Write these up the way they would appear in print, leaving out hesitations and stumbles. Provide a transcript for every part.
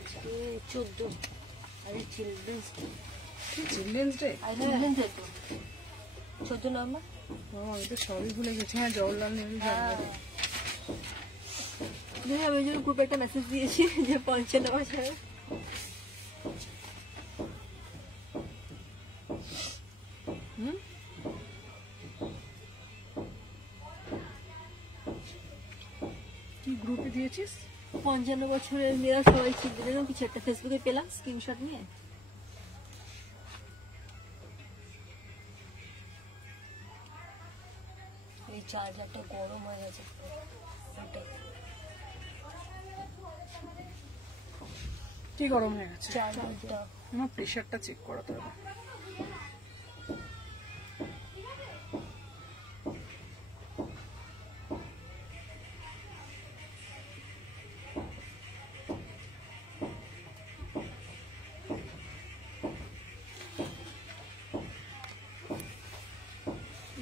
আজকে 14 আরে children's day. Children's day? Children's day তো 14 নভেম্বর। আমি তো সবই ভুলে গেছি। হ্যাঁ, জওহরলাল নেহরু জন্মদিন। আমি ওই জন্য গ্রুপে একটা মেসেজ দিয়েছি যে 55 বছর। কি গ্রুপে দিয়েছিস? 55 বছরের মেয়েরা সবাই চিলড্রেন কিছু একটা ফেসবুকে পেলাম স্ক্রিনশট নিয়ে। এই চার্জারটা গরম হয়ে গেছে। কি গরম হয়ে গেছে? চার্জারটা আমার প্রেশারটা চেক করাতে হবে।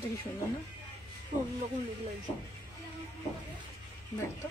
দেখি সুন্দর না? অন্যরকম লুক লাগছে। দেখ তো।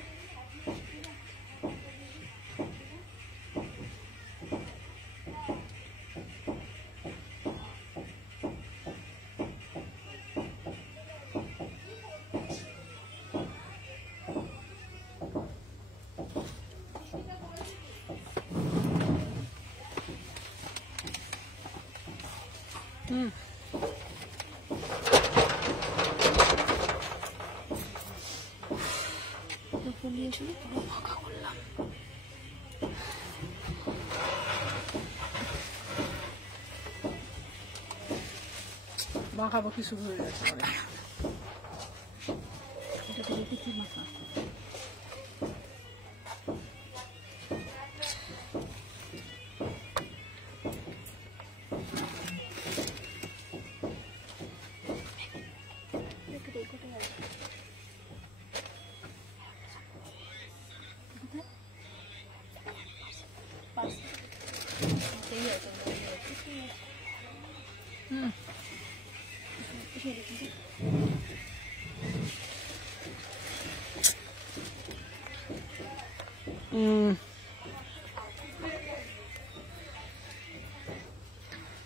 মাখামাখি শুরু হয়ে গেছে। এটাতে রেখেছি মাখা।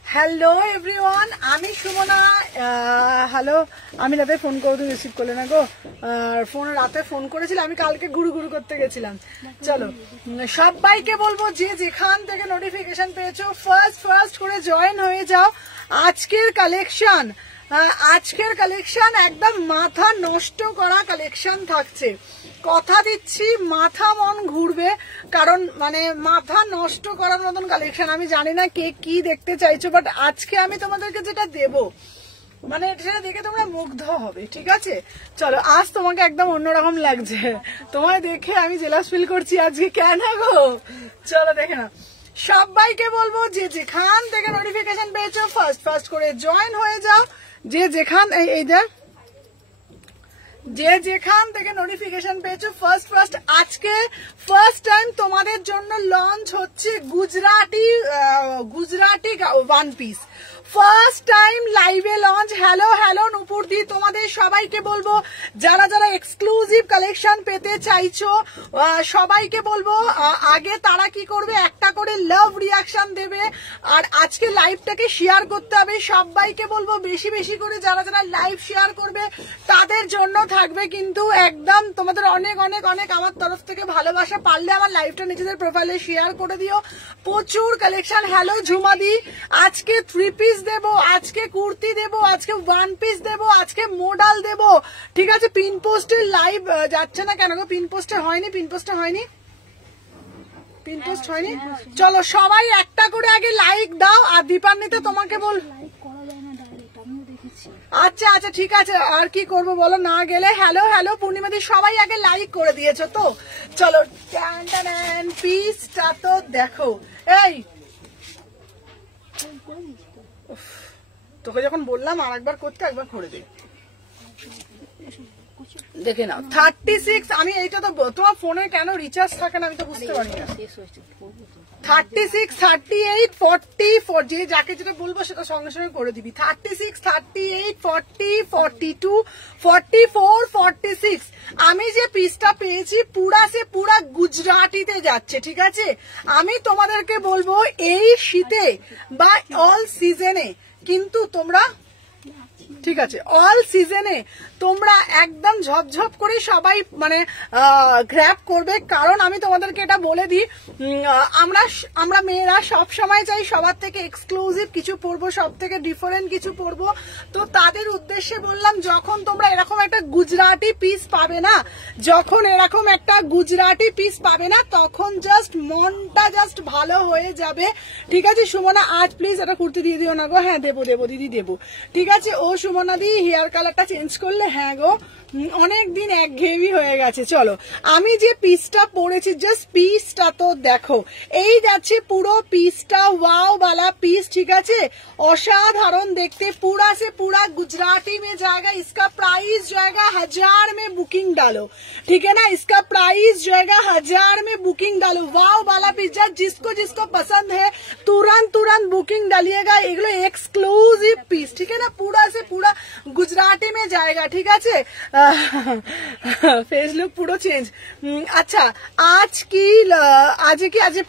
হ্যালো এভরিওয়ান, আমি সুমনা। হ্যালো, আমি রাতে ফোন করে তুমি রিসিভ করলে না গো। আর ফোন রাতে ফোন করেছিলাম, আমি কালকে ঘুরু ঘুরু করতে গেছিলাম। চলো সবাইকে বলবো যে যেখান থেকে নোটিফিকেশন পেয়েছো ফার্স্ট করে জয়েন হয়ে যাও। আজকের কালেকশন একদম মাথা নষ্ট করা কালেকশন থাকছে, কথা দিচ্ছি। মাথা মন ঘুরবে, কারণ মানে মাথা নষ্ট করার মতন কালেকশন। আমি জানি না কে কি দেখতে চাইছো, বাট আজকে আমি তোমাদেরকে যেটা দেবো মানে সেটা দেখে তোমরা মুগ্ধ হবে। ঠিক আছে, চলো। আজ তোমাকে একদম অন্যরকম লাগছে, তোমায় দেখে আমি জেলাস ফিল করছি আজকে। কেন গো? চলো দেখে না। সবাইকে বলবো যে যেখান থেকে নোটিফিকেশন পেয়েছো ফার্স্ট করে জয়েন হয়ে যাও। যে যেখান থেকে নোটিফিকেশন পেয়েছো ফার্স্ট আজকে ফার্স্ট টাইম তোমাদের জন্য লঞ্চ হচ্ছে Gujarati one piece. First time লাইভে লঞ্চ। হ্যালো নূপুর দি, তোমাদের সবাইকে বলবো যারা এক্সক্লুসিভ কালেকশন পেতে চাইছো সবাইকে বলবো আগে তারা কি করবে, একটা করে লাভ রিয়াকশন দেবে আর আজকে লাইভটাকে শেয়ার করতে হবে। সবাইকে বলবো বেশি বেশি করে যারা লাইভ শেয়ার করবে তাদের জন্য থাকবে কিন্তু একদম তোমাদের অনেক অনেক অনেক আমার তরফ থেকে ভালোবাসা। পারলে আমার লাইভটা নিজেদের প্রোফাইলে শেয়ার করে দিও। প্রচুর কালেকশন। হ্যালো ঝুমাদি, আজকে 3 পিস দেবো, আজকে কুর্তি দেবো, আজকে 1 পিস দেবো, আজকে মোডাল দেবো। ঠিক আছে, পিন পোস্টের লাইভ যাচ্ছে না কেন গো? পিন পোস্টে হয়নি, পিন পোস্ট হয়নি। চলো সবাই একটা করে আগে লাইক দাও। আর দীপান্বিতা তোমাকে বল, আচ্ছা ঠিক আছে, আর কি করবো বলো না গেলে। হ্যালো পূর্ণিমাদি, সবাই আগে লাইক করে দিয়েছো তো? চলো পিসটা তো দেখো। এই তোকে যখন বললাম আর একবার করতে, একবার করে দে। দেখে নাও 36। আমি এইটা তো তোমার ফোনে কেন রিচার্জ থাকে না আমি তো বুঝতে পারি না। 36, 38, 44 যে যাকে যেটা বলবো সেটা সঙ্গে সঙ্গে করে দিবি। 36, 38, 40, 42, 44, 46। আমি যে পিসটা পেয়েছি পুরা গুজরাটিতে যাচ্ছে, ঠিক আছে। আমি তোমাদেরকে বলবো এই শীতে বা অল সিজনে কিন্তু তোমরা, ঠিক আছে, অল সিজনে তোমরা একদম ঝপঝপ করে সবাই মানে গ্র্যাব করবে। কারণ আমি তোমাদেরকে এটা বলে দিই, আমরা মেয়েরা সব সময় চাই সবার থেকে এক্সক্লুসিভ কিছু পরবো, সব থেকে ডিফারেন্ট কিছু পরবো। তো তাদের উদ্দেশ্যে বললাম, যখন তোমরা এরকম একটা গুজরাটি পিস পাবে না, যখন এরকম একটা গুজরাটি পিস পাবে না, তখন জাস্ট মনটা জাস্ট ভালো হয়ে যাবে, ঠিক আছে। সুমনা আজ প্লিজ এটা কুর্তি দিয়ে দিও না গো। হ্যাঁ দেবো দিদি দেবো, ঠিক আছে। ও সুমনা দি হেয়ার কালারটা চেঞ্জ করলে, হ্যাঁ গো অনেকদিন একঘেয়েমি হয়ে গেছে। চলো আমি যে পিসটা পরেছি, জাস্ট পিসটা তো দেখো, এই যাচ্ছে পুরো পিসটা, ওয়াও वाला पीस, ठीक है, असाधारण देखते, पूरा से पूरा गुजराती में जाएगा। इसका प्राइस जो है 1000 में बुकिंग डालो, ठीक है ना। इसका प्राइस जो है 1000 में बुकिंग डालो। वाओ वाला पीस, जिसको पसंद है तुरंत बुकिंग डालिएगा। एगलो एक्सक्लूसिव पीस, ठीक है ना, पूरा से पूरा गुजराती में जाएगा, ठीक है। फेस लुक পুরো চেঞ্জ। আচ্ছা আজ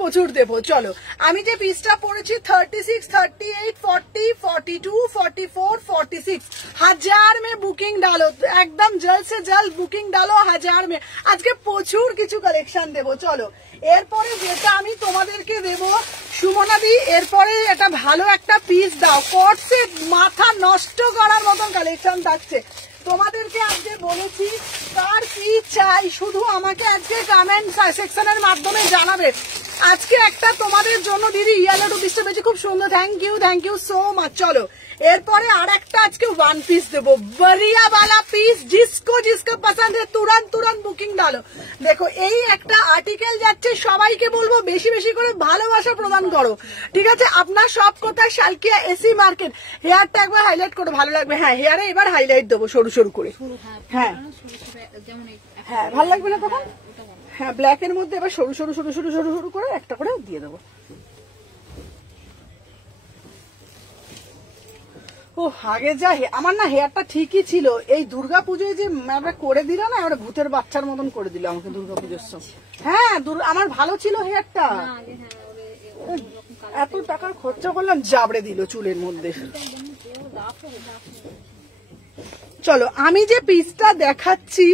প্রচুর দেবো। চলো আমি যে পিসটা পরেছি 36, 38, 40, 42, 44, 46, 1000 में बुकिंग डालो, एकदम जल्द से जल्द बुकिंग डालो 1000 में। আজকে প্রচুর কিছু কালেকশন দেবো। চলো এরপরে যেটা আমি তোমাদেরকে দেবো, সুমনাদি এরপরে একটা ভালো একটা পিস দাও। কটসে মাথা নষ্ট করার মতন কালেকশন থাকছে তোমাদেরকে। আজকে বলেছি কার কি চাই, শুধু আমাকে আজকে কমেন্ট সেকশনের মাধ্যমে জানাবে। আজকে একটা তোমাদের জন্য দিদি ইয়েলো টু পিসটা পেয়েছি, খুব সুন্দর, থ্যাংক ইউ সো মাচ। চলো এরপরে আর একটা আজকে ওয়ান পিস দেবো, বরিয়া वाला পিস। जिसको पसंद है तुरंत बुकिंग डालो। দেখো এই একটা আর্টিকেল যাচ্ছে, সবাইকে বলবো বেশি বেশি করে ভালোবাসা প্রদান করো, ঠিক আছে। আপনার সব কোথায়, শালকিয়া এসি মার্কেট। হেয়ারটা একবার হাইলাইট করো, ভালো লাগবে। হ্যাঁ হেয়ারে এবার হাইলাইট দেবো সরু করে। হ্যাঁ ভালো লাগবে না তখন। হ্যাঁ ব্ল্যাক এর মধ্যে এবার সরু করে একটা করে দিয়ে দেবো। ও আগে যা আমার না হেয়ারটা ঠিকই ছিল, এই দুর্গাপুজোয় যে আমরা করে দিল না, আমরা ভূতের বাচ্চার মতন করে দিল আমাকে দুর্গাপুজোর সময়। হ্যাঁ আমার ভালো ছিল হেয়ারটা, এত টাকা খরচা করলাম, জাবড়ে দিল চুলের মধ্যে। চলো আমি যে পিসটা দেখাচ্ছি,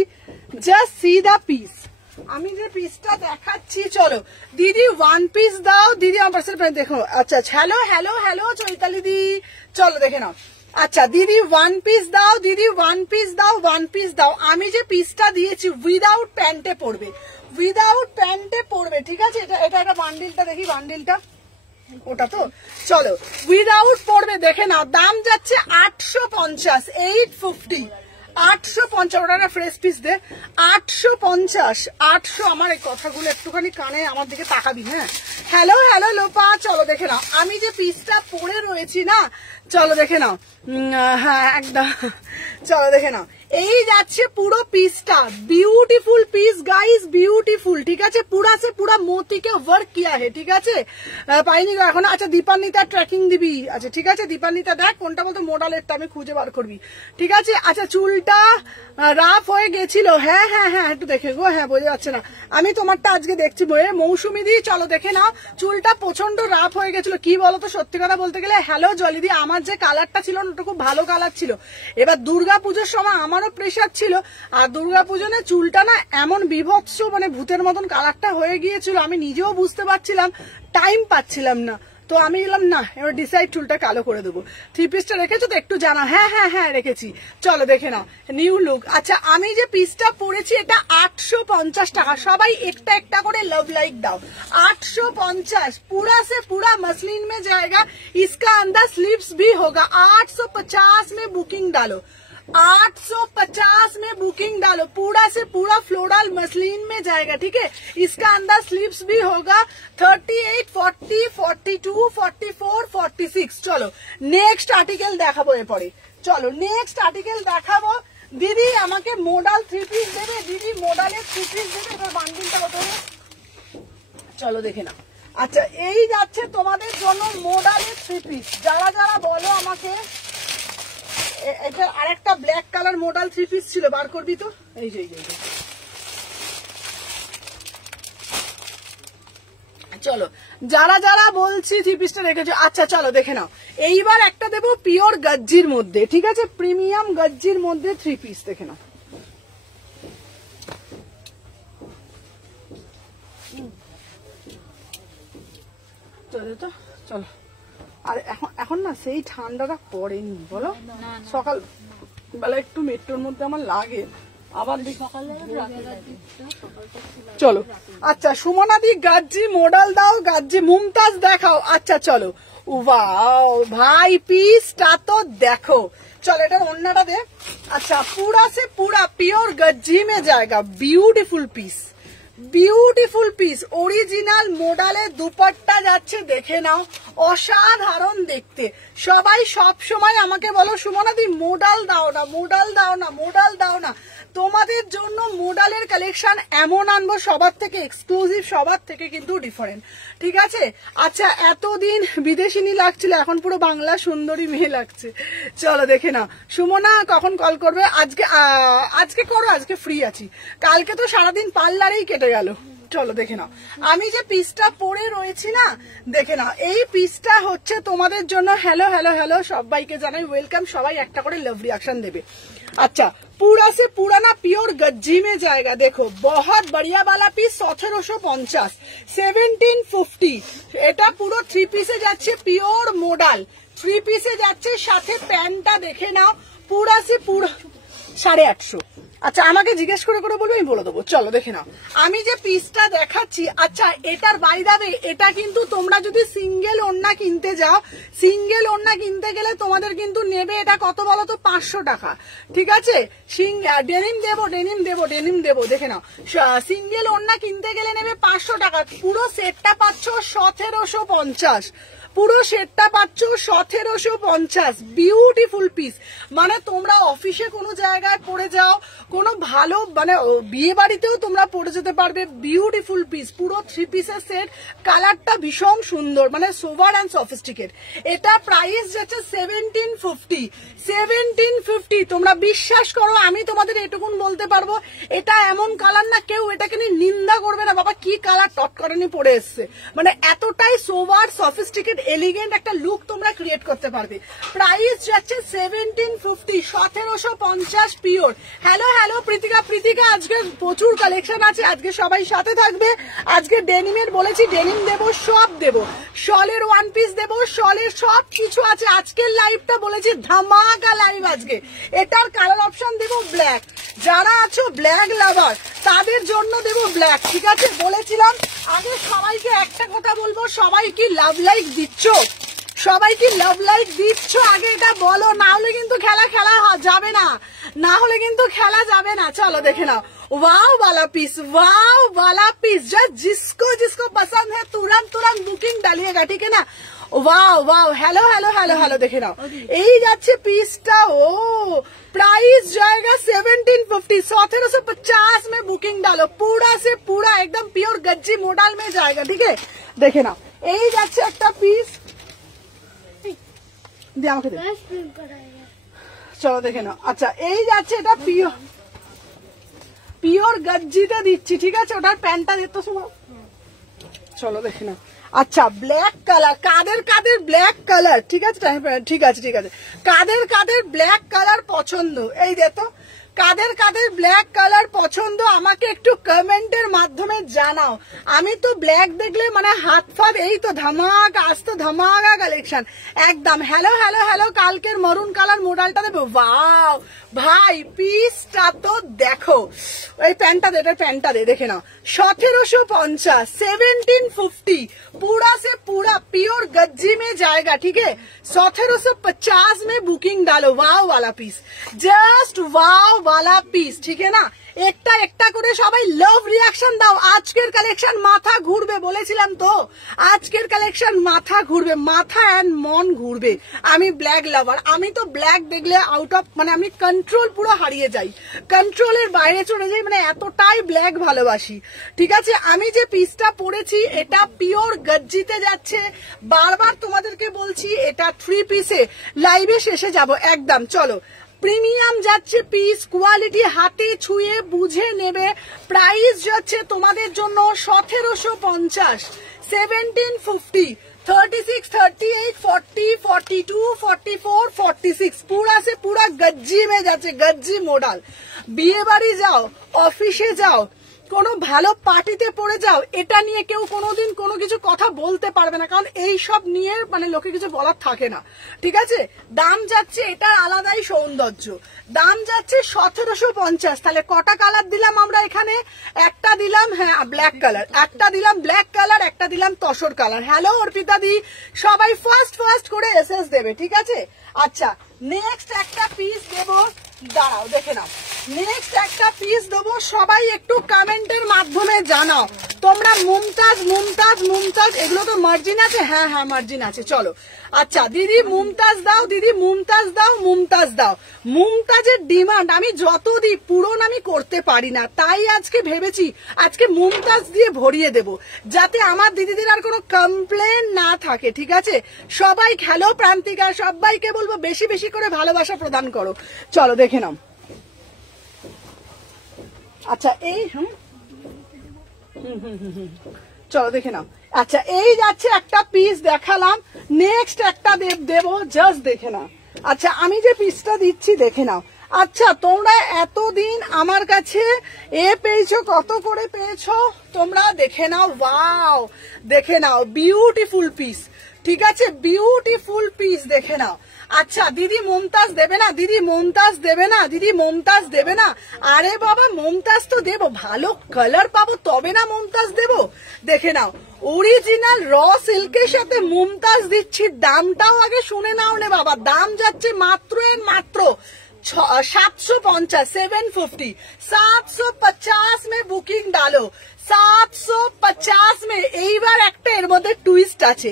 জাস্ট সি দা পিস। আমি যে পিসটা দেখাচ্ছি, চলো দিদি ওয়ান পিস দাও। দিদি আমার পাশে দেখো। আচ্ছা হ্যালো চৈতালি দি, চলো দেখে নাও। আচ্ছা দিদি ওয়ান পিস দাও, দিদি ওয়ান পিস দাও। আমি যে পিসটা দিয়েছি উইদাউট প্যান্টে পড়বে, ঠিক আছে। এটা একটা বান্ডিলটা দেখি, বান্ডিলটা ওটা তো। চলো উইদাউট পড়বে, দেখে নাও। দাম যাচ্ছে 850, 850, 850। ওটা একটা ফ্রেশ পিস দে। 850, 800। আমার এই কথাগুলো একটুখানি কানে আমার দিকে তাকাবি। হ্যাঁ হ্যালো লোপা, চলো দেখে নাও। আমি যে পিসটা পরে রয়েছি না, চলো দেখে নাও। হ্যাঁ একদম, চলো দেখে নাও। এই যাচ্ছে পুরো পিসটা, বিউটিফুল পিস গাইস, বিউটিফুল, ঠিক আছে। পুরা সে পুরা মোতিকে ওয়ার্ক কিয়া হে, ঠিক আছে। পাইনি এখন। আচ্ছা দীপান্বিতা ট্র্যাকিং দিবি, আচ্ছা ঠিক আছে। দীপান্বিতা দেখ কোনটা বলতো মোডালেরটা, আমি খুঁজে বার করবি, ঠিক আছে। আচ্ছা চুলটা রাফ হয়ে গেছিল, হ্যাঁ একটু দেখে গো, হ্যাঁ বোঝা যাচ্ছে না। আমি তোমারটা আজকে দেখছি বইয়ে। মৌসুমি দি চলো দেখে নাও। চুলটা প্রচন্ড রাফ হয়ে গেছিল, কি বলতো সত্যি কথা বলতে গেলে। হ্যালো জলিদি, আমার যে কালারটা ছিল ওটা খুব ভালো কালার ছিল। এবার দুর্গাপুজোর সময় আমারও প্রেশার ছিল, আর দুর্গাপুজোনে চুলটা না এমন বিভৎস মানে ভূতের মতন কালারটা হয়ে গিয়েছিল, আমি নিজেও বুঝতে পারছিলাম, টাইম পাচ্ছিলাম না। তো আমি এলাম না, এবার ডিসাইড চুলটা কালো করে দেবো। থ্রি পিসটা রেখেছো তো একটু জানা। হ্যাঁ রেখেছি, চলো দেখে নাও। New look. আচ্ছা আমি যে পিসটা পরেছি এটা 850 টাকা। সবাই একটা করে লাভ লাইক দাও। 850, पूरा से पूरा मसलिन में जाएगा। इसका अंदर स्लीव्स भी होगा। 850 में बुकिंग डालो, 850 में बुकिंग डालो। पूरा से पूरा फ्लोरल मसलिन में जाएगा, ठीक है। इसका अंदर स्लीव्स भी होगा। 38, 40, 42, 44, 46। चलो नेक्स्ट आर्टिकल देखाबो। एरपरे चलो नेक्स्ट आर्टिकल देखाबो। দিদি আমাকে মোডাল 3 পিস দেবে, দিদি মোডালের 3 পিস দেবে। এবার বান্ডিলটা কত হবে চলো দেখে নাও। আচ্ছা এই যাচ্ছে তোমাদের জন্য মোডালের 3 পিস। যারা যারা বলো আমাকে, এটা আরেকটা ব্ল্যাক কালার মোডাল 3 পিস ছিল, বার করবি তো? এই যে চলো যারা যারা বলছি 3 পিসটা রেখেছো। আচ্ছা চলো দেখে নাও। এইবার একটা দেবো পিওর গজ্জির মধ্যে, ঠিক আছে, প্রিমিয়াম গজ্জির মধ্যে 3 পিস দেখে নাও। চলো তো চলো। আর এখন না সেই ঠান্ডাটা পড়েনি বলো, সকাল বেলা একটু মেট্রোর মধ্যে আমার লাগে, আবার চলো। আচ্ছা সুমনাদি গাজ্জি মোডাল দাও, গাজ্জি মুমতাজ দেখাও। আচ্ছা চলো, ওয়াও ভাই পিসটা তো দেখো। চলো এটা অন্যটা দে। আচ্ছা पूरा से पूरा प्योर गज्जी में जाएगा, beautiful piece, beautiful piece. Original মোডালের দুপাট্টা যাচ্ছে, দেখে নাও, অসাধারণ দেখতে। সবাই সব সময় আমাকে বলো সুমনাদি মোডাল দাও না, মোডাল দাও না, মোডাল দাও না। তোমাদের জন্য মোডালের কালেকশন এমন আনবো সবার থেকে এক্সক্লুসিভ, সবার থেকে কিন্তু ডিফারেন্ট, ঠিক আছে। আচ্ছা এতদিন বিদেশিনী লাগছিল, এখন পুরো বাংলা সুন্দরী মেয়ে লাগছে। চলো দেখে নাও। সুমনা কখন কল করবে? আজকে করো, আজকে ফ্রি আছি। কালকে তো সারাদিন পার্লারেই কেটে গেল। চলো দেখে নাও। আমি যে পিসটা পরে রয়েছি না, দেখে নাও, এই পিসটা হচ্ছে তোমাদের জন্য। হ্যালো হ্যালো হ্যালো সবাইকে জানাই ওয়েলকাম। সবাই একটা করে লাভ রিঅ্যাকশন দেবে। अच्छा पूरा से पूरा ना प्योर गज्जी में जाएगा, देखो बहुत बढ़िया वाला पीस 1750 1750। এটা পুরো 3 পিসে যাচ্ছে, পিওর মোডাল 3 পিসে যাচ্ছে। সাথে প্যান্টটা দেখে নাও, পুরা সে পুরা 850। আচ্ছা আমাকে জিজ্ঞেস করে করে বলবো, আমি বলে দেবো। চলো দেখে নাও আমি যে পিসটা দেখাচ্ছি। আচ্ছা এটার বাই দা ওয়ে, এটা কিন্তু তোমরা যদি সিঙ্গেল ওড়না কিনতে যাও, সিঙ্গেল ওড়না কিনতে গেলে তোমাদের কিন্তু নেবে এটা কত বলো তো, 500 টাকা, ঠিক আছে। ডেনিম দেবো, ডেনিম দেবো, ডেনিম দেবো, দেখে নাও। সিঙ্গেল ওড়না কিনতে গেলে নেবে 500 টাকা। পুরো সেটটা পাচ্ছ 1750, পুরো সেটটা পাচ্ছ 1750। বিউটিফুল পিস, মানে তোমরা অফিসে কোনো জায়গায় পরে যাও, কোনো ভালো মানে বিয়ে বাড়িতেও তোমরা পরে যেতে পারবে। বিউটিফুল পিস, পুরো 3 পিসের সেট। কালারটা ভীষণ সুন্দর, মানে সোভার অ্যান্ড সফিস্টিকেট। এটা প্রাইস যাচ্ছে 1750 1750। তোমরা বিশ্বাস করো, আমি তোমাদের এটুকুন বলতে পারবো, এটা এমন কালার না, কেউ এটাকে নিয়ে নিন্দা করবে না, বাবা কি কালার টটকরানি পরে এসছে। মানে এতটাই সোভার সফিস্টিকেট এলিগেন্ট একটা লুক তোমরা ক্রিয়েট করতে পারবে। প্রাইস যাচ্ছে 1750 1750 pure. Hello hello Pritika, Pritika আজকে প্রচুর কালেকশন আছে, আজকে সবাই সাথে থাকবে। আজকে ডেনিমের বলেছি, ডেনিম দেবো, সব দেবো, শলের 1 পিস দেবো, শলের সব কিছু আছে। আজকের লাইভটা বলেছি ধামাকা লাইভ আজকে। এটার কালার অপশন দেবো ব্ল্যাক, যারা আছো ব্ল্যাক লাভার তাদের জন্য দেবো ব্ল্যাক, ঠিক আছে। বলেছিলাম আগে সবাইকে একটা কথা বলবো, সবাই কি লাভ লাইক দিচ্ছ? সবাই কি লাভ লাইক দিচ্ছ? আগে এটা বলো, না হলে কিন্তু খেলা যাবে না, না হলে কিন্তু খেলা যাবে না। চলো দেখে নাও, वाव वाला पीस, वाव वाला पीस। जिसको जिसको पसंद है तुरंत तुरंत बुकिंग डालिएगा, ठीक है ना। वाव वाव, हेलो हेलो हेलो हेलो, देखे नाओ এই যাচ্ছে পিসটা। ও प्राइस जाएगा 1750 1750 में बुकिंग डालो। पूरा से पूरा एकदम प्योर गज्जी मॉडल में जाएगा, ठीक है। देखे नाओ এই যাচ্ছে একটা পিস, দিয়ে আমাকে দে। চলো দেখে নাও। আচ্ছা এই যাচ্ছে এটা পিওর পিওর গজ্জিতে দিচ্ছি, ঠিক আছে। ওটার প্যান্টটা দেখতে শোনো, চলো দেখে নাও। আচ্ছা ব্ল্যাক কালার, কাদের কাদের ব্ল্যাক কালার, ঠিক আছে ঠিক আছে ঠিক আছে, কাদের কাদের ব্ল্যাক কালার পছন্দ, এই দেখো কাদের কাদের ব্ল্যাক কালার পছন্দ আমাকে একটু কমেন্টের মাধ্যমে জানাও। আমি তো ব্ল্যাক দেখলে মানে হাত ফাত, এই তো ধামাকা, আজ তো ধামাকা কালেকশন একদম। হ্যালো হ্যালো হ্যালো, কালকের মরুন কালার মডেলটা দেবো। ওয়াও ভাই পিসটা তো দেখো, এই প্যান্টটা দে, এটার প্যান্টটা দে, দেখে নাও। 1750 1750 पूरा से पूरा प्योर गज्जी में जाएगा, ठीक है। 1750 में बुकिंग डालो। वाव वाला पीस, जस्ट वाव वाला पीस, ठीक है ना। একটা একটা করে সবাই লাভ রিয়াকশন দাও। আজকের কালেকশন মাথা ঘুরবে, বলেছিলাম তো আজকের কালেকশন মাথা ঘুরবে, মাথা এন্ড মন ঘুরবে। আমি ব্ল্যাক লাভার, আমি তো ব্ল্যাক দেখলে আউট অফ মানে আমি কন্ট্রোল পুরো হারিয়ে যাই, কন্ট্রোলের বাইরে চলে যাই, মানে এতটাই ব্ল্যাক ভালোবাসি। ঠিক আছে, আমি যে পিসটা পরেছি এটা পিওর গজ্জিতে যাচ্ছে, বারবার তোমাদেরকে বলছি এটা 3 পিসে, লাইভে শেষে যাব একদম। চলো, প্রিমিয়াম যাচ্ছে পিস, কোয়ালিটি হাতে ছুঁয়ে বুঝে নেবে। প্রাইস যাচ্ছে তোমাদের জন্য 1750, 1750, 36, 38, 40, 42, 44, 46 पूरा से पूरा गज्जी में যাচ্ছে, गज्जी মডেল। বিয়ে বাড়ি যাও, অফিসে যাও, কোনো ভালো পার্টিতে পড়ে যাও, এটা নিয়ে কেউ কোনোদিন কোনো কিছু কথা বলতে পারবে না, কারণ এই সব নিয়ে মানে লোকে কিছু বলার থাকে না। ঠিক আছে, দাম যাচ্ছে এটার আলাদাই সৌন্দর্য, দাম যাচ্ছে 1750। তাহলে কটা কালার দিলাম আমরা এখানে? একটা দিলাম হ্যাঁ ব্ল্যাক কালার, একটা দিলাম ব্ল্যাক কালার, একটা দিলাম তসর কালার। হ্যালো অর্পিতা দি, সবাই ফার্স্ট ফার্স্ট করে এসএস দেবে। ঠিক আছে, আচ্ছা নেক্সট একটা পিস দেবো, দাঁড়াও দেখে নাও, নেক্সট একটা পিস দেবো, সবাই একটু কমেন্টের মাধ্যমে জানাও তোমরা। মুমতাজ মুমতাজ মুমতাজ, এগুলো তো মার্জিন আছে? হ্যাঁ হ্যাঁ মার্জিন আছে। চলো আচ্ছা দিদি মুমতাজ দাও, দিদি মুমতাজ দাও, মুমতাজ দাও। মুমতাজের ডিমান্ড আমি যত দিই পূরণ আমি করতে পারি না, তাই আজকে ভেবেছি আজকে মুমতাজ দিয়ে ভরিয়ে দেব, যাতে আমার দিদিদের আর কোনো কমপ্লেন না থাকে। ঠিক আছে, সবাই খেলো প্রান্তিকা, সবাইকে বলবো বেশি বেশি করে ভালোবাসা প্রদান করো। চলো দেখে নাও। আচ্ছা এই চলো দেখে নাও। আচ্ছা এই যাচ্ছে একটা পিস দেখালাম, নেক্সট একটা দেবো, জাস্ট দেখে নাও। আচ্ছা আমি যে পিসটা দিচ্ছি দেখে নাও। আচ্ছা তোমরা এতদিন আমার কাছে পেয়েছো, কত করে পেয়েছো তোমরা দেখে নাও। ওয়াও, দেখে নাও বিউটিফুল পিস। ঠিক আছে, বিউটিফুল পিস দেখে নাও। আচ্ছা দিদি মমতাজ দেবে না, দিদি মমতাজ দেবে না, দিদি মমতাজ দেবে না। আরে বাবা মমতাজ তো দেবো, ভালো কালার পাবো তবে না মমতাজ দেবো। দেখে নাও অরিজিনাল র সিল্কের সাথে মমতাজ দিচ্ছি, দামটাও আগে শুনে নাও নে বাবা। দাম যাচ্ছে মাত্র এর মাত্র 750, 750, 750 में বুকিং ডালো, 750 में। এইবার একটা এর মধ্যে টুইস্ট আছে,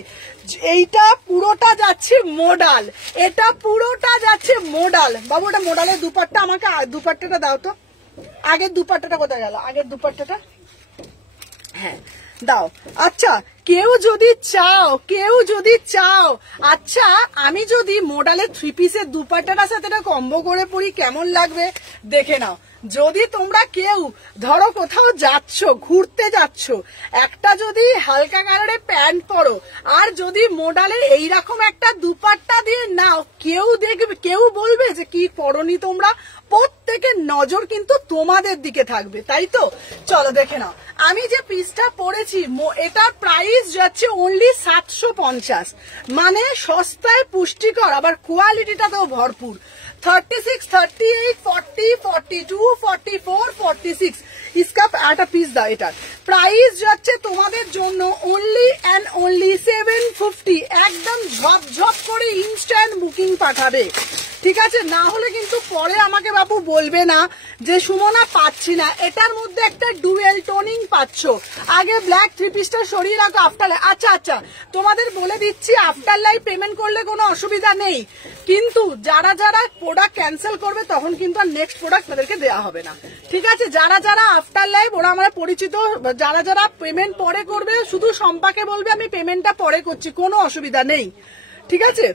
এইটা পুরোটা যাচ্ছে মোডাল, এটা পুরোটা যাচ্ছে মোডাল। বাবু ওটা মোডালের দুপাট্টা, আমাকে দুপাট্টাটা দাও তো। আগের দুপাট্টাটা কোথায় গেল? আগের দুপাট্টাটা হ্যাঁ দাও। আচ্ছা কেউ যদি চাও, কেউ যদি চাও, আচ্ছা আমি যদি মোডালের 3 পিসের দুপাট্টাটার সাথে এটা কম্বো করে পরি কেমন লাগবে দেখে নাও। যদি তোমরা কেউ ধরো কোথাও যাচ্ছ, ঘুরতে যাচ্ছ, একটা যদি হালকা কালারের প্যান্ট পরো আর যদি মোডালের এইরকম একটা দুপাট্টা দিয়ে নাও, কেউ দেখবে, কেউ বলবে যে কি পরনি তোমরা, প্রত্যেকের নজর কিন্তু তোমাদের দিকে থাকবে, তাই তো? চলো দেখে নাও। আমি যে পিসটা পরেছি এটার প্রাইস যাচ্ছে অনলি 750, মানে সস্তায় পুষ্টিকর, আবার কোয়ালিটিটা তো ভরপুর। 36, 38, 40, 42, 44, 46 इसका একটা পিস দাও। এটার প্রাইস যাচ্ছে তোমাদের জন্য অনলি এন্ড অনলি 750, একদম ঝপঝপ করে ইনস্ট্যান্ট বুকিং পাঠাবে। ঠিক আছে, না হলে কিন্তু পরে আমাকে বাবু বলবে না যে সুমনা পাচ্ছি না। এটার মধ্যে একটা ডুয়েল টোনিং পাচ্ছ। আগে ব্ল্যাক 3 পিসটা সরিয়ে রাখো আফটার লাইভ। আচ্ছা আচ্ছা তোমাদের বলে দিচ্ছি আফটার লাইভ পেমেন্ট করলে কোনো অসুবিধা নেই, কিন্তু যারা যারা প্রোডাক্ট ক্যান্সেল করবে তখন কিন্তু আর নেক্সট প্রোডাক্ট তাদেরকে দেওয়া হবে না। ঠিক আছে, যারা যারা আফটার লাইভ ওরা আমার পরিচিত, যারা যারা পেমেন্ট পরে করবে শুধু সম্পাকে বলবে আমি পেমেন্টটা পরে করছি, কোনো অসুবিধা নেই। ঠিক আছে,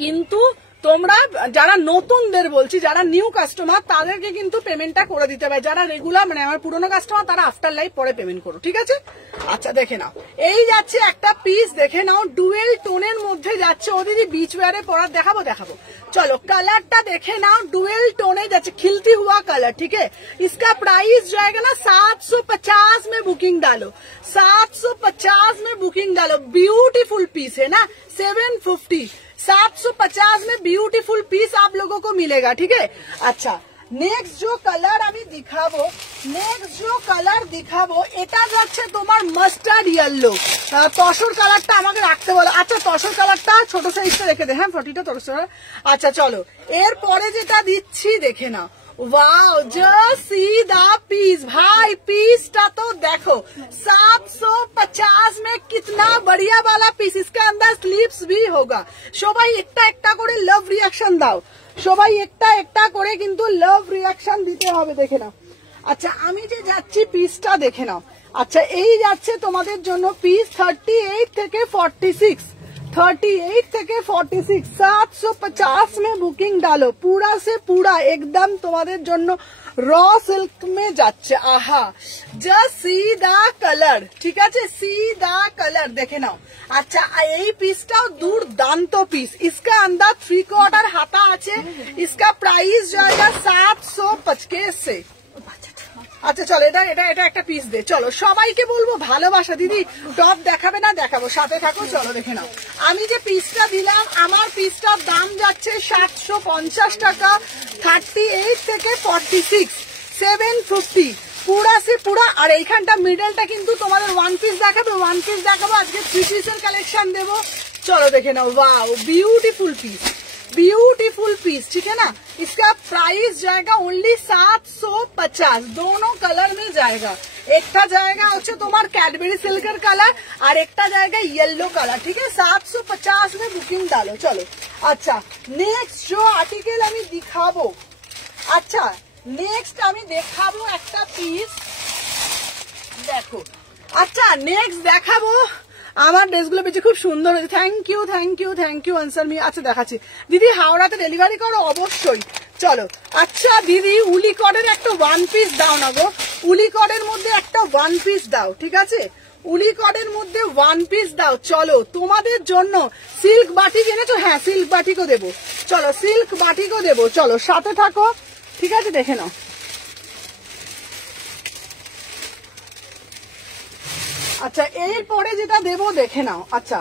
কিন্তু তোমরা যারা নতুনদের বলছি, যারা নিউ কাস্টমার তাদেরকে কিন্তু পেমেন্টটা করে দিতে হবে। যারা রেগুলার মানে আমার পুরনো কাস্টমার তারা আফটার লাইভ পরে পেমেন্ট করো। ঠিক আছে, আচ্ছা দেখে নাও। এই যাচ্ছে একটা পিস দেখে নাও, ডুয়েল টোনের মধ্যে যাচ্ছে। ও দিদি বিচ ওয়্যারে পরার দেখাবো দেখাবো। চলো কালারটা দেখে নাও, ডুয়েল টোনে যাচ্ছে, খিলতি হুয়া কালার। ঠিক है, इसका प्राइस जाएगा ना 750 में बुकिंग डालो, 750 में बुकिंग डालो। ब्यूटीफुल पीस है ना, 750, 750 में ब्यूटीफुल पीस आप लोगों को मिलेगा। ठीक है, अच्छा নেক্সট जो কালার আমি দেখাবো, নেক্সট जो কালার দেখাবো এটা যাচ্ছে তোমার মাস্টার্ড ইয়েলো। তসর কালারটা আমাকে রাখতে বলো। আচ্ছা তসর কালারটা ছোট সাইজটা রেখে দে, হ্যাঁ 40টা তসর। আচ্ছা চলো এরপরে যেটা দিচ্ছি দেখে নাও, wow just see the piece भाई, पीसটা তো দেখো 750 में कितना बढ़िया वाला पीस। इसके अंदर स्लीव्स भी होगा। সবাই একটা একটা করে লাভ রিঅ্যাকশন দাও, সবাই একটা একটা করে কিন্তু লাভ রিঅ্যাকশন দিতে হবে। দেখে নাও। আচ্ছা আমি যে যাচ্ছি পিসটা দেখে নাও। আচ্ছা এই যাচ্ছে তোমাদের জন্য পিস 38 থেকে 46, 38 থেকে 46, 750 में बुकिंग डालो। पूरा से पूरा एकदम তোমাদের জন্য র সিল্ক में যাচ্ছে। আহা জাস্ট সি দা কালার, ঠিক আছে, সি দা কালার দেখে নাও। আচ্ছা এই পিসটাও দুর্দান্ত পিস। इसका अंदर 3/4 হাতা আছে। इसका प्राइस जाएगा 750 से। আচ্ছা চলো এটা এটা এটা একটা পিস দে। চলো সবাইকে বলবো ভালোবাসা। দিদি টপ দেখাবে না? দেখাবো, সাথে থাকো। চলো দেখে নাও। আমি যে পিসটা দিলাম, আমার পিসটার দাম যাচ্ছে 750 টাকা। 38 থেকে 46, 750 পুরা সে পুরা। আর এইখানটা মিডলটা কিন্তু তোমাদের ওয়ান পিস দেখাবো, ওয়ান পিস দেখাবো। আজকে 3 পিসের কালেকশন দেবো। চলো দেখে নাও। Wow beautiful piece, beautiful piece, ठीक है ना। इसका प्राइस जाएगा ओनली 750। दोनों कलर में जाएगा। একটা জায়গা হচ্ছে তোমার ক্যাডবেরি সিল্কের কালার আর একটা জায়গা येलो কালার, ঠিক है। 750 में बुकिंग डालो। चलो अच्छा नेक्स्ट जो आर्टिकल আমি দেখাবো, আচ্ছা নেক্সট আমি দেখাবো একটা পিস দেখো। আচ্ছা নেক্সট দেখাবো, আমার ড্রেসগুলো বেশি খুব সুন্দর হয়েছে। Thank you thank you thank you answer me. আচ্ছা দেখাচ্ছি। দিদি হাওড়াতে ডেলিভারি করো? অবশ্যই। চলো আচ্ছা দিদি উলিকটের একটা ওয়ান পিস দাও না গো, উলিকটের মধ্যে একটা ওয়ান পিস দাও, ঠিক আছে, উলিকটের মধ্যে ওয়ান পিস দাও। চলো তোমাদের জন্য সিল্ক বাটিক এনেছো? হ্যাঁ সিল্ক বাটিকও দেবো। চলো সিল্ক বাটিকও দেবো। চলো সাথে থাকো, ঠিক আছে। দেখে নাও। আচ্ছা এরপরে যেটা দেবো দেখে নাও। আচ্ছা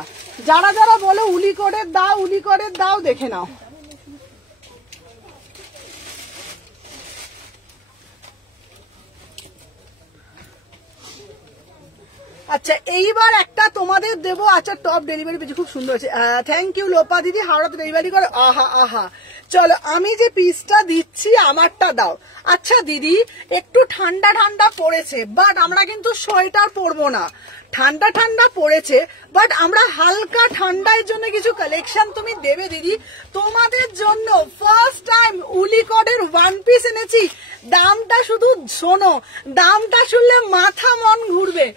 যারা যারা বলো উলিকটের দাও, উলিকটের দাও, দেখে নাও। আচ্ছা এইবার একটা তোমাদের দেবো। আচ্ছা টপ ডেলিভারি পেয়েছি, খুব সুন্দর আছে। থ্যাংক ইউ লোপা দিদি, হাওড়াতে ডেলিভারি করো। আহা আহা। চলো আমি যে পিসটা দিচ্ছি আমারটা দাও। আচ্ছা দিদি একটু ঠান্ডা ঠান্ডা পড়েছে, বাট আমরা কিন্তু সোয়েটার পরবো না। ঠান্ডা ঠান্ডা পড়েছে বাট আমরা হালকা ঠান্ডার জন্য কিছু কালেকশন তুমি দেবে দিদি। তোমাদের জন্য ফার্স্ট টাইম উলিকটের ওয়ান পিস এনেছি। দামটা শুধু শোনো, দামটা শুনলে মাথা মন ঘুরবে,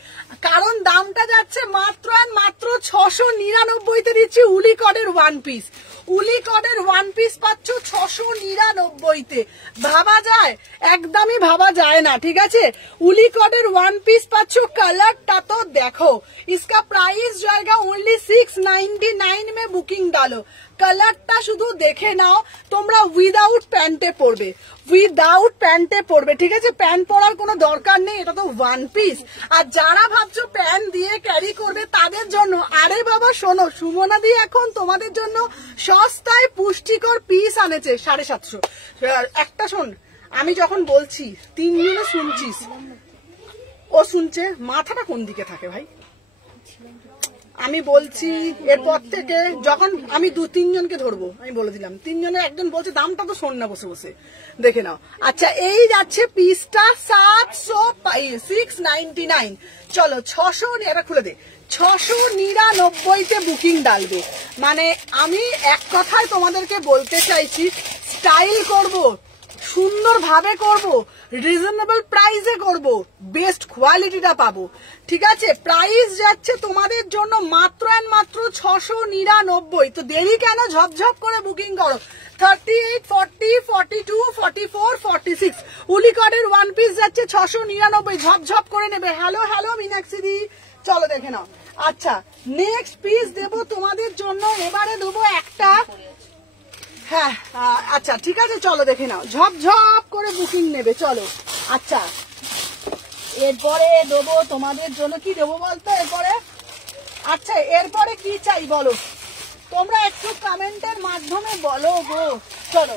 কারণ দামটা যাচ্ছে মাত্র আর মাত্র 699-তে দিচ্ছি উলিকটের ওয়ান পিস। উলিকটের ওয়ান পিস পাচ্ছ 699-তে। ভাবা যায়? একদমই ভাবা যায় না, ঠিক আছে। উলিকটের ওয়ান পিস পাচ্ছ। কালারটা তো দেখো। इसका प्राइस जाएगा ओनली 699 में बुकिंग डालो। কালারটা শুধু দেখে নাও। তোমরা উইদাউট প্যান্টে পরবে, উইদাউট প্যান্টে পরবে, ঠিক আছে। প্যান্ট পরার কোনো দরকার নেই, এটা তো ওয়ান পিস। আর যারা ভাবছো প্যান্ট দিয়ে ক্যারি করবে তাদের জন্য, আরে বাবা শোনো, সুমনা দি এখন তোমাদের জন্য সস্তায় পুষ্টিকর পিস আনেছে 750। একটা শোন, আমি যখন বলছি 3 জনে শুনছিস, ও শুনছে, মাথাটা কোন দিকে থাকে ভাই? আমি বলছি এরপর থেকে যখন আমি 2-3 জনকে ধরবো, আমি বলে দিলাম 3 জনের একজন বলছে দামটা তো শোন না বসে বসে, দেখে নাও। আচ্ছা এই যাচ্ছে পিসটা 699। চলো 600, এটা খুলে দে, 699-তে বুকিং ডালবে। মানে আমি এক কথায় তোমাদেরকে বলতে চাইছি, স্টাইল করব, সুন্দরভাবে করব, রিজনেবল প্রাইসে করব, বেস্ট কোয়ালিটিটা পাবো, ঠিক আছে। প্রাইস যাচ্ছে তোমাদের জন্য মাত্র আর মাত্র 699। তো দেরি কেন? ঝপঝপ করে বুকিং করো। 38, 40, 42, 44, 46 উলিকটের ওয়ান পিস যাচ্ছে 699। ঝপঝপ করে নেবে। হ্যালো হ্যালো মীনাক্ষী দি, চলো দেখে নাও। আচ্ছা নেক্সট পিস দেবো তোমাদের জন্য, এবারে দেবো একটা, হ্যাঁ আচ্ছা ঠিক আছে, চলো দেখে নাও। ঝপঝপ করে বুকিং নেবে, চলো। আচ্ছা এরপরে দেবো তোমাদের জন্য, কি দেবো বলতো এরপরে? আচ্ছা এরপরে কি চাই বলো, তোমরা একটু কমেন্টের মাধ্যমে বলো গো। চলো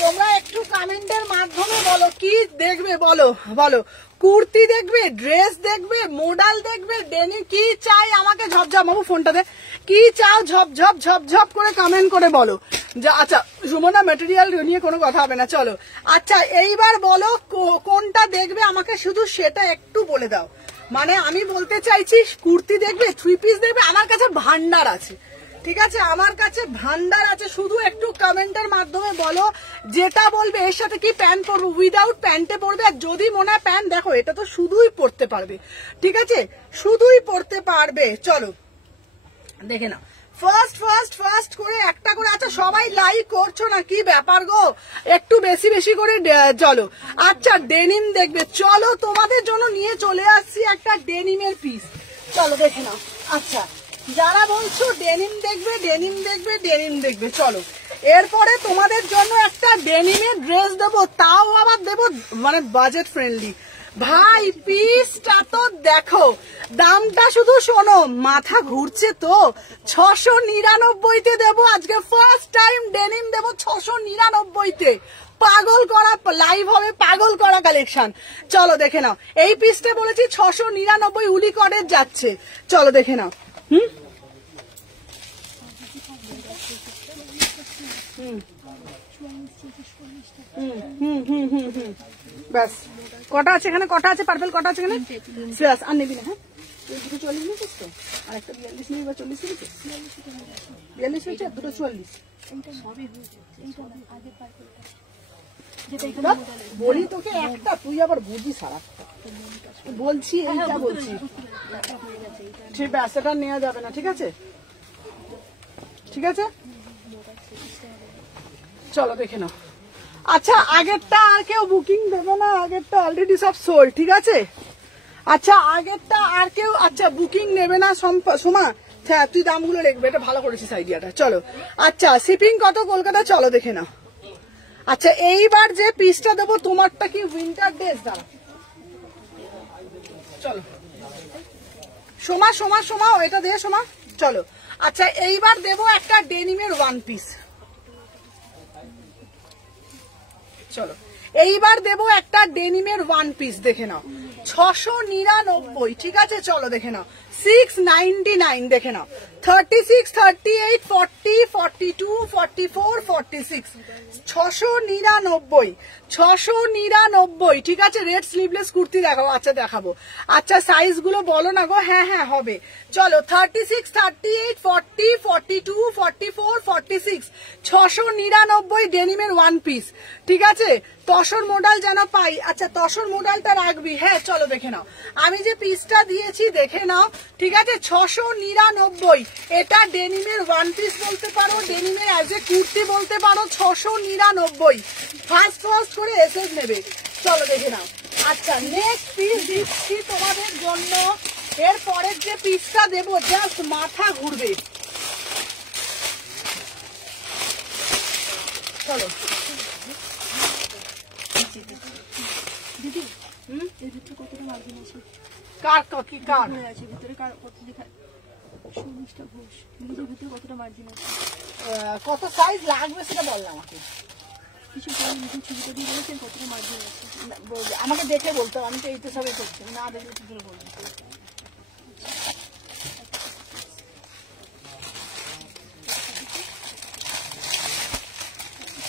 তোমরা একটু কমেন্টের মাধ্যমে বলো কি দেখবে, বলো বলো। কুর্তি দেখবে, ড্রেস দেখবে, মডেল দেখবে, ডেনি কি চাই আমাকে ঝপঝপ, বাবু ফোনটা দে, কি চাও ঝপঝপ ঝপঝপ করে কমেন্ট করে বলো। যা আচ্ছা সুমনা ম্যাটেরিয়াল নিয়ে কোনো কথা হবে না, চলো। আচ্ছা এইবার বলো কোনটা দেখবে আমাকে শুধু সেটা একটু বলে দাও। মানে আমি বলতে চাইছি কুর্তি দেখবে, 3 পিস দেখবে, আমার কাছে ভান্ডার আছে, ঠিক আছে, আমার কাছে ভান্ডার আছে। শুধু একটু কমেন্টের মাধ্যমে বলো যেটা বলবে। এর সাথে কি প্যান্ট পরবো, উইদাউট প্যান্টে পরবে। আর যদি মনে হয় প্যান্ট, দেখো এটা তো শুধুই পরতে পারবে, ঠিক আছে, শুধুই পরতে পারবে। চলো দেখে নাও ফার্স্ট করে একটা করে। আচ্ছা সবাই লাইক করছো না, কি ব্যাপার গো, একটু বেশি বেশি করে চলো। আচ্ছা ডেনিম দেখবে, চলো তোমাদের জন্য নিয়ে চলে আসছি একটা ডেনিমের পিস, চলো দেখে নাও। আচ্ছা যারা বলছো ডেনিম দেখবে ডেনিম দেখবে ডেনিম দেখবে, চলো এরপরে তোমাদের জন্য একটা ডেনিমের ড্রেস দেবো, তাও আবার দেবো মানে বাজেট ফ্রেন্ডলি। ভাই পিসটা তো দেখো, দামটা শুধু শোনো, মাথা ঘুরছে তো। 699-তে দেবো আজকে, ফার্স্ট টাইম ডেনিম দেবো 699-তে। পাগল করা লাইভ হবে, পাগল করা কালেকশন। চলো দেখে নাও, এই পিসটা বলেছি 699 উলিকডের যাচ্ছে, চলো দেখে নাও। ব্যাস কটা আছে এখানে, কটা আছে পার্পেল, কটা আছে এখানে, ব্যাস আর নেবি না। হ্যাঁ 40 নিয়েছিস তো, আর একটা 42 নিবি বা 40 নিবি, 42 হয়েছে আর দুটো 44। বলি তোকে একটা, তুই আবার বুঝি সারা বলছি, এইটা বলছি, ঠিক ব্যাস এটা নেওয়া যাবে না, ঠিক আছে, ঠিক আছে, চলো দেখে নাও। আচ্ছা আগেরটা আর কেউ বুকিং দেবে না, আগেরটা অলরেডি সব সোল্ড, ঠিক আছে। আচ্ছা আগেরটা আর কেউ আচ্ছা বুকিং নেবে না সোমা, হ্যাঁ তুই দামগুলো লিখবে, এটা ভালো করেছিস আইডিয়াটা, চলো। আচ্ছা শিপিং কত কলকাতা, চলো দেখে নাও। আচ্ছা এইবার যে পিসটা দেবো তোমারটা কি উইন্টার ড্রেস, দাঁড়া চলো সোমা সোমা সোমা এটা দে সোমা, চলো। আচ্ছা এইবার দেবো একটা ডেনিমের 1 পিস, চলো এইবার দেবো একটা ডেনিমের 1 পিস, দেখে নাও 699, ঠিক আছে, চলো দেখে নাও। 699 দেখে নাও, 36, 38, 40, 42, 44, 46, 699, ঠিক আছে। রেড স্লিভলেস কুর্তি দেখাবো, আচ্ছা দেখাবো। আচ্ছা সাইজ গুলো বলো না গো, হ্যাঁ হ্যাঁ হবে, চলো। 36, 38, 40, 42, 44, 46, 699 ডেনিমের 1 পিস, ঠিক আছে। তসর মডেল যেন পাই, আচ্ছা তসর মডেলটা রাখবি, হ্যাঁ চলো দেখে নাও। আমি যে পিসটা দিয়েছি দেখে নাও, ঠিক আছে, 699। এটা ডেনিমের 1 পিস বলতে পারো, ডেনিমের অ্যাজ এ কুর্তি বলতে পারো, 699। ফার্স্ট করে এসএস নেবে, চলো দেখে নাও। আচ্ছা নেক্সট পিস দিচ্ছি তোমাদের জন্য, এর পরের যে পিসটা দেবো জাস্ট মাথা ঘুরবে, চলো। দিদি এর ভিতরে কতটা মার্জিন আছে, কার কি কার আছে ভিতরে, কার কত লেখা, সুমিষ্টা ঘোষ, দিদির ভিতরে কতটা মার্জিন আছে, কত সাইজ লাগবে সেটা বল আমাকে, কিছু ছবিটা দিয়ে বলেছেন কতটা মার্জিন আছে, আমাকে দেখে বলতে হবে, আমি তো এইটা সবই করছি, না দেখলে কি করে বলবো।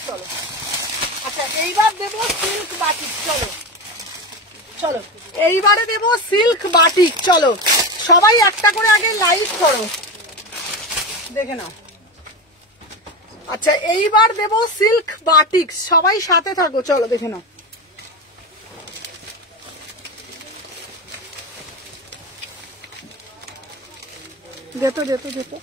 চলো আচ্ছা এইবার দেবো সিল্ক বাটিক, চলো চলো এইবারে দেবো সিল্ক বাটিক, চলো সবাই একটা করে আগে লাইক করো, দেখে নাও। আচ্ছা এইবার দেবো সিল্ক বাটিক, সবাই সাথে থাকো, চলো দেখে নাও। যেতো যেতো যেতো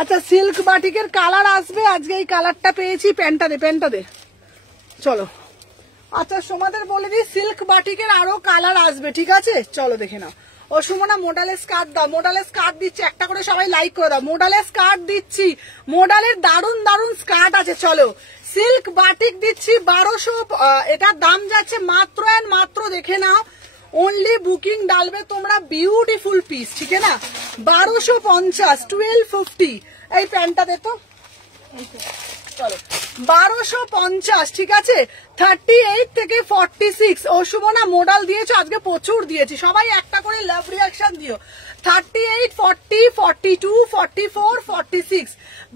আচ্ছা সিল্ক বাটিকের কালার আসবে আজকে, এই কালারটা পেয়েছি, প্যান্টটা দে, চলো। আচ্ছা সোমাদের বলে দিই সিল্ক বাটিকের আরো কালার আসবে, ঠিক আছে, চলো দেখে নাও। ও সুমনা মোডালের স্কার্ট দাও, মোডালের স্কার্ট দিচ্ছি, একটা করে সবাই লাইক করে দাও। মোডালের স্কার্ট দিচ্ছি, মোডালের দারুন দারুন স্কার্ট আছে, চলো। সিল্ক বাটিক দিচ্ছি 1200, এটার দাম যাচ্ছে মাত্র মাত্র, দেখে নাও, ओनली बुकिंग डालबे তোমরা, বিউটিফুল পিস, ঠিক है ना, 1250, 1250। এই প্যান্টটা দে তো, চলো 1250, ঠিক আছে 38 থেকে 46। ও সুমনা মোডাল দিয়েছো আজকে, প্রচুর দিয়েছি, সবাই একটা করে লাভ রিয়াকশন দিও। 38, 40, 42, 44, 46,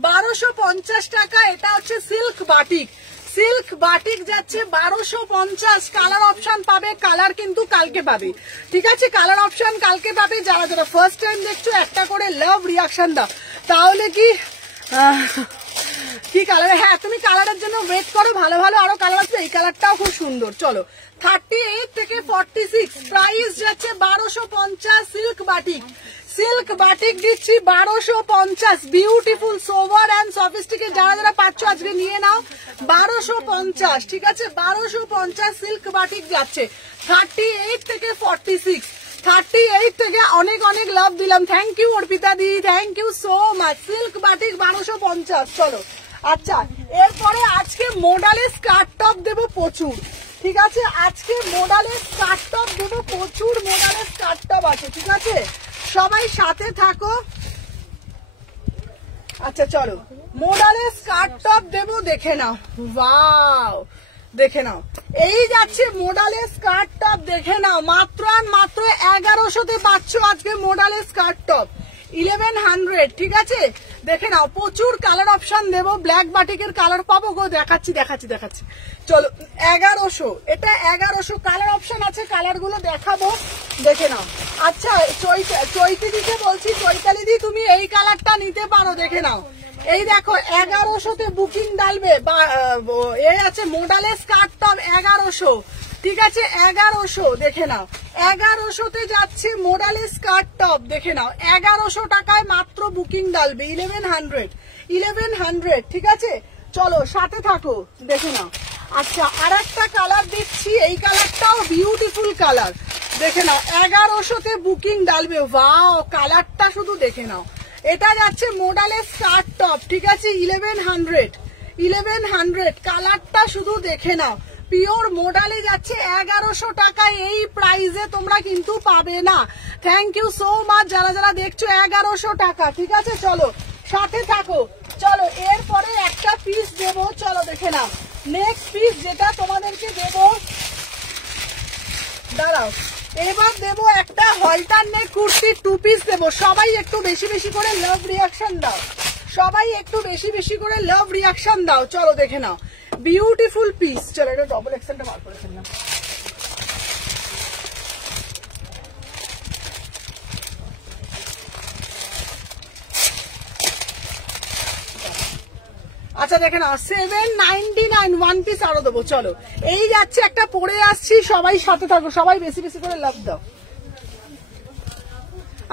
1250 টাকা। এটা হচ্ছে সিল্ক বাটিক, সিল্ক বাটিক যাচ্ছে 1250। কালার অপশন পাবে, কালার কিন্তু কালকে পাবে, ঠিক আছে, কালার অপশন কালকে পাবে। যারা যারা ফার্স্ট টাইম দেখছো একটা করে লাভ রিয়াকশন দাও, তাহলে কি কি কালার, হ্যাঁ তুমি কালারের জন্য ওয়েট করো, ভালো ভালো আরো কালার আসবে, এই কালারটাও খুব সুন্দর। চলো 38 থেকে 46, প্রাইস যাচ্ছে 1250। সিল্ক বাটিক, সিল্ক বাটিক দিচ্ছি 1250। বিউটিফুল সোভার অ্যান্ড সফিস্টিকেট, যারা যারা পাচ্ছ আজকে নিয়ে নাও 1250, ঠিক আছে 1250 সিল্ক বাটিক যাচ্ছে। 38 থেকে 46, 38 থেকে অনেক অনেক লাভ দিলাম। থ্যাংক ইউ অর্পিতা দি, thank you so much. Silk batik 1250। চলো আচ্ছা, এরপরে আজকে মোডালের স্কার্ট টপ দেবো প্রচুর, ঠিক আছে, আজকে মোডালের স্কার্ট টপ দেবো প্রচুর, মোডালের স্কার্ট টপ আছে, ঠিক আছে, সবাই সাথে থাকো। আচ্ছা চলো মোডালের স্কার্ট টপ দেবো, দেখে নাও, ওয়াও দেখে নাও, এই যাচ্ছে মোডালের স্কার্ট টপ, দেখে নাও, মাত্র আর মাত্র 1100-তে পাচ্ছ আজকে মোডালের স্কার্ট টপ 1100, ঠিক আছে, দেখে নাও, প্রচুর কালার অপশন দেবো। ব্ল্যাক বাটিকের কালার পাবো গো, দেখাচ্ছি দেখাচ্ছি দেখাচ্ছি। চলো 1100, এটা 1100 কালার অপশন আছে, কালার গুলো দেখাবো, দেখে নাও। আচ্ছা চৈতি দিকে বলছি, চৈতালি দি তুমি এই কালারটা নিতে পারো, দেখে নাও, এই দেখো 1100-তে বুকিং ডালবে, এই আছে মোডালের স্কার্ট টপ 1100, ঠিক আছে 1100, দেখে নাও 1100-তে যাচ্ছে মোডালের স্কার্ট টপ, দেখে নাও 1100 টাকায় মাত্র বুকিং ডালবে। 1100, ঠিক আছে, চলো সাথে থাকো, দেখে নাও। আচ্ছা আর একটা কালার দিচ্ছি, এই কালারটাও বিউটিফুল কালার, দেখে নাও 1100-তে বুকিং ডালবে। ওয়াও কালারটা শুধু দেখে নাও, এটা যাচ্ছে মোডালের স্কার্ট টপ, ঠিক আছে 1100, কালারটা শুধু দেখে নাও, পিওর মোডালে যাচ্ছে 1100 টাকায়। এই প্রাইসে তোমরা কিন্তু পাবে না। থ্যাংক ইউ সো মাচ যারা যারা দেখছো, 1100 টাকা, ঠিক আছে, চলো সাথে থাকো। চলো এরপরে একটা পিস দেবো, চলো দেখে নাও, নেক্সট পিস যেটা তোমাদেরকে দেবো, দাঁড়াও, এবার দেবো একটা হলটার নেক কুর্তি 2 পিস দেবো। সবাই একটু বেশি বেশি করে লাভ রিয়াকশন দাও, সবাই একটু বেশি বেশি করে লাভ রিয়াকশন দাও। চলো দেখে নাও, বিউটিফুল পিস। চলো এটা ডবল এক্সেলটা বার করে ফেললাম। আচ্ছা দেখে নাও 799 1 পিস আরো দেবো। চলো এই যাচ্ছে একটা পরে আসছি, সবাই সাথে থাকো, সবাই বেশি বেশি করে লাভ দাও।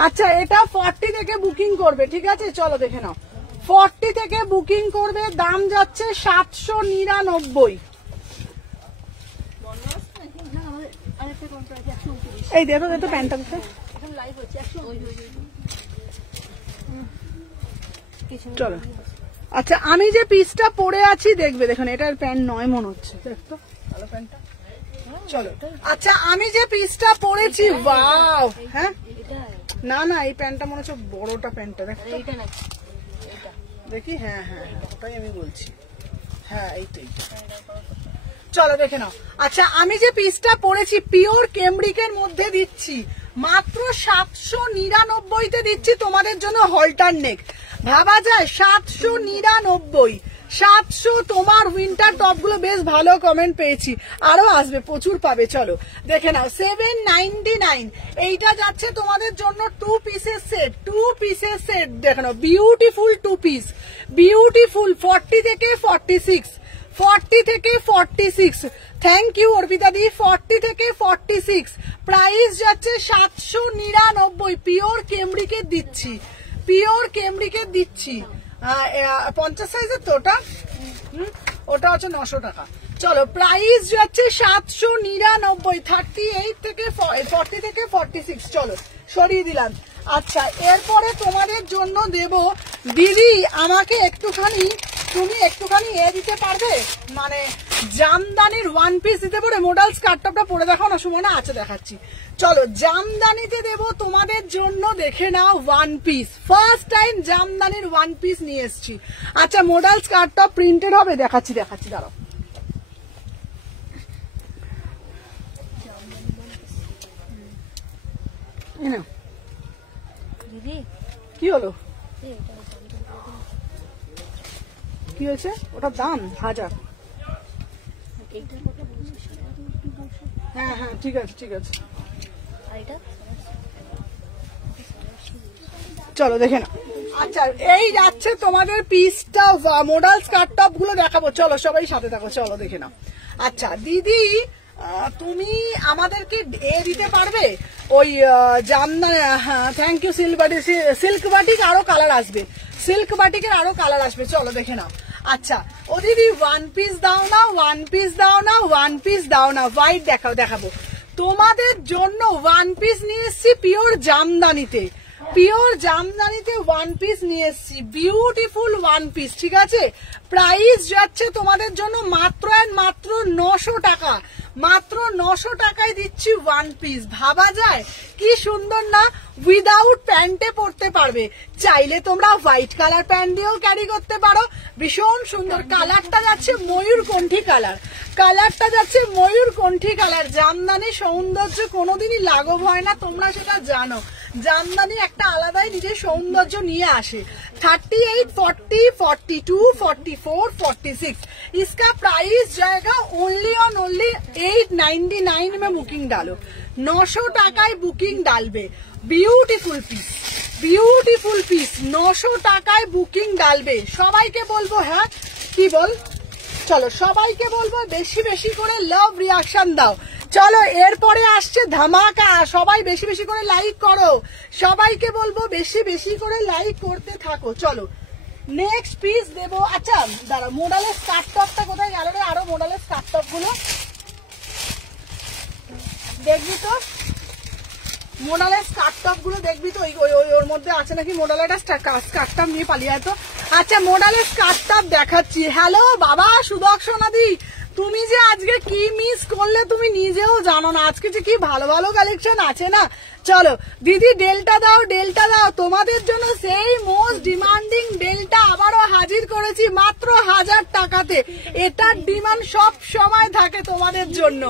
আচ্ছা এটা 40 থেকে বুকিং করবে, ঠিক আছে, চলো দেখে নাও 40 থেকে বুকিং করবে, দাম যাচ্ছে 799। এই দেখো দেখো প্যান্টটা চলো। আচ্ছা আমি যে পিসটা পরে আছি দেখবে, দেখুন এটার প্যান্ট নয় মনে হচ্ছে, দেখতো ভালো প্যান্টটা। চলো আচ্ছা আমি যে পিসটা পরেছি, ওয়াও, হ্যাঁ না না এই প্যান্টটা মনে হচ্ছে বড়টা প্যান্টটা, দেখো দেখি, হ্যাঁ হ্যাঁ ওটাই আমি বলছি, হ্যাঁ এইটাই। চলো দেখে নাও। আচ্ছা আমি যে পিসটা পরেছি পিওর কেমব্রিকের মধ্যে দিচ্ছি, মাত্র 799-তে দিচ্ছি তোমাদের জন্য হলটার নেক। ভাবা যায় 799, 700। তোমার উইন্টার টপ গুলো বেশ ভালো কমেন্ট পেয়েছি, আরো আসবে, প্রচুর পাবে। চলো দেখে নাও 799, এইটা যাচ্ছে তোমাদের জন্য 2 পিসের সেট, 2 পিসের সেট, দেখে নাও বিউটিফুল 2 পিস, বিউটিফুল। 40 থেকে 46, 40 থেকে 46, থ্যাংক ইউ অর্পিতা দি। 40 থেকে 46, প্রাইস যাচ্ছে 799, পিওর কেমব্রিকের দিচ্ছি, পিওর কেমব্রিকের দিচ্ছি। 50 সাইজের তো ওটা, ওটা হচ্ছে 900 টাকা। চলো প্রাইস যাচ্ছে 799, 38 থেকে 40 থেকে 46। চলো সরিয়ে দিলাম। আচ্ছা এরপরে তোমাদের জন্য দেব, দিদি আমাকে একটুখানি, তুমি একটুখানি দিতে পারবে, মানে জামদানির 1 পিস দিতে পারে, মোডাল স্কার্ট টপটা পরে দেখাও না সুমনা। আচ্ছা দেখাচ্ছি, চলো জামদানিতে দেব তোমাদের জন্য, দেখে নাও ওয়ান পিস। ফার্স্ট টাইম জামদানির ওয়ান পিস নিয়ে এসেছি। আচ্ছা মডেল স্কার্টটা প্রিন্টেড হবে, দেখাচ্ছি দাঁড়াও। দিদি কি হলো, কি হয়েছে? ওটার দাম 1000। হ্যাঁ হ্যাঁ ঠিক আছে ঠিক আছে, চলো দেখে না। আচ্ছা এই যাচ্ছে তোমাদের পিসটা, মডেল স্কার্ট টপ গুলো দেখাবো, চলো সবাই সাথে থাকো, চলো দেখে নাও। আচ্ছা দিদি তুমি আমাদেরকে দিতে পারবে ওই জামদানি? হ্যাঁ থ্যাংক ইউ। সিল্ক বাটিক আরো কালার আসবে, সিল্ক বাটিকের আরো কালার আসবে, চলো দেখে নাও। আচ্ছা ও দিদি ওয়ান পিস দাও না, ওয়ান পিস দাও না, ওয়ান পিস দাও না, হোয়াইট দেখাবো তোমাদের জন্য। ওয়ান পিস নিয়ে এসছি পিওর জামদানিতে, পিওর জামদানিতে ওয়ান পিস নিয়ে এসছি, বিউটিফুল ওয়ান পিস, ঠিক আছে? প্রাইস যাচ্ছে তোমাদের জন্য মাত্র 900 টাকা, মাত্র 900 টাকায় দিচ্ছি ওয়ান পিস। ভাবা যায় কি সুন্দর না? উইদাউট প্যান্টে পরতে পারবে, চাইলে তোমরা হোয়াইট কালার প্যান্ট দিয়েও ক্যারি করতে পারো, ভীষণ সুন্দর। কালারটা যাচ্ছে ময়ূরকণ্ঠী কালার, কালারটা যাচ্ছে ময়ূরকণ্ঠী কালার। জামদানি সৌন্দর্য কোনোদিনই লাঘব হয় না, তোমরা সেটা জানো। জামদানি একটা আলাদাই নিজের সৌন্দর্য নিয়ে আসে। 38, 40, 42, 44, 46 इसका प्राइस जाएगा ओनली ऑन ओनली 899 में बुकिंग डालो। 900 টাকায় বুকিং ডালবে। বিউটিফুল পিস, বিউটিফুল পিস, 900 টাকায় বুকিং ডালবে। সবাইকে বলবো, হ্যাঁ কি বল, চলো সবাইকে বলবো বেশি বেশি করে লাভ রিয়াকশন দাও। চলো এরপরে আসছে ধামাকা, সবাই বেশি বেশি করে লাইক করো, সবাইকে বলবো বেশি বেশি করে লাইক করতে থাকো। চলো নেক্সট পিস দেবো। আচ্ছা দাঁড়া, মডেলের স্কার্ট টপটা কোথায় গেল রে? আরো মডেলের স্কার্ট টপ গুলো দেখবি তো, মডেলের স্কার্ট টপ গুলো দেখবি তো, ওর মধ্যে আছে নাকি মডেলের স্কার্ট টপ নিয়ে পালিয়ে তো। আচ্ছা মডেলের স্কার্ট টপ দেখাচ্ছি। হ্যালো বাবা সুদর্শনাদি, তুমি যে আজকে কি মিস করলে তুমি নিজেও জানো না, আজকে যে কি ভালো ভালো কালেকশন আছে না। চলো দিদি ডেলটা দাও, ডেলটা দাও, তোমাদের জন্য সেই মোস্ট ডিমান্ডিং ডেলটা আবারও হাজির করেছি মাত্র 1000 টাকাতে। এটার ডিমান্ড সব সময় থাকে তোমাদের জন্য,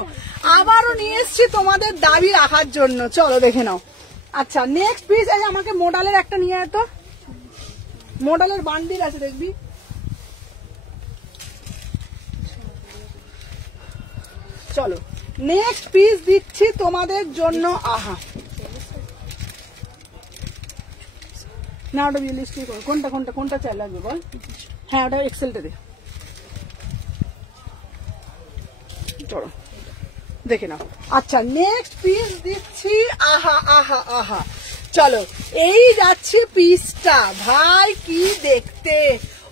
আবারও নিয়ে এসছি তোমাদের দাবি রাখার জন্য। চলো দেখে নাও। আচ্ছা নেক্সট পিস, এই আমাকে মডেলের একটা নিয়ে আয় তো, মডেলের বান্ডিল আছে দেখবি। চলো নেক্সট পিস দিচ্ছি তোমাদের জন্য। আহা না ওটা রিয়েলিস্টিক, কোনটা কোনটা কোনটা চাই লাগবে বল? হ্যাঁ ওটা এক্সেলটা দে, চলো দেখে নাও। আচ্ছা নেক্সট পিস দিচ্ছি। আহা আহা আহা, চলো এই যাচ্ছে পিসটা, ভাই কি দেখতে।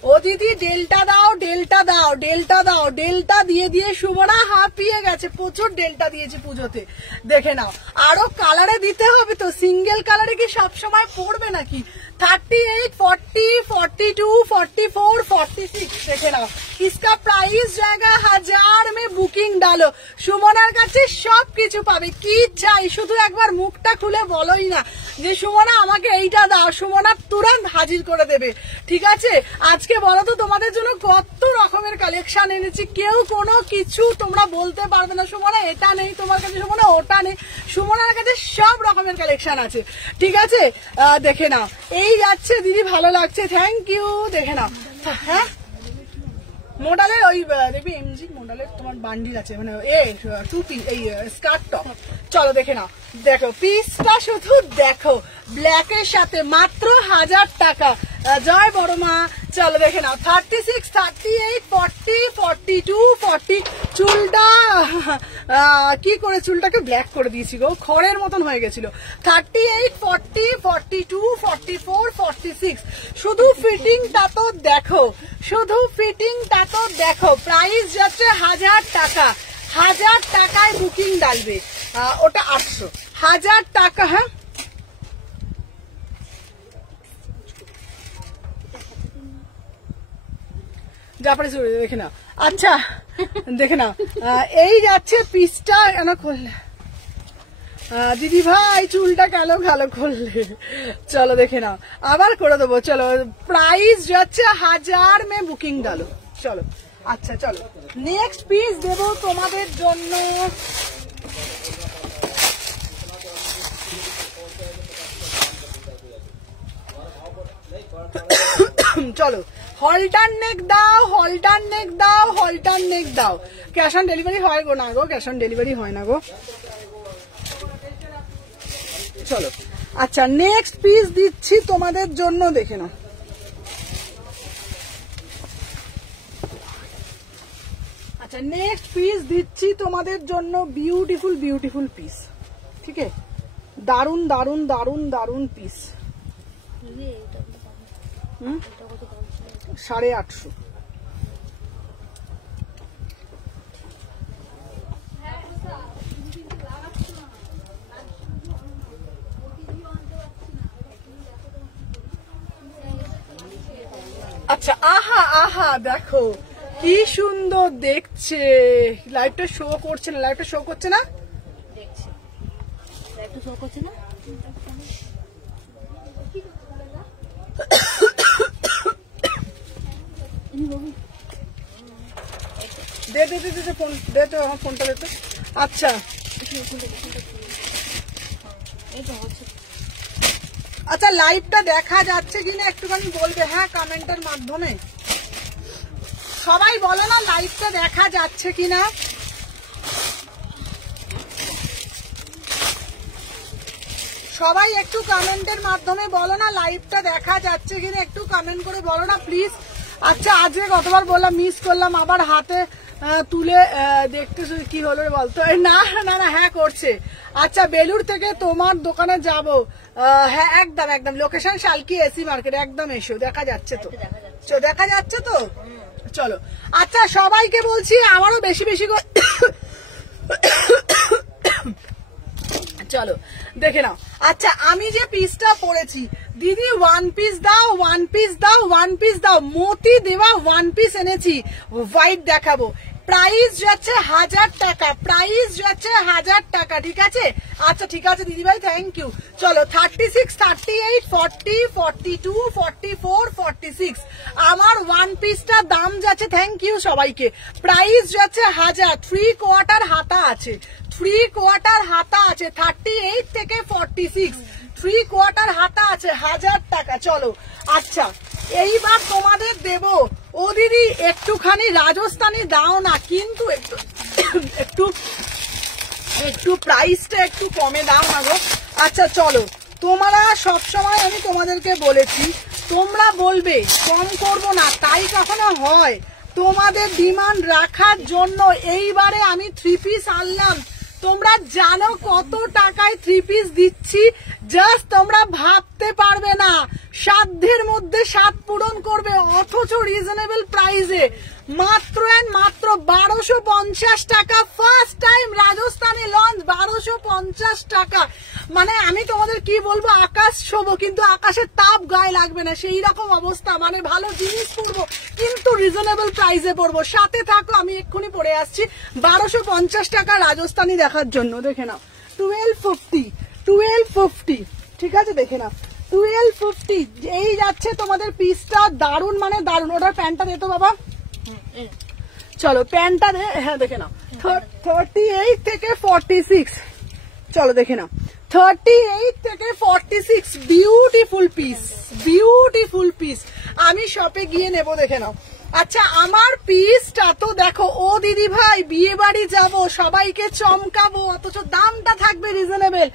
ও দিদি ডেলটা দাও, ডেলটা দাও, ডেলটা দাও, ডেলটা দিয়ে দিয়ে সুমনা হাঁপিয়ে গেছে, প্রচুর ডেলটা দিয়েছে পুজোতে। দেখে নাও আরো কালারে দিতে হবে তো, সিঙ্গেল কালারে কি সবসময় পড়বে নাকি? 38, 40, 42, 44, 46 দেখে নাও। इसका प्राइस जाएगा 1000 में बुकिंग डालो। সুমনার কাছে সবকিছু পাবে, কি চাই শুধু একবার মুখটা খুলে বলোই না যে সুমনা আমাকে এইটা দাও, সুমনা তুরন্ত হাজির করে দেবে, ঠিক আছে? আজকে বলো তো তোমাদের জন্য কত রকমের কালেকশন এনেছি, কেউ কোনো কিছু তোমরা বলতে পারবে না সুমনা এটা নেই তোমার কাছে, সুমনা ওটা নেই, সুমনার কাছে সব রকমের কালেকশন আছে, ঠিক আছে? দেখে নাও এই যাচ্ছে দিদি, ভালো লাগছে, থ্যাংক ইউ। দেখে নাও, হ্যাঁ মডেলের ওই দেখবি এমজি মডেলের তোমার বান্ডিল আছে, মানে টুপি এই স্কার্ট টপ। চলো দেখে নাও, দেখো পিসটা শুধু দেখো, ব্ল্যাকের সাথে মাত্র 1000 টাকা। জয় বড় মা। চলো দেখে নাও 36, 38, 40, 42, 40 চুলটা কি করে চুলটাকে ব্ল্যাক করে দিয়েছি গো, খড়ের মতন হয়ে গেছিল। 38, 40, 42, 44, 46 শুধু ফিটিংটা তো দেখো, শুধু ফিটিংটা তো দেখো। প্রাইস যাচ্ছে 1000 টাকা, 1000 টাকায় বুকিং ডালবে। ওটা 800, 1000 টাকা। হ্যাঁ জাপানি দেখে নাও। আচ্ছা দেখে নাও এই যাচ্ছে পিসটা, করলে দিদি ভাই চুলটা কালো কালো করলে, চলো দেখে নাও, আবার করে দেবো। চলো প্রাইস যাচ্ছে 1000 में বুকিং ডালো। চলো আচ্ছা চলো নেক্সট পিস দেবো তোমাদের জন্য। চলো হলটার নেক দাও, হলটার নেক দাও, হলটার নেক দাও। ক্যাশ অন ডেলিভারি হয় গো? না গো, ক্যাশ অন ডেলিভারি হয় না গো। চলো আচ্ছা নেক্সট পিস দিচ্ছি তোমাদের জন্য, দেখে নাও। আচ্ছা নেক্সট পিস দিচ্ছি তোমাদের জন্য, বিউটিফুল বিউটিফুল পিস, ঠিক আছে? দারুন দারুন দারুন দারুন পিস। 850। আচ্ছা আহা আহা দেখো কি সুন্দর দেখছে। লাইভটা শো করছে না, লাইভটা শো করছে না, দেখছি লাইভটা শো করছে না। দে দে দে দে ফোন দে তো, আমার ফোনটা দে তো। আচ্ছা আচ্ছা লাইভটা দেখা যাচ্ছে কিনা একটুখানি বলবে, হ্যাঁ কমেন্টের মাধ্যমে। সবাই বলে না লাইভটা দেখা যাচ্ছে কিনা। সবাই একটু কমেন্টের মাধ্যমে বলো না লাইভটা দেখা যাচ্ছে কিনা, একটু কমেন্ট করে বলো না প্লিজ। আচ্ছা আজকে কতবার বললাম, মিস করলাম, আবার হাতে তুলে দেখতে কি হলো বলতো? না না না, হ্যাঁ করছে। আচ্ছা বেলুর থেকে তোমার দোকানে যাব, হ্যাঁ একদম একদম, লোকেশন শালকি এসি মার্কেট, একদম এসো, দেখা যাচ্ছে তো, দেখা যাচ্ছে তো। চলো আচ্ছা সবাইকে বলছি আমারও বেশি বেশি করে চলো দেখে নাও। আচ্ছা আমি যে পিসটা পরেছি, দিদি ওয়ান পিস দাও, ওয়ান পিস দাও, ওয়ান পিস দাও, মতি দেওয়া ওয়ান পিস এনেছি, হোয়াইট দেখাবো। প্রাইস যাচ্ছে 1000 টাকা, প্রাইস যাচ্ছে 1000 টাকা, ঠিক আছে? আচ্ছা ঠিক আছে দিদি ভাই, থ্যাংক ইউ। চলো 36, 38, 40, 42, 44, 46 আমার ওয়ান পিসটার দাম যাচ্ছে, থ্যাংক ইউ সবাইকে। প্রাইস যাচ্ছে 1000, 3 কোয়ার্টার হাতা আছে, 3 কোয়ার্টার হাতা আছে, 38 থেকে 46, 3 কোয়ার্টার হাতা আছে, 1000 টাকা। চলো আচ্ছা এইবার তোমাদের দেব, ও দিদি একটুখানি রাজস্থানি দাও না, কিন্তু একটু একটু একটু প্রাইসটা একটু কমে দাও না গো। আচ্ছা চলো, তোমরা সবসময় আমি তোমাদেরকে বলেছি তোমরা বলবে কম করব না, তাই কখনো হয়? তোমাদের ডিমান্ড রাখার জন্য এইবারে আমি 3 পিস আনলাম। তোমরা জানো কত টাকায় 3 পিস দিচ্ছি, জাস্ট তোমরা ভাবতে পারবে না। সাধ্যের মধ্যে সাত পূরণ করবে, অথচ রিজনেবল প্রাইসে মাত্র মাত্র 1250 টাকা। ফার্স্ট টাইম রাজস্থানে লঞ্চ 1250 টাকা। মানে আমি তোমাদের কি বলবো, আকাশ শোবো কিন্তু আকাশের তাপ গায়ে লাগবে না, সেই রকম অবস্থা। মানে ভালো জিনিস পরবো কিন্তু রিজনেবল প্রাইসে পরবো। সাথে থাকো, আমি এক্ষুনি পরে আসছি। 1250 টাকা রাজস্থানি দেখার জন্য দেখে নাও। 1250, 1250, ঠিক আছে দেখে নাও। 1250 এই যাচ্ছে তোমাদের পিসটা, দারুন মানে দারুন। ওটার প্যান্টটা দে তো বাবা, চলো প্যান্টটা দে, হ্যাঁ দেখে নাও। 38 থেকে 46, চলো দেখে নাও। 38 থেকে 46 বিউটিফুল পিস, বিউটিফুল পিস। আমি শপে গিয়ে নেবো, দেখে নাও। আচ্ছা আমার পিসটা তো দেখো, ও দিদি ভাই বিয়ে বাড়ি যাবো, সবাইকে চমকাবো, অথচ দামটা থাকবে রিজনেবল।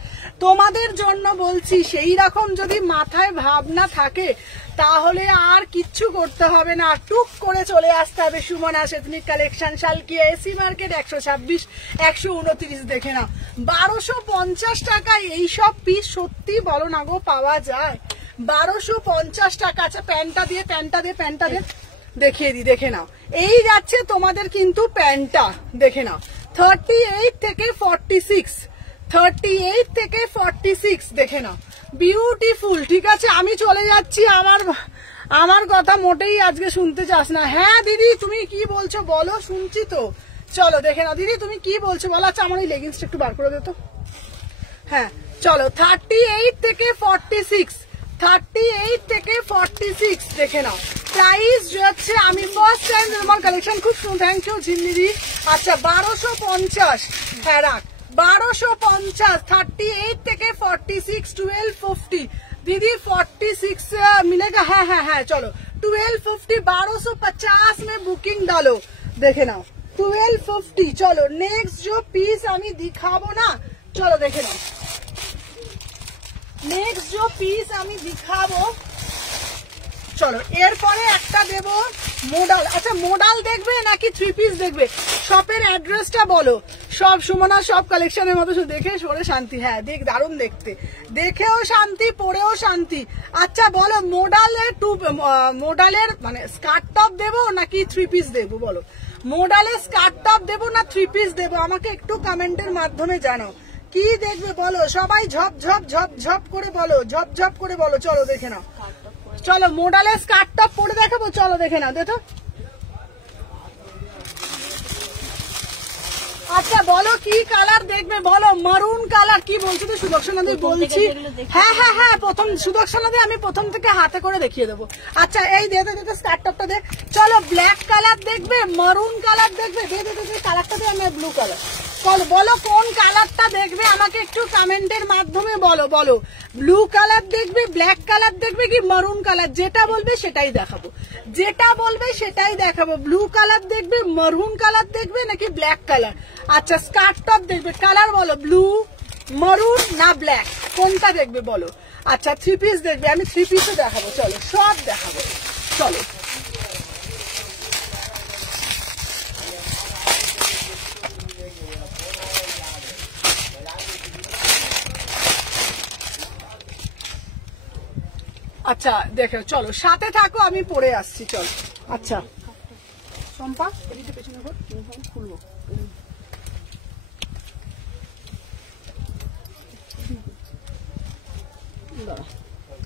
তোমাদের জন্য বলছি, সেই রকম যদি মাথায় ভাবনা থাকে তাহলে আর কিচ্ছু করতে হবে না, টুক করে চলে আসতে হবে Sumana ethnic collection, Salkia AC market, 126, 129 দেখে নাও। 1250 টাকায় এইসব পিস সত্যি বলো না গো পাওয়া যায়? 1250 টাকা। আচ্ছা প্যান্টটা দিয়ে, প্যান্টটা দিয়ে, প্যান্টটা দিয়ে দেখিয়ে দিই, দেখে নাও। এই যাচ্ছে তোমাদের কিন্তু প্যান্টটা, দেখে নাও। 38 থেকে 46, 38 থেকে 46 দেখে নাও, বিউটিফুল, ঠিক আছে? আমি চলে যাচ্ছি, আমার কথা মোটেই আজকে শুনতে চাস না। হ্যাঁ দিদি তুমি কি বলছো বলো, শুনছি তো। চলো দেখে নাও দিদি তুমি কি বলছো বলো। আচ্ছা আমার এই লেগিংসটা একটু বার করে দে তো। হ্যাঁ চলো 38 থেকে 46, 38 থেকে 46 দেখে নাও। প্রাইস হচ্ছে, আমি ফার্স্ট টাইম তোমার কালেকশন খুব থ্যাংক ইউ ঝিল্লিদি। আচ্ছা 1250, হ্যাঁ রাখ 1250, 38 থেকে 46, 1250 दीदी 46 मिलेगा। हाँ हाँ हाँ चलो 1250, 1250 में बुकिंग डालो। देखे नाओ 1250। चलो नेक्स्ट जो पीस আমি दिखाबो ना, चलो देखे नाओ नेक्स्ट जो पीस আমি दिखाबो। চলো এরপরে একটা দেব মডাল। আচ্ছা মডাল দেখবে নাকি 3 পিস দেখবে? শপের অ্যাড্রেসটা বলো। সব সুমনা সব কালেকশনের মতো শুধু দেখে সরে শান্তি। হ্যাঁ দেখ দারুণ দেখতে, দেখেও শান্তি পরেও শান্তি। আচ্ছা বলো মোডালের মানে স্কার্ট টপ দেবো নাকি 3 পিস দেবো বলো? মোডালের স্কার্ট টপ দেবো না 3 পিস দেবো? আমাকে একটু কমেন্টের মাধ্যমে জানাও কি দেখবে বলো। সবাই ঝপ ঝপ ঝপ ঝপ করে বলো, ঝপ ঝপ করে বলো। চলো দেখে নাও, চলো মোডালের স্কার্ট টপ পরে দেখাবো। চলো দেখে নাও দেখো। আচ্ছা বলো কি কালার দেখবে বলো? মারুন কালার। কি বলছো তো সুদর্শনাদি? বলছি হ্যাঁ হ্যাঁ হ্যাঁ প্রথম সুদর্শনাদি আমি প্রথম থেকে হাতে করে দেখিয়ে দেবো। আচ্ছা এই দে দে দে স্কার্ট টপটা দে। চলো ব্ল্যাক কালার দেখবে, মারুন কালার দেখবে? দে দে দে কালারটা দে, আমার ব্লু কালার। চলো বলো কোন কালারটা দেখবে আমাকে একটু কমেন্টের মাধ্যমে বলো। বলো ব্লু কালার দেখবে, ব্ল্যাক কালার দেখবে কি মারুন কালার? যেটা বলবে সেটাই দেখাবো, যেটা বলবে সেটাই দেখাবো। ব্লু কালার দেখবে, মারুন কালার দেখবে নাকি ব্ল্যাক কালার? আচ্ছা স্কার্ট টপ দেখবে, কালার বলো ব্লু, মারুন না ব্ল্যাক, কোনটা দেখবে বলো? আচ্ছা 3 পিস দেখবে, আমি 3 পিসও দেখাবো। চলো সব দেখাবো। চলো আচ্ছা দেখো, চলো সাথে থাকো, আমি পরে আসছি। চলো আচ্ছা সম্পা এদিকে পেছনে ঘর, খুলবো। দাঁড়া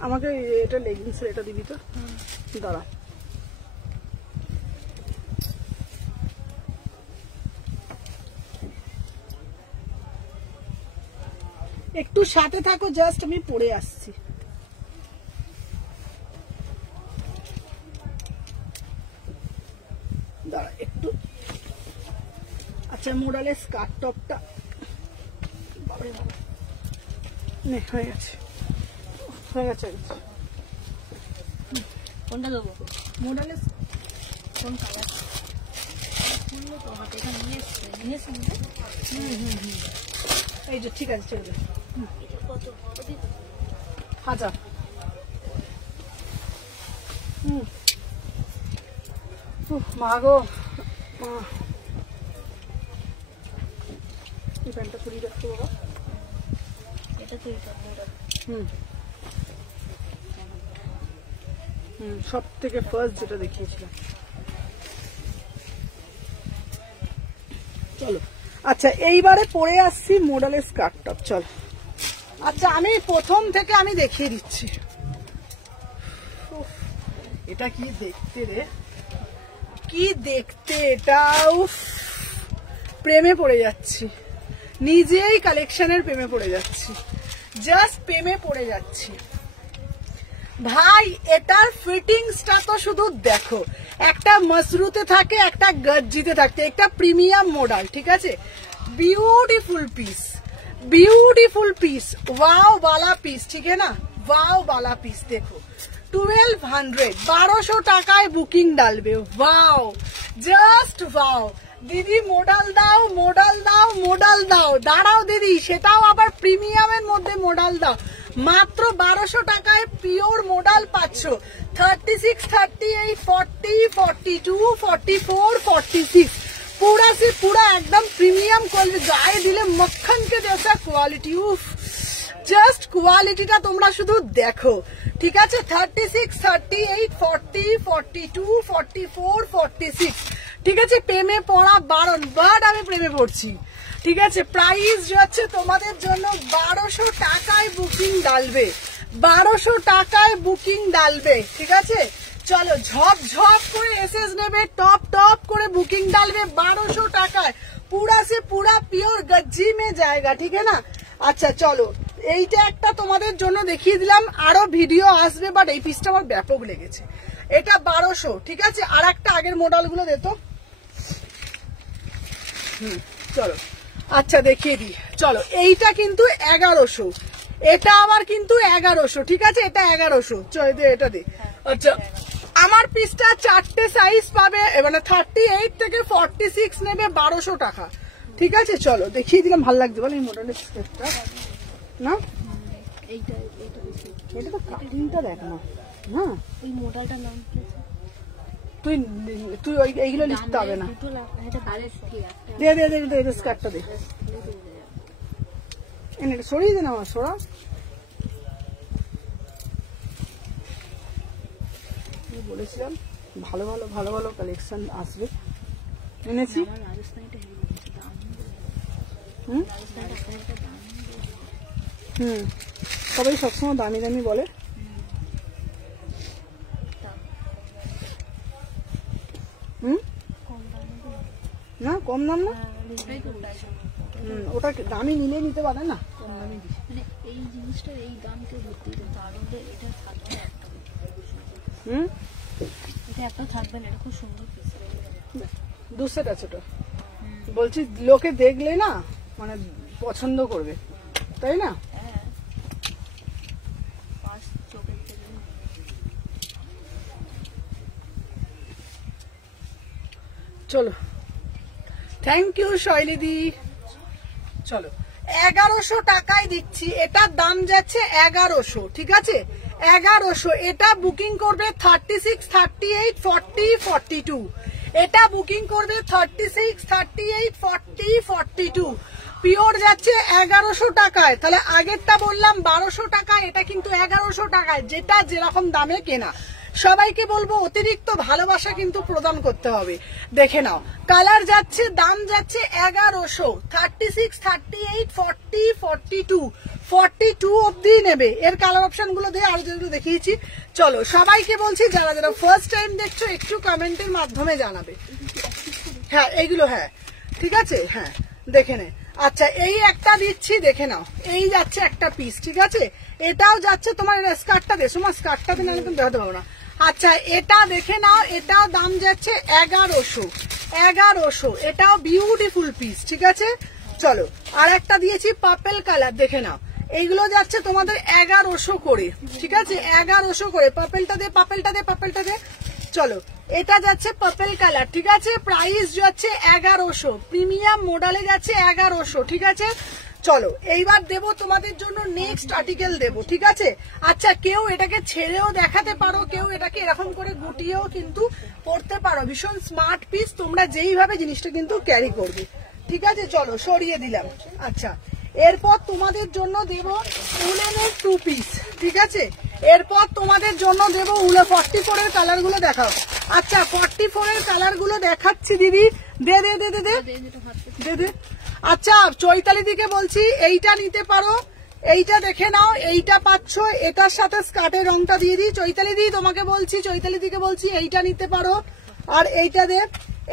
আমাকে এটা লেগিংস এটা দিবি তো, দাঁড়া। একটু সাথে থাকো, জাস্ট আমি পরে আসছি। দাঁড়া একটু। আচ্ছা মোডালের স্কার্ট টপটা হয়ে গেছে, হয়ে গেছে। কোনটা দেবো? মোডালের কোন কালার? এই যে ঠিক আছে ছেড়ে দে। আচ্ছা মা গো এই প্যান্টটা ছড়িয়ে রাখতো বাবা। এটা তুই সব থেকে ফার্স্ট যেটা দেখিয়েছিলাম। চলো আচ্ছা এইবারে পরে আসছি মডেলের স্কার্ট টপ। চলো আচ্ছা আমি প্রথম থেকে আমি দেখিয়ে দিচ্ছি। এটা কি দেখতে রে, কি দেখতে এটা, প্রেমে পড়ে যাচ্ছি, নিজেই কালেকশনের প্রেমে পড়ে যাচ্ছি, জাস্ট প্রেমে পড়ে যাচ্ছি ভাই। এটার ফিটিংসটা তো শুধু দেখো, একটা মসরুতে থাকে, একটা গজ্জিতে থাকে, একটা প্রিমিয়াম মডেল, ঠিক আছে। Beautiful piece, beautiful piece, wow वाला পিস, ঠিক है ना, वाও वाला পিস। দেখো 1200, 1200 টাকায় বুকিং ডালবে। Wow, just wow. দিদি মডেল দাও, মডেল দাও, মডেল দাও। দাঁড়াও দিদি, সেটাও আবার প্রিমিয়ামের মধ্যে মডেল দাও। মাত্র 1200 টাকায় পিওর মডেল পাচ্ছ। 36, 38, 40, 42, 44, 46 पूरा से पूरा एकदम प्रीमियम क्वालिटी, गाয়ে দিলে मक्खन के जैसा क्वालिटी। उफ জাস্ট কোয়ালিটিটা তোমরা শুধু দেখো, ঠিক আছে। 36, 38, 40, 42, 44, 46, ঠিক আছে। প্রেমে পড়া বারণ, বাট আমি প্রেমে পড়ছি, ঠিক আছে। প্রাইস যাচ্ছে তোমাদের জন্য 1200 টাকায় বুকিং ডালবে, 1200 টাকায় বুকিং ডালবে, ঠিক আছে। চলো ঝপ ঝপ করে এসএস নেবে, টপ টপ করে बुकिंग डालবে 1200 টাকায়। पूरा से पूरा प्योर गज्जी में जाएगा, ठीक है ना। আচ্ছা চলো, এইটা একটা তোমাদের জন্য দেখিয়ে দিলাম, আরো ভিডিও আসবে, বাট এই পিসটা আমার ব্যাপক লেগেছে। এটা 1200, ঠিক আছে। আর একটা আগের মডেল গুলো দিত। চলো আচ্ছা দেখিয়ে দিই। চলো এইটা কিন্তু 1100, এটা আবার কিন্তু 1100, ঠিক আছে। এটা 1100, এটা দে। আচ্ছা আমার পিসটা 4টে সাইজ পাবে, মানে 38 থেকে 46 নেবে 1200 টাকা, ঠিক আছে। চলো দেখিয়ে দিলাম, ভালো লাগছে বল এই মডেলের স্কেচটা না? এটা তো কাটিংটা দেখ না, হ্যাঁ এই মডেলটার নাম কি? তুই এইগুলো লিখতে হবে না। দে দে দে দে স্কার্টটা দে, এটা সরিয়ে দে না আমার, সরা। বলেছিলাম ভালো ভালো ভালো ভালো কালেকশন আসবে, এনেছি। সবাই সবসময় দামি দামি বলে। না কম দাম না, ওটা দামি নিলে নিতে পারে না, কম দামি মানে এই জিনিসটা এই দাম কেউ ধরতেই দেয়, তার মধ্যে এটা থাকবে একটা, এটা একটা থাকবে না, এটা খুব সুন্দর পিস। 2 সেট আছে তো, বলছি লোকে দেখলে না মানে পছন্দ করবে, তাই না? চলো থ্যাংক ইউ শৈলীদি। চলো 1100 টাকায় দিচ্ছি, এটার দাম যাচ্ছে 1100, ঠিক আছে 1100। এটা বুকিং করবে 36, 38, 40, 42, এটা বুকিং করবে 36, 38, 40, 42। পিওর যাচ্ছে 1100 টাকায়। তাহলে আগেরটা বললাম 1200 টাকায়, এটা কিন্তু 1100 টাকায়, যেটা যেরকম দামে কেনা। সবাইকে বলবো অতিরিক্ত ভালোবাসা কিন্তু প্রদান করতে হবে। দেখে নাও কালার যাচ্ছে, দাম যাচ্ছে 1100, 36, 38, 40, 42, 42 অব্দি নেবে। এর কালার অপশন গুলো দিয়ে আরো যেগুলো দেখিয়েছি। চলো সবাইকে বলছি যারা যারা ফার্স্ট টাইম দেখছো একটু কমেন্টের মাধ্যমে জানাবে। হ্যাঁ এইগুলো, হ্যাঁ ঠিক আছে, হ্যাঁ দেখে নে। আচ্ছা এই একটা দিচ্ছি, দেখে নাও, এই যাচ্ছে একটা পিস, ঠিক আছে। এটাও যাচ্ছে তোমার, স্কার্টটা দে তোমার, স্কার্টটা দিন আমি তুমি দেখাতে পারবো না। আচ্ছা এটা দেখে নাও, এটাও দাম যাচ্ছে 1100, এটাও বিউটিফুল পিস, ঠিক আছে। চলো আর একটা দিয়েছি পার্পল কালার, দেখে নাও, এইগুলো যাচ্ছে তোমাদের 1100 করে, ঠিক আছে 1100 করে। পার্পলটা দে, পার্পলটা দে, পার্পলটা দে। চলো এটা যাচ্ছে পার্পল কালার, ঠিক আছে, প্রাইস যাচ্ছে 1100, প্রিমিয়াম মডেলে যাচ্ছে 1100, ঠিক আছে। চলো এইবার দেব তোমাদের জন্য নেক্সট আর্টিকেল দেব, ঠিক আছে। আচ্ছা কেউ এটাকে ছেড়েও দেখাতে পারো, কেউ এটাকে এরকম করে গুটিয়েও কিন্তু পরতে পারো, ভীষণ স্মার্ট পিস, তোমরা যেইভাবে জিনিসটা কিন্তু ক্যারি করবে, ঠিক আছে। চলো সরিয়ে দিলাম। আচ্ছা এরপর তোমাদের জন্য দেব উলেনের 2 পিস, ঠিক আছে। এরপর তোমাদের জন্য দেব 44 এর কালার গুলো দেখাও। আচ্ছা 44 এর কালার গুলো দেখাচ্ছি দিদি, দে দে দে দে দে দে। আচ্ছা চৈতালি দিকে বলছি এইটা নিতে পারো, এইটা দেখে নাও, এইটা পাচ্ছ, এটার সাথে স্কার্টের রংটা দিয়ে দিই। চৈতালি দি তোমাকে বলছি, চৈতালি দিকে বলছি এইটা নিতে পারো, আর এইটা দে,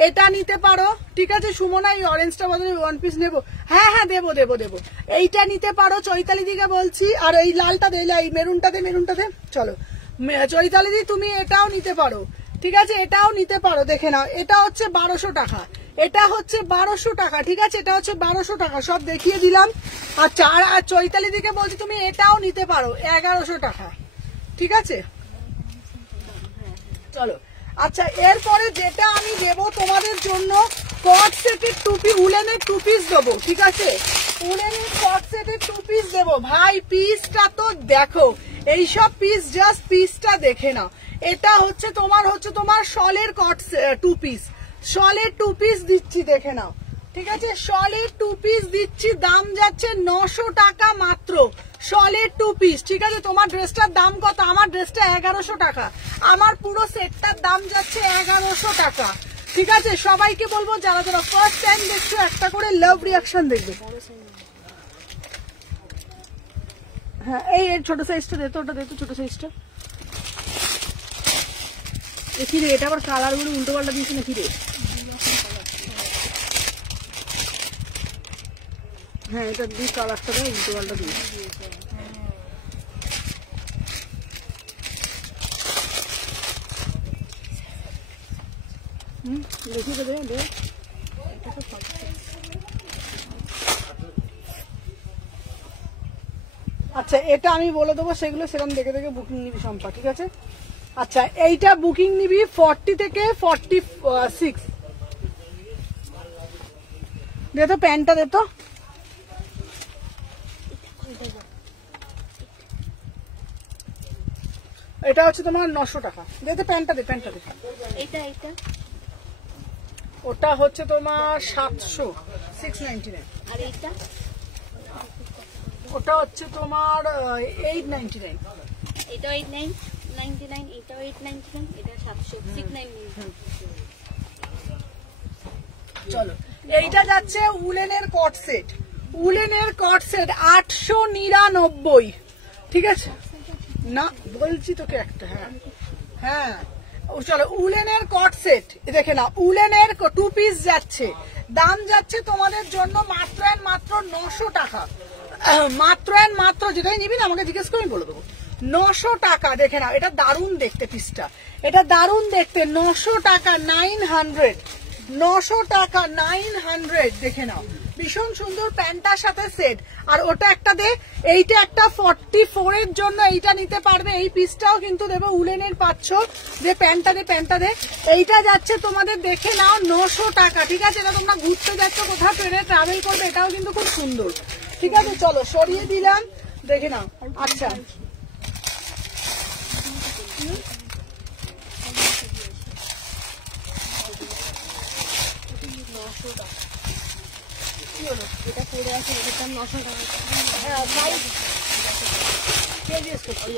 এটা নিতে পারো, ঠিক আছে। সুমনা এই অরেঞ্জটা বদলে 1 পিস নেবো, হ্যাঁ হ্যাঁ দেবো দেবো দেবো। এইটা নিতে পারো চৈতালি দিকে বলছি, আর এই লালটা দে, এই মেরুনটা দে, মেরুনটা দে। চলো চৈতালি দি তুমি এটাও নিতে পারো, ঠিক আছে, এটাও নিতে পারো, দেখে নাও। এটা হচ্ছে 1200 টাকা, এটা হচ্ছে 1200 টাকা, ঠিক আছে, এটা হচ্ছে 1200 টাকা, সব দেখিয়ে দিলাম। আচ্ছা আর চৈতালি দিকে বলছি তুমি এটাও নিতে পারো 1100 টাকা, ঠিক আছে। চলো আচ্ছা এরপরে যেটা আমি দেবো তোমাদের জন্য কট সেটের 2 পিস, উলেনের 2 পিস দেবো, ঠিক আছে, উলেনের কট সেটের 2 পিস দেবো। ভাই পিসটা তো দেখো, এইসব পিস জাস্ট পিসটা দেখে নাও। এটা হচ্ছে তোমার শলের কট 2 পিস, শলের 2 পিস দিচ্ছি, দেখে নাও, ঠিক আছে। শলের 2 পিস দিচ্ছি, দাম যাচ্ছে 900 টাকা মাত্র, শলের 2 পিস, ঠিক আছে। তোমার ড্রেসটার দাম কত? আমার ড্রেসটা 1100 টাকা, আমার পুরো সেটটার দাম যাচ্ছে 1100 টাকা, ঠিক আছে। সবাইকে বলবো যারা যারা ফার্স্ট টাইম দেখছো একটা করে লাভ রিয়াকশন দেখবে। হ্যাঁ এই ছোট সাইজটা দে তো, ওটা দে তো ছোট সাইজটা। দেখি রে, এটা আবার কালার গুলো উল্টো পাল্টা দিয়েছি নাকি রে? হ্যাঁ এটা দিয়ে কালারটা দেয়, উল্টো পাল্টা দিয়ে। দেখি তো দে। আচ্ছা এটা আমি বলে দেবো, সেগুলো সেরকম দেখে দেখে বুকিং নিবি শম্পা, ঠিক আছে? আচ্ছা এইটা বুকিং নিবি 40 থেকে 46। দে তো প্যান্টটা দে তো। এটা হচ্ছে তোমার 900 টাকা। দে তো প্যান্টটা দে, প্যান্টটা দে। ওটা হচ্ছে তোমার 700, 699। আর এইটা ওটা হচ্ছে তোমার 899। এটা 899, এটাও 899, এটা 700, 699। চলো এইটা যাচ্ছে উলেনের কট সেট। উলেনের কট সেট 899, ঠিক আছে? না বলছি তোকে একটা। হ্যাঁ হ্যাঁ চলো উলেনের কট সেট দেখে না, উলেনের 2 পিস যাচ্ছে, দাম যাচ্ছে তোমাদের জন্য মাত্র মাত্র 900 টাকা। মাত্র মাত্র যেটাই নিবি না আমাকে জিজ্ঞেস করে বলে দেবো। 900 টাকা। দেখে না এটা দারুণ দেখতে, পিসটা এটা দারুণ দেখতে। 900 টাকা 900, 900 টাকা 900। দেখে নাও ভীষণ সুন্দর প্যান্টার সাথে সেট। আর ওটা একটা দে, এইটা একটা 44 এর জন্য এইটা নিতে পারবে। এই পিসটাও কিন্তু দেবো উলেনের পাচ্ছ। যে প্যান্টটা দে, প্যান্টটা দে। এইটা যাচ্ছে তোমাদের দেখে নাও 900 টাকা, ঠিক আছে? এটা তোমরা ঘুরতে যাচ্ছ, কোথাও ট্রেনে ট্রাভেল করবে, এটাও কিন্তু খুব সুন্দর, ঠিক আছে? চলো সরিয়ে দিলাম, দেখে নাও। আচ্ছা কি হলো? যেটা পরে আছে এটার দাম 900 টাকা। হ্যাঁ সাইজ কে জিজ্ঞেস করছি?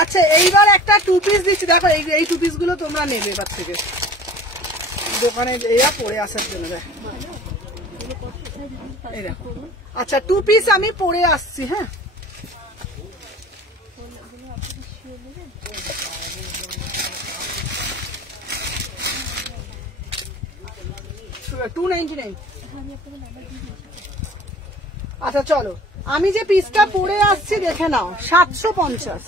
আচ্ছা এইবার একটা 2 পিস দিচ্ছি, দেখো এই 2 পিস গুলো তোমরা নেবে এবার থেকে দোকানে এরা পরে আসার জন্য। আচ্ছা 2 পিস আমি পরে আসছি। হ্যাঁ 299। আচ্ছা চলো আমি যে পিসটা পরে আসছি দেখে নাও 750।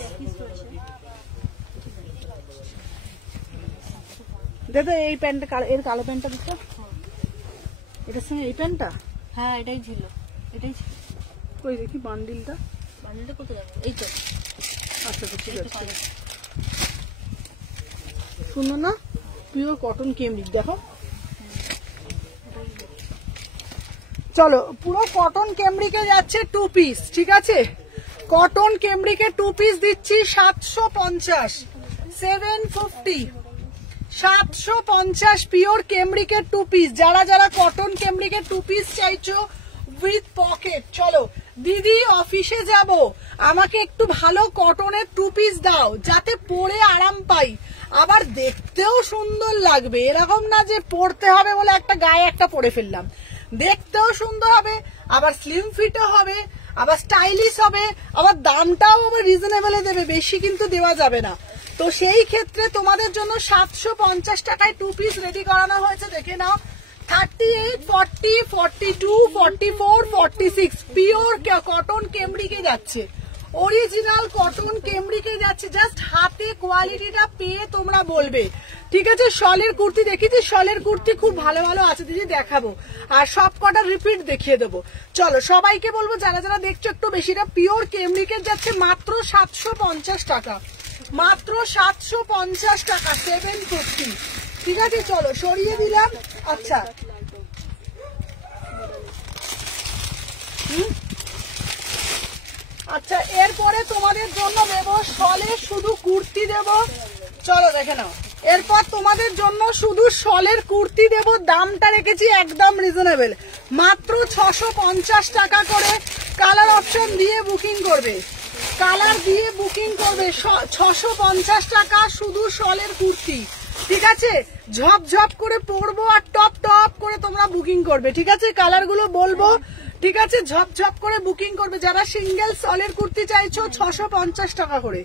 দেখো এই প্যান্টটা, এর কালো প্যান্টটা দিচ্ছ এটার সঙ্গে এই প্যান্টটা। হ্যাঁ এটাই ছিল, এটাই ছিল। কই দেখি বান্ডিলটা, বান্ডিলটা কোথায় যাবে? এই তো। আচ্ছা তো ঠিক আছে, সুন্দর না? Pure cotton cambric. দেখো চলো পুরো কটন কেমব্রিকে যাচ্ছে 2 পিস, ঠিক আছে? কটন কেমব্রিকে 2 পিস দিচ্ছি 750, 750, 750 পিওর কেমব্রিকের 2 পিস। যারা যারা কটন কেমব্রিকের 2 পিস চাইছো উইথ পকেট, চলো দিদি অফিসে যাব, আমাকে একটু ভালো কটনের 2 পিস দাও যাতে পরে আরাম পাই, আবার দেখতেও সুন্দর লাগবে। এরকম না যে পরতে হবে বলে একটা গায়ে একটা পরে ফেললাম, দেখতেও সুন্দর হবে, আবার স্লিম ফিটও হবে, আবার স্টাইলিশ হবে, আবার দামটাও আবার রিজনেবলে দেবে, বেশি কিন্তু দেওয়া যাবে না। তো সেই ক্ষেত্রে তোমাদের জন্য 750 টাকায় 2 পিস রেডি করানো হয়েছে। দেখে নাও 38, 40, 42, 44, 46 পিওর কটন কেমব্রিকে যাচ্ছে, অরিজিনাল কটন কেমব্রিকে যাচ্ছে। জাস্ট হাতে কোয়ালিটিটা পেয়ে তোমরা বলবে, ঠিক আছে? শলের কুর্তি দেখেছি, শলের কুর্তি খুব ভালো ভালো আছে দিদি, দেখাবো আর সব কটা রিপিট দেখিয়ে দেবো। চলো সবাইকে বলবো যারা যারা দেখছো একটু বেশিটা পিওর কেমব্রিকে যাচ্ছে মাত্র 750 টাকা, মাত্র 750 টাকা, 750, ঠিক আছে? চলো সরিয়ে দিলাম। আচ্ছা আচ্ছা এরপরে তোমাদের জন্য দেব শলের শুধু কুর্তি দেব। চলো দেখে নাও, এরপর তোমাদের জন্য শুধু শলের কুর্তি দেব, দামটা রেখেছি একদম রিজনেবল, মাত্র 650 টাকা করে। কালার অপশন দিয়ে বুকিং করবে, কালার দিয়ে বুকিং করবে, 650 টাকা শুধু শলের কুর্তি, ঠিক আছে? ঝপঝপ করে পরবো আর টপ টপ করে তোমরা বুকিং করবে, ঠিক আছে? কালার গুলো বলবো, ঠিক আছে? ঝপঝপ করে বুকিং করবে। যারা সিঙ্গেল শলের কুর্তি চাইছো 650 টাকা করে।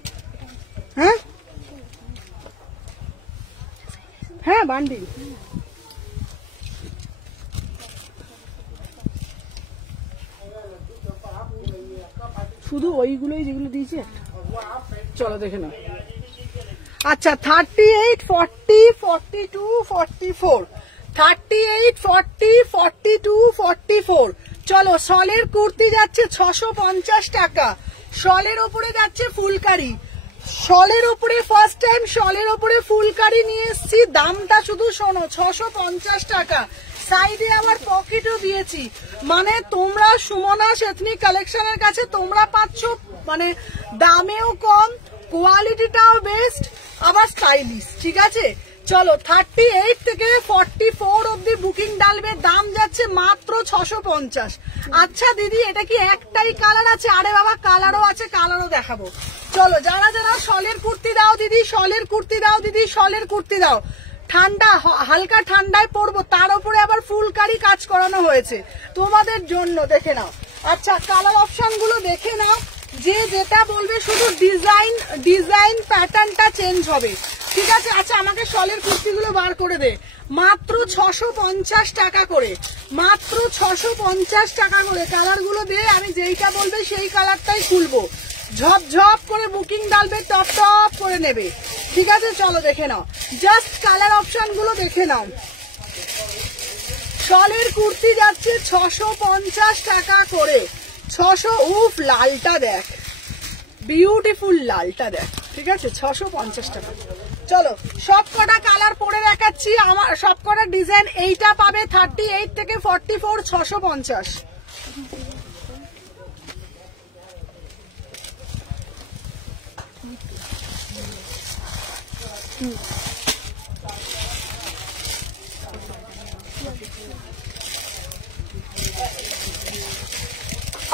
হ্যাঁ হ্যাঁ বান্ডিল শুধু ওইগুলোই যেগুলো দিয়েছে। চলো দেখে নাও। আচ্ছা 38, 40, 42, 44, 38, 40, 42, 44। চলো শলের কুর্তি যাচ্ছে 650 টাকা, শলের ওপরে যাচ্ছে ফুলকারি, শলের ওপরে ফার্স্ট টাইম শলের ওপরে ফুলকারি নিয়ে এসেছি, দামটা শুধু শোনো 650 টাকা। সাইডে আমার পকেটও দিয়েছি, মানে তোমরা সুমনা এথনিক কালেকশনের কাছে তোমরা পাচ্ছ মানে দামেও কম, কোয়ালিটিটাও বেস্ট, আবার স্টাইলিশ। ঠিক আছে চলো 38 থেকে 44 অব্দি বুকিং ডালবে, দাম যাচ্ছে মাত্র 650। আচ্ছা দিদি এটা কি একটাই কালার আছে? আরে বাবা কালারও আছে, কালারও দেখাবো। চলো যারা যারা শলের কুর্তি দাও দিদি, শলের কুর্তি দাও দিদি, শলের কুর্তি দাও। ঠান্ডা হালকা ঠান্ডায় পরবো, তার উপরে আবার ফুলকারি কাজ করানো হয়েছে তোমাদের জন্য, দেখে নাও। আচ্ছা কালার অপশন গুলো দেখে নাও, যে যেটা বলবে শুধু ডিজাইন প্যাটার্নটা চেঞ্জ হবে। ঠিক আছে আচ্ছা আমাকে শলের কুর্তিগুলো বার করে দে, মাত্র 650 টাকা করে, মাত্র 650 টাকা করে। কালার গুলো দে, আমি যেইটা বলবে সেই কালারটাই খুলবো, ঝপঝপ করে বুকিং ডালবে, টপ টপ করে নেবে। ঠিক আছে চলো দেখে নাও, জাস্ট কালার অপশন গুলো দেখে নাও। শলের কুর্তি যাচ্ছে 650 টাকা করে, 600। উফ লালটা দেখ, বিউটিফুল লালটা দেখ। ঠিক আছে 650 টাকা। চলো সব কটা কালার পরে দেখাচ্ছি, আমার সব কটা ডিজাইন। এইটা পাবে 38 থেকে 44, 650।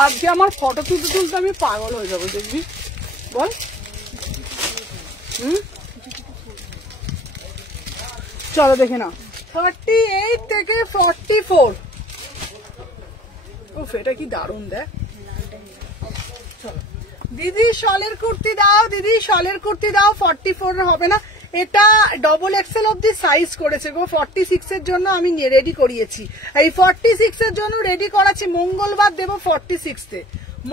আজকে আমার ফটো তুলতে তুলতে আমি পাগল হয়ে যাবো, দেখবি বল। চলো দেখে নাও 38 থেকে 44। উফ এটা কি দারুণ দেখ। চলো দিদি শলের কুর্তি দাও, দিদি শলের কুর্তি দাও। 44 হবে না, এটা ডবল এক্সেল অব্দি সাইজ করেছে গো, 46 এর জন্য আমি রেডি করিয়েছি, এই 46 এর জন্য রেডি করাচ্ছি। মঙ্গলবার দেবো 46 তে,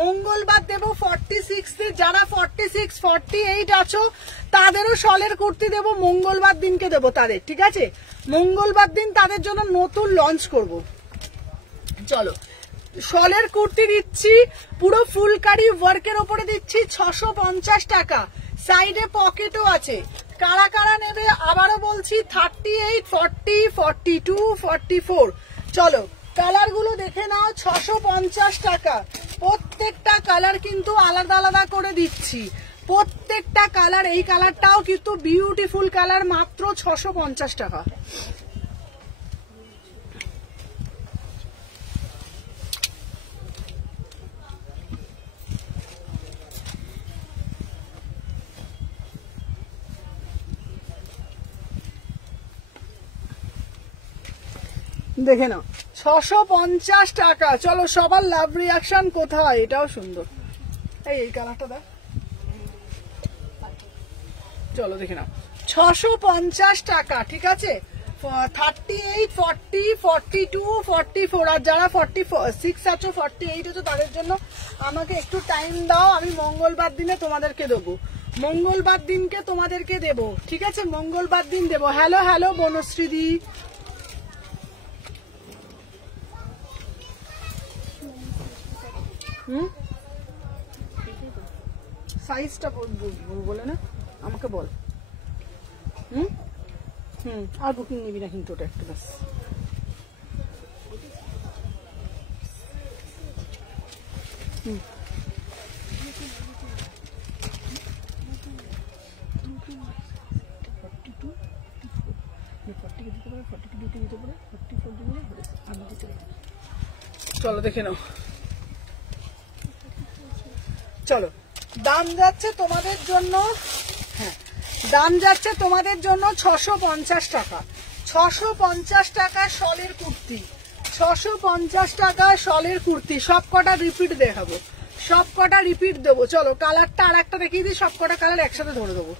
মঙ্গলবার দেবো 46 তে। যারা 46, 48 আছো তাদেরও শলের কুর্তি দেবো, মঙ্গলবার দিনকে দেবো তাদের। ঠিক আছে মঙ্গলবার দিন তাদের জন্য নতুন লঞ্চ করব। চলো শলের কুর্তি দিচ্ছি পুরো ফুলকারি ওয়ার্কের ওপরে দিচ্ছি 650 টাকা, সাইডে পকেটও আছে। কারা কারা নেবে আবারও বলছি, 38, 40, 42, 44। চলো কালার গুলো দেখে নাও, 650 টাকা। প্রত্যেকটা কালার কিন্তু আলাদা আলাদা করে দিচ্ছি, প্রত্যেকটা কালার। এই কালারটাও কিন্তু বিউটিফুল কালার, মাত্র 650 টাকা। দেখে নাও 650 টাকা। চলো সবার লাভ রিয়াকশন কোথায়, এটাও সুন্দর। এই কালারটা দেখ, চলো দেখে নাও 650 টাকা। ঠিক আছে 38, 40, 42, 44। আর যারা 46 আছো, 48 আছো তাদের জন্য আমাকে একটু টাইম দাও, আমি মঙ্গলবার দিনে তোমাদেরকে দেবো, মঙ্গলবার দিনকে তোমাদেরকে দেবো। ঠিক আছে মঙ্গলবার দিন দেবো। হ্যালো হ্যালো বনশ্রীদি, সাইজটা বলে না আমাকে বল। আর বুকিং নিবি না কিন্তু, ওটা একটা ব্যাস। চলো দেখে নাও। চলো দাম যাচ্ছে তোমাদের জন্য, হ্যাঁ দাম যাচ্ছে তোমাদের জন্য 650 টাকা। 650 টাকা শলের কুর্তি, 650 টাকা শলের কুর্তি। সব কটা রিপিট দেখাবো, সব কটা রিপিট দেবো। চলো কালারটা আর একটা দেখিয়ে দিই, সব কটা কালার একসাথে ধরে দেবো।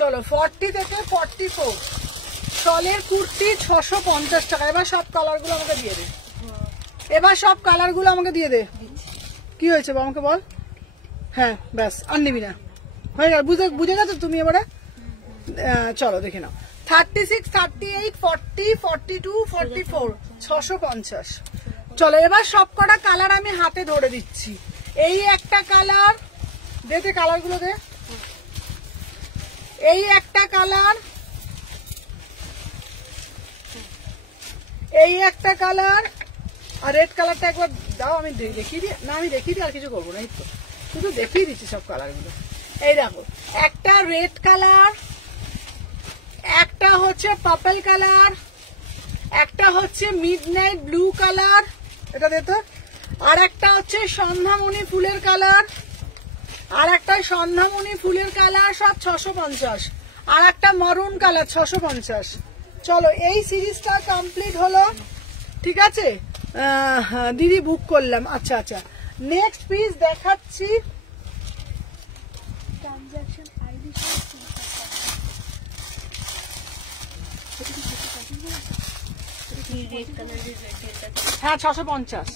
চলো 40 থেকে 44 শলের কুর্তি 650 টাকা। এবার সব কালার গুলো আমাকে দিয়ে দে, এবার সব কালার গুলো আমাকে দিয়ে দে। কি হয়েছে আমাকে বল। হ্যাঁ ব্যাস, আর নিবি না, হয়ে গেল। বুঝে গেছো তুমি এবারে? চলো দেখে নাও। 36, 38, 40, 42, 44, 650। চলো এবার সব কটা কালার আমি হাতে ধরে দিচ্ছি। এই একটা কালার, দে কালার গুলো দে। এই একটা কালার, এই একটা কালার, আর রেড কালারটা একবার দাও, আমি দেখিয়ে দিই। না আমি দেখিয়ে দিই, আর কিছু করবো না, এই তো শুধু দেখিয়ে দিচ্ছি সব কালার গুলো। এই দেখো, একটা রেড কালার, একটা হচ্ছে পার্পল কালার, একটা হচ্ছে মিডনাইট ব্লু কালার, এটা দে তো। আর একটা হচ্ছে সন্ধ্যামণি ফুলের কালার, আর একটা সন্ধ্যামণি ফুলের কালার, সব 650। আর একটা মারুন কালার 650। চলো এই সিরিজটা কমপ্লিট হলো, ঠিক আছে। দিদি বুক করলাম। আচ্ছা আচ্ছা, নেক্সট পিস দেখাচ্ছি। হ্যাঁ 650।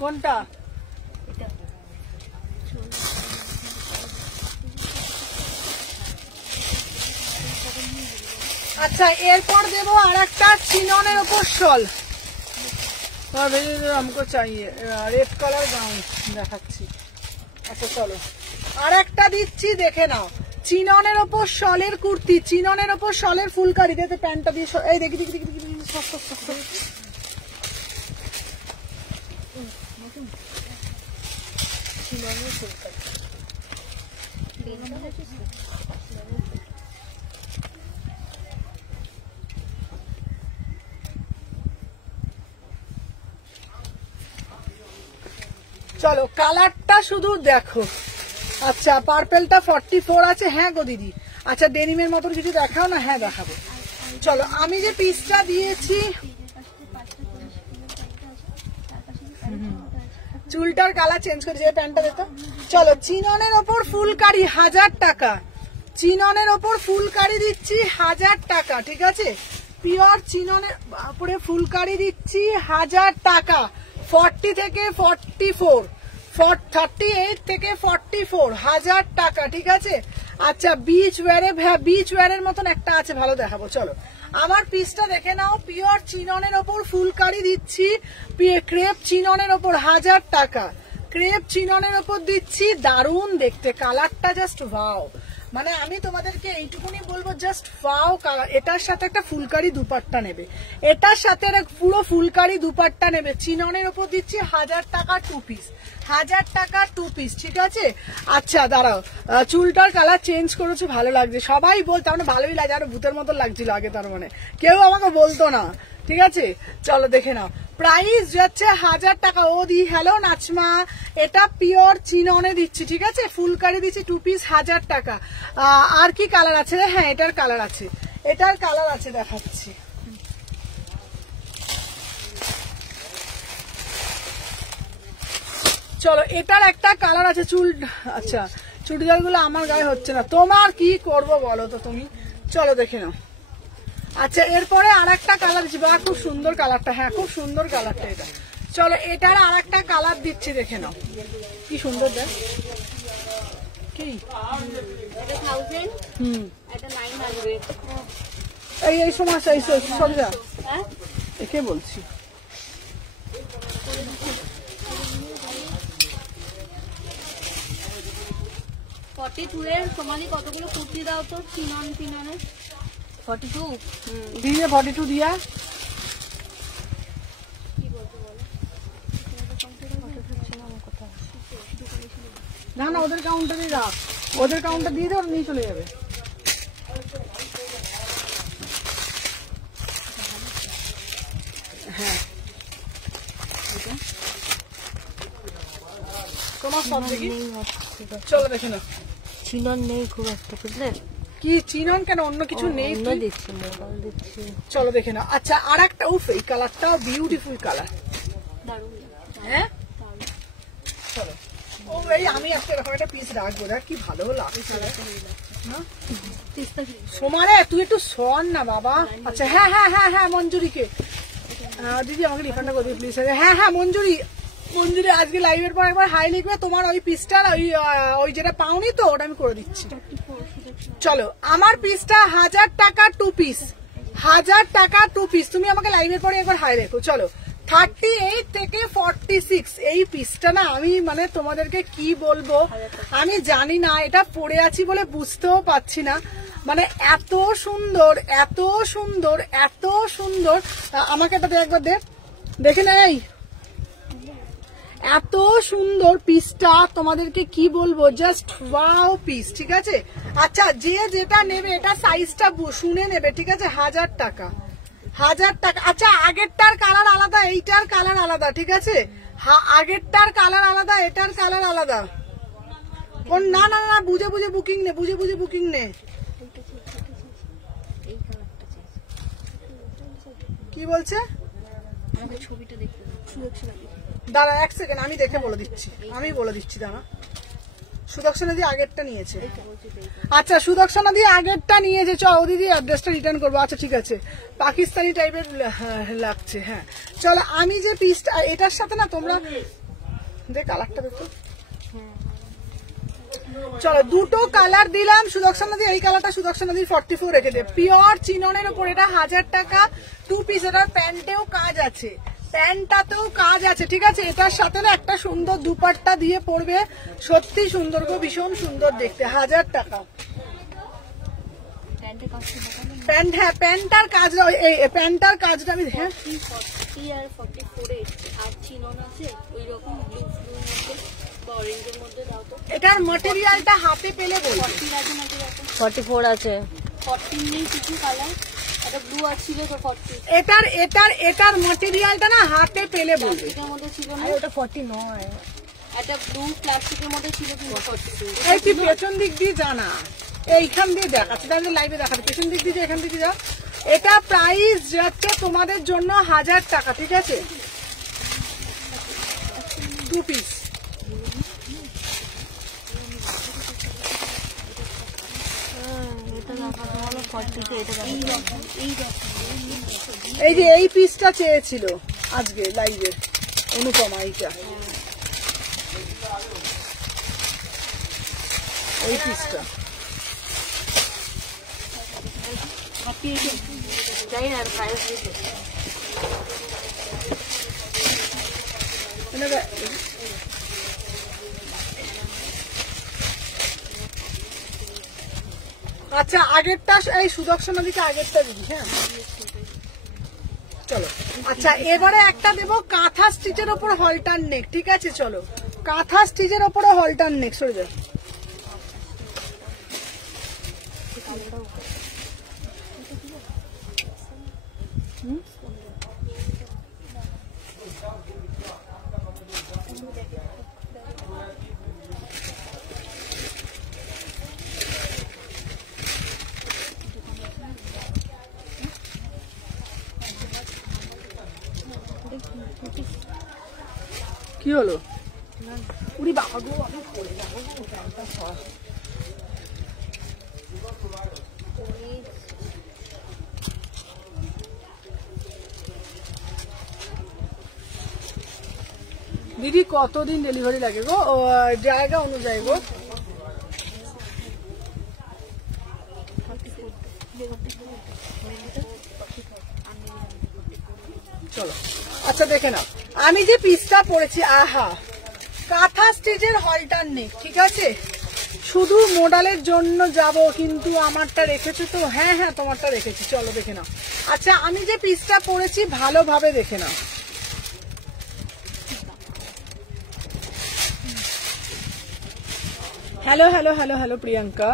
কোনটা? আচ্ছা এরপর দেবো আর একটা চিননের ওপর শল, আমাকে চাইয়ে রেড কালার গাউন দেখাচ্ছি। আচ্ছা চলো আর একটা দিচ্ছি, দেখে নাও। চিননের ওপর শলের কুর্তি, চিননের ওপর শলের ফুলকারি, দিতে প্যান্টটা দিয়ে। এই দেখি দেখি দেখি দেখি, চিননের ফুলকারি। চলো কালারটা শুধু দেখো। আচ্ছা পার্পেলটা 44 আছে। হ্যাঁ গো দিদি, আচ্ছা ডেনিমের মতন কিছু দেখাও না। হ্যাঁ দেখাবো। চলো আমি যে পিসটা দিয়েছি, চুলটার কালার চেঞ্জ করেছি, প্যান্টটা দেখো। চলো চিননের ওপর ফুলকারি 1000 টাকা, চিননের ওপর ফুলকারি দিচ্ছি 1000 টাকা, ঠিক আছে। পিওর চিননের উপরে ফুলকারি দিচ্ছি 1000 টাকা। 40 থেকে 44, 38 থেকে 44, 1000 টাকা, ঠিক আছে। আচ্ছা বিচ ওয়্যারের মতন একটা আছে, ভালো দেখাবো। চলো আমার পিসটা দেখে নাও। পিওর চিননের ওপর ফুলকারি দিচ্ছি, ক্রেপ চিননের ওপর 1000 টাকা, ক্রেপ চিননের ওপর দিচ্ছি। দারুণ দেখতে, কালারটা জাস্ট ওয়াও। মানে আমি তোমাদেরকে এইটুকুনি বলবো, জাস্ট ওয়াও কালার। এটার সাথে একটা ফুলকারি দুপাট্টা নেবে, এটার সাথে পুরো ফুলকারি দুপাট্টা নেবে। চিননের ওপর দিচ্ছি 1000 টাকা 2 পিস, 1000 টাকা 2 পিস, ঠিক আছে। আচ্ছা দাঁড়াও, চুলটার কালার চেঞ্জ করেছে, ভালো লাগছে। সবাই বলতো, মানে ভালোই লাগে, আরো ভূতের মতো লাগছিল আগে, তার মানে কেউ আমাকে বলতো না, ঠিক আছে। চলো দেখে নাও, প্রাইস যাচ্ছে 1000 টাকা। ও দি হ্যালো নাচমা, এটা পিওর চিননে দিচ্ছি, ঠিক আছে। ফুলকারি দিচ্ছি 2 পিস 1000 টাকা। আর কি কালার আছে? হ্যাঁ এটার কালার আছে, এটার কালার আছে, দেখাচ্ছি। চলো এটার একটা কালার আছে। চুল, আচ্ছা চুড়িদার গুলো আমার গায়ে হচ্ছে না, তোমার কি করবো বলো তো তুমি। চলো দেখে নাও। আচ্ছা এরপরে আর একটা কালার দিচ্ছি, বা খুব সুন্দর কালারটা। হ্যাঁ খুব সুন্দর কালারটা এটা। চলো এটার আর একটা কালার দিচ্ছি, দেখে নাও কি সুন্দর। দেখ কি, এই সমস্যা, এই সরজা একে বলছি। সোমালি কতগুলো কুর্তি দাও তো চিননের 42 দিয়ে 42 দিয়া। না না ওদের কাউন্টারে রাখ, ওদের কাউন্টার দিয়ে ওরা নিয়ে চলে যাবে। হ্যাঁ তোমার সব দেখি। চলো দেখে না, চিনন নেই খুব একটা, বুঝলে কি চিনন কেন, অন্য কিছু নেই দিচ্ছি, মোবাইল দিচ্ছি। চলো দেখে না। আচ্ছা আর একটা, উফ এই কালারটাও বিউটিফুল কালার। হ্যাঁ চলো ও এই আমি আজকে এরকম একটা পিস রাখবো, দেখ কি ভালো লাগছে না সোমারে, তুই একটু শোন না বাবা। আচ্ছা হ্যাঁ হ্যাঁ হ্যাঁ হ্যাঁ মঞ্জুরিকে দিদি আমাকে রিফান্ডটা করে দিই প্লিজ। হ্যাঁ হ্যাঁ মঞ্জুরি আজকে লাইভের পর একবার হাই লিখবে, তোমার ওই পিসটার ওই যেটা পাওনি তো ওটা আমি করে দিচ্ছি। চলো আমার পিসটা 1000 টাকা 2 পিস, 1000 টাকা 2 পিস। তুমি আমাকে লাইভের পরে একবার হাই রেখো। চলো 38 থেকে 46 এই পিসটা না আমি মানে তোমাদেরকে কি বলবো আমি জানি না, এটা পরে আছি বলে বুঝতেও পারছি না, মানে এত সুন্দর এত সুন্দর এত সুন্দর। আমাকে এটা একবার দেখে নেই, এত সুন্দর পিসটা তোমাদেরকে কি বলবো, জাস্ট ওয়াও পিস। ঠিক আছে আচ্ছা যে যেটা নেবে এটা সাইজটা শুনে নেবে, ঠিক আছে। 1000 টাকা 1000 টাকা। আচ্ছা আগেরটার কালার আলাদা, এইটার কালার আলাদা, ঠিক আছে। আগেরটার কালার আলাদা, এটার কালার আলাদা। না না না বুঝে বুঝে বুকিং নে, বুঝে বুঝে বুকিং নে। কি বলছে ছবিটা দেখতে দাঁড়া 1 সেকেন্ড আমি দেখে বলে দিচ্ছি, আমি বলে দিচ্ছি দাঁড়া। সুদর্শনা দি আগেরটা নিয়েছে। আচ্ছা সুদর্শনা দি আগেরটা নিয়েছে, চল ও দিদি অ্যাড্রেসটা রিটার্ন করবো। আচ্ছা ঠিক আছে পাকিস্তানি টাইপের লাগছে। হ্যাঁ চলো আমি যে পিসটা এটার সাথে না তোমরা দেখ কালারটা দেখো। চলো দুটো কালার দিলাম সুদর্শনা দি, এই কালারটা সুদর্শনা দি 44 রেখে দে। পিওর চিননের উপর এটা 1000 টাকা 2 পিস। এটার প্যান্টেও কাজ আছে, প্যান্টটাতেও কাজ আছে, ঠিক আছে। এটার সাথে না একটা সুন্দর দুপাট্টা দিয়ে পরবে, সত্যি সুন্দর গো, ভীষণ সুন্দর দেখতে। 1000 টাকা প্যান্ট। হ্যাঁ প্যান্টটার কাজ, এই প্যান্টটার কাজটা আমি হ্যাঁ এটার ম্যাটেরিয়ালটা হাতে পেলে বলবো। 44 আছে, 14 নেই কিছু কালার, একটা ব্লু আছিল তো 40। এটার ম্যাটেরিয়ালটা না হাতে পেলে বলবে। এটার মধ্যে ছিল না, ওটা 40 নয়, একটা ব্লু প্লাস্টিকের মধ্যে ছিল কিন্তু 42। এই কি পেছন দিক দিয়ে জানা, এইখান দিয়ে দেখাচ্ছে, তাহলে লাইভে দেখাচ্ছে পেছন দিক দিয়ে, এখান থেকে যাও। এটা প্রাইস যাচ্ছে তোমাদের জন্য 1000 টাকা, ঠিক আছে। 2 পিস। এই যে এই পিসটা চেয়েছিল আজকে লাইভে অনুপমা, এইটা এই পিসটা যাই না প্রাইস দিতে। আচ্ছা আগেরটা এই সুদর্শনা দিকে আগেরটা দিবি। হ্যাঁ চলো আচ্ছা এবারে একটা দেবো কাঁথা স্টিচের ওপর হলটার নেক, ঠিক আছে। চলো কাঁথা স্টিচের ওপরে হলটার নেক, সরে যাও। কি হলো উড়ি বাবা গো, আমি পড়ে যাবো। দিদি কতদিন ডেলিভারি লাগে গো? জায়গা অনুযায়ী গো। চলো আচ্ছা দেখে নাও আমি যে পিসটা পরেছি, আহা কাঁথা স্টিচের হলটার নেক, ঠিক আছে। শুধু মডেলের জন্য যাব কিন্তু আমারটা রেখেছো তো? হ্যাঁ হ্যাঁ তোমারটা রেখেছি, চলো দেখে নাও। আচ্ছা আমি যে পিসটা পরেছি ভালোভাবে দেখে নাও। Hello hello hello hello Priyanka,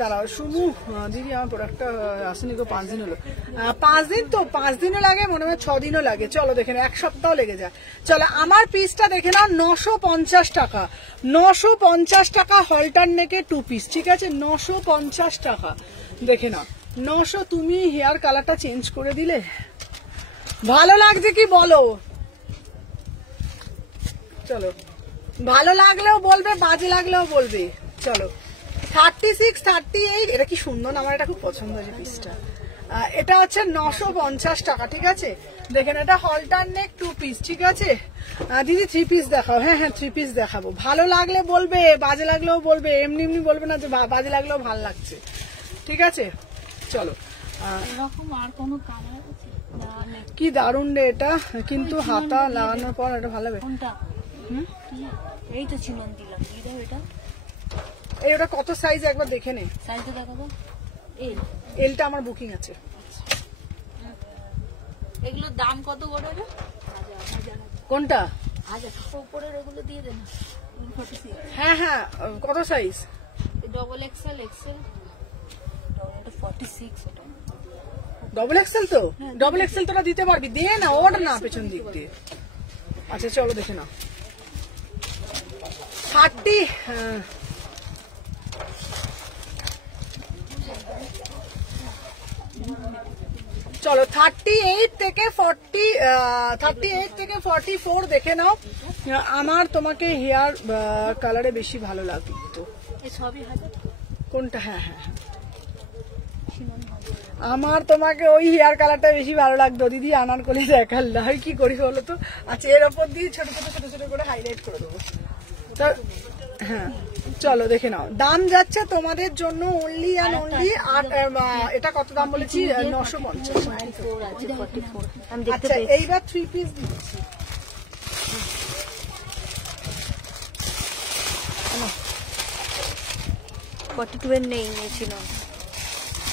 দাঁড়াও সুমু দিদি আমার প্রোডাক্টটা আসেনি গো, 5 দিন হলো। 5 দিন তো 5 দিনও লাগে, মনে হয় 6 দিনও লাগে। চলো দেখে নাও, 1 সপ্তাহ লেগে যায়। চলো আমার পিসটা দেখে নাও 950 টাকা, 950 টাকা হলটার নেকে 2 পিস, ঠিক আছে। 950 টাকা দেখে নাও। 900 তুমি হেয়ার কালারটা চেঞ্জ করে দিলে, ভালো লাগছে কি বলো? চলো, ভালো লাগলেও বলবে, বাজে লাগলেও বলবে। চলো 36, 38, এটা কি সুন্দর, আমার এটা খুব পছন্দ হয়েছে পিসটা। এটা হচ্ছে 950 টাকা, ঠিক আছে। দেখেন এটা হলটার নেক 2 পিস, ঠিক আছে। দিদি 3 পিস দেখাও। হ্যাঁ হ্যাঁ 3 পিস দেখাবো। ভালো লাগলে বলবে, বাজে লাগলেও বলবে, এমনি এমনি বলবে না যে বাজে লাগলেও ভালো লাগছে, ঠিক আছে। চলো, এরকম আর কোনো কালার আছে? কি দারুণ রে এটা, কিন্তু হাতা লাগানোর পর এটা ভালো হবে। কোনটা? এই তো চিনন দিলাম, এই দাও এটা। এই ওটা কত সাইজ একবার দেখে নে। সাইজটা দেখাবো। এই এলটা আমার বুকিং আছে। এগুলোর দাম কত করে রে? কোনটা? 1000 উপরের ওগুলো দিয়ে দেন। 46। হ্যাঁ হ্যাঁ, কত সাইজ? Double XL, Excel. এটা 46 এটা। ডবল এক্সেল তো? ডবল এক্সেল তোরা দিতে পারবি? দে না, ওর না পেছন দিক দিয়ে। আচ্ছা চলো দেখে নাও। 30, চলো 38 থেকে 44 দেখে নাও। আমার তোমাকে হেয়ার কালারে বেশি ভালো লাগতো। এই সবই 1000। কোনটা? হ্যাঁ হ্যাঁ, আমার তোমাকে ওই হেয়ার কালারটা বেশি ভালো লাগতো দিদি। আনারকলি দেখাল না, কি করি বলো তো। আচ্ছা এর ওপর দিয়ে ছোট ছোট করে হাইলাইট করে দেবো। হ্যাঁ চলো দেখে নাও। দাম যাচ্ছে তোমাদের জন্য অনলি অ্যান্ড অনলি। এটা কত দাম বলেছি? 950। আচ্ছা এইবার 3 পিস দিচ্ছি। 42 এর নেই, নিয়েছিল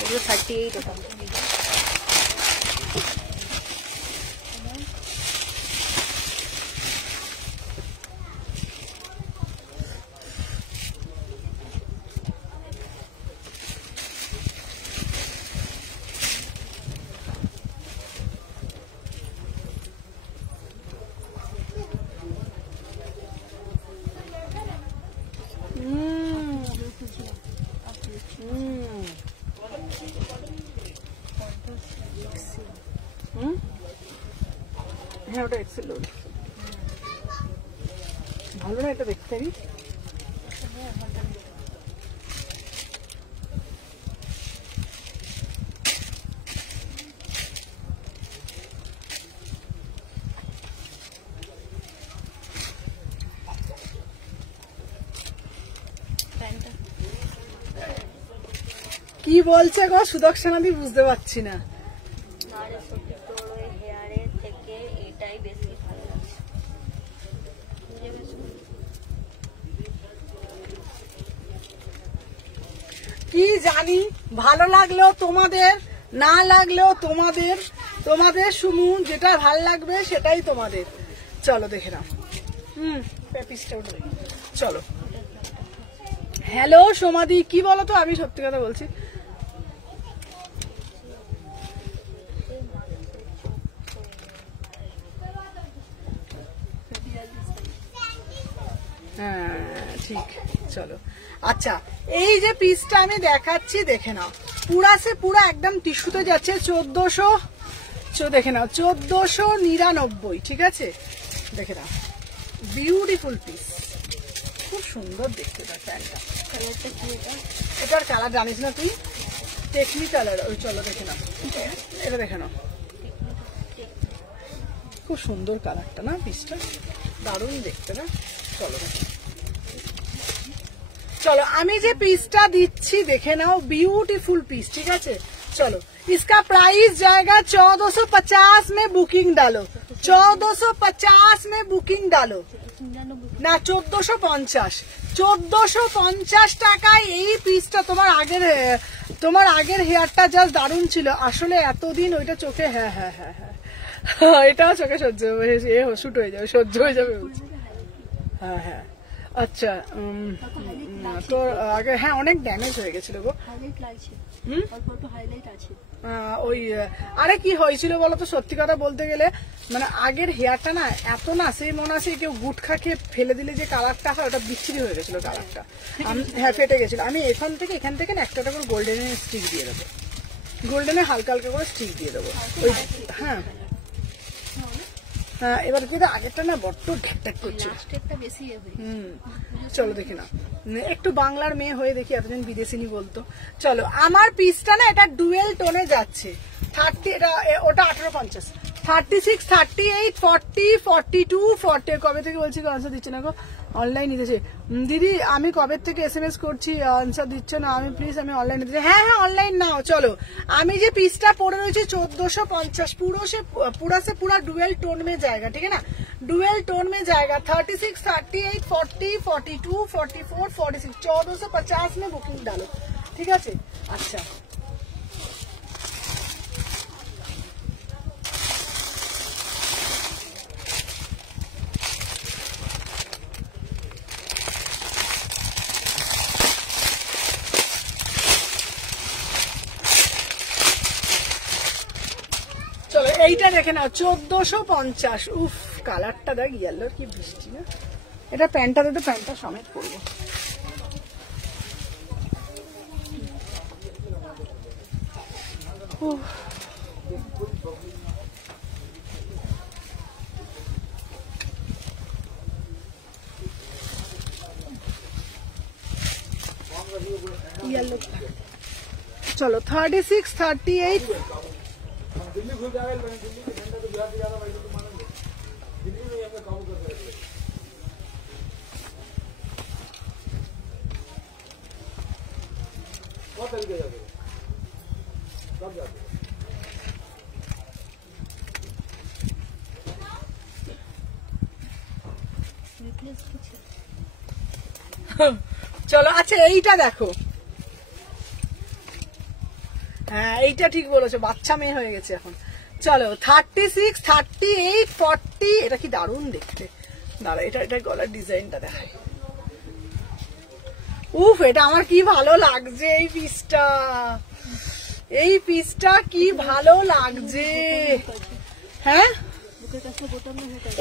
এগুলো 38 ওটা। হ্যাঁ ওটা এক্সেল ভালো না, এটা দেখতে পাবি। কি বলছে গো সুদর্শনাদি, বুঝতে পারছি না। কি জানি, ভালো লাগলেও তোমাদের, না লাগলেও তোমাদের। তোমাদের শুনু, যেটা ভাল লাগবে সেটাই তোমাদের। চলো দেখে নাও। চলো। হ্যালো সোমাদি, কি বলো তো, আমি সত্যি কথা বলছি। হ্যাঁ ঠিক, চলো। আচ্ছা এই যে পিসটা আমি দেখাচ্ছি দেখে নাও, পুরা একদম টিস্যুতে যাচ্ছে। 1400, দেখে নাও 1499, ঠিক আছে। দেখে নাও, বিউটিফুল পিস, খুব সুন্দর দেখতে পাচ্ছ। একটা কালারটা কি? এটার কালার জানিস না তুই? Technique colour. ওই চলো দেখে নাও, এটা দেখে নাও, খুব সুন্দর কালারটা না, পিসটা দারুণ দেখতে না। চলো চলো, আমি যে পিসটা দিচ্ছি দেখে নাও, ब्यूटीफुल पीस, ठीक है। चलो इसका प्राइस जाएगा 1450 में बुकिंग डालो, 1450 में बुकिंग डालो না 1450 টাকায় এই পিসটা। তোমার আগের হেয়ারটা জাস্ট দারুণ ছিল আসলে, এতদিন ওইটা চোখে। হ্যাঁ হ্যাঁ হ্যাঁ হ্যাঁ, এটাও চোখে সহ্য শুট হয়ে যাবে, সহ্য হয়ে যাবে। হ্যাঁ হ্যাঁ আচ্ছা, তো আগে হ্যাঁ অনেক ড্যামেজ হয়ে গেছিল গো। ওই আরে কি হয়েছিল বলতো, সত্যি কথা বলতে গেলে মানে আগের হেয়ারটা না এত না, সেই মনে আছে কেউ গুটখা খেয়ে ফেলে দিলে যে কালারটা হয়, ওটা বিচ্ছিরি হয়ে গেছিল কালারটা। হ্যাঁ ফেটে গেছিল। আমি এখান থেকে একটা করে গোল্ডেনের স্টিক দিয়ে দেবো, গোল্ডেনে হালকা হালকা করে স্টিক দিয়ে দেবো। ওই হ্যাঁ এবার কিন্তু আগেরটা না বড্ড ঢেকঢেক করছে। লাস্টেরটা বেশি চলো দেখি না, একটু বাংলার মেয়ে হয়ে দেখি, এতদিন বিদেশিনী বলতো। চলো আমার পিসটা না এটা ডুয়েল টোনে যাচ্ছে, 30 এটা ওটা 1850, 36, 38, 40, 42, 40। কবে থেকে বলছি আনসার দিচ্ছে না গো, অনলাইন নিতেছে দিদি। আমি কবে থেকে SMS করছি আনসার দিচ্ছে না, আমি প্লিজ আমি অনলাইন নিতেছি। হ্যাঁ হ্যাঁ অনলাইন নাও। চলো আমি যে পিসটা পরে রয়েছে 1450, पूरा डुअल टोन में जाएगा, ठीक है ना, डुअल टोन में जाएगा। 36, 38, 40, 42, 44, 46, 1450 में बुकिंग डालो, ठीक है। अच्छा চলো এইটা দেখে নাও 1450। উফ কালারটা দেখ, ইয়েলোর কি বৃষ্টি না। এটা প্যান্টটা তো প্যান্টটা সমেত পরবো। ইয়েলো চলো 36, 38। दिल्ली घुस जाएगा, दिल्ली के ठंडा तो बिहार से ज्यादा भाई तो मानेंगे, दिल्ली में हमने काबू कर सकते हैं। बहुत तरीके जाते हैं, सब जाते हैं। চলো আচ্ছা এইটা দেখো, হ্যাঁ এইটা ঠিক বলেছো, বাচ্চা মেয়ে হয়ে গেছে এখন। চলো 36, 38, 40। এটা কি দারুণ দেখতে, দাঁড়া এটা গলার ডিজাইনটা দেখাই। উফ এটা আমার কি ভালো লাগছে এই পিসটা, এই পিসটা কি ভালো লাগছে। হ্যাঁ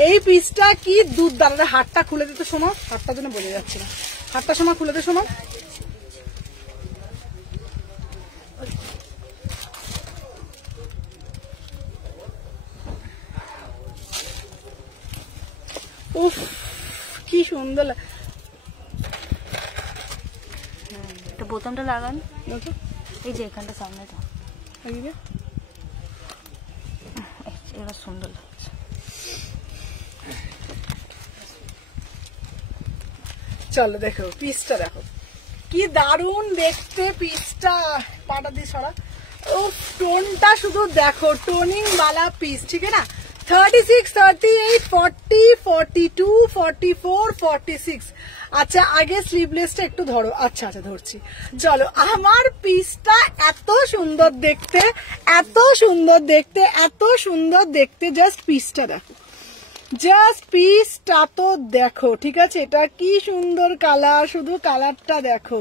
এই পিসটা কি দুধ। দাঁড়া হাতটা খুলে দিতে শোনো, হাতটা যেন বোঝা যাচ্ছে না, হাতটা সময় খুলে দিতে শোনো। উফ কি সুন্দর। এটা বোতামটা লাগান, এই যে এখানটা সামনেটা, এটা সুন্দর লাগছে। চলো দেখো পিসটা দেখো কি দারুণ দেখতে পিসটা, পাটা দিয়ে সরা। ও টোনটা শুধু দেখো, টোনিং वाला পিস, ঠিক है ना। 36, 38, 40, 42, 44, 46। আচ্ছা আগে স্লিভলেসটা একটু ধরো। আচ্ছা আচ্ছা ধরছি। চলো আমার পিসটা এত সুন্দর দেখতে, এত সুন্দর দেখতে, এত সুন্দর দেখতে। জাস্ট পিসটা দেখো, জাস্ট পিসটা তো দেখো, ঠিক আছে। এটা কি সুন্দর কালার, শুধু কালারটা দেখো,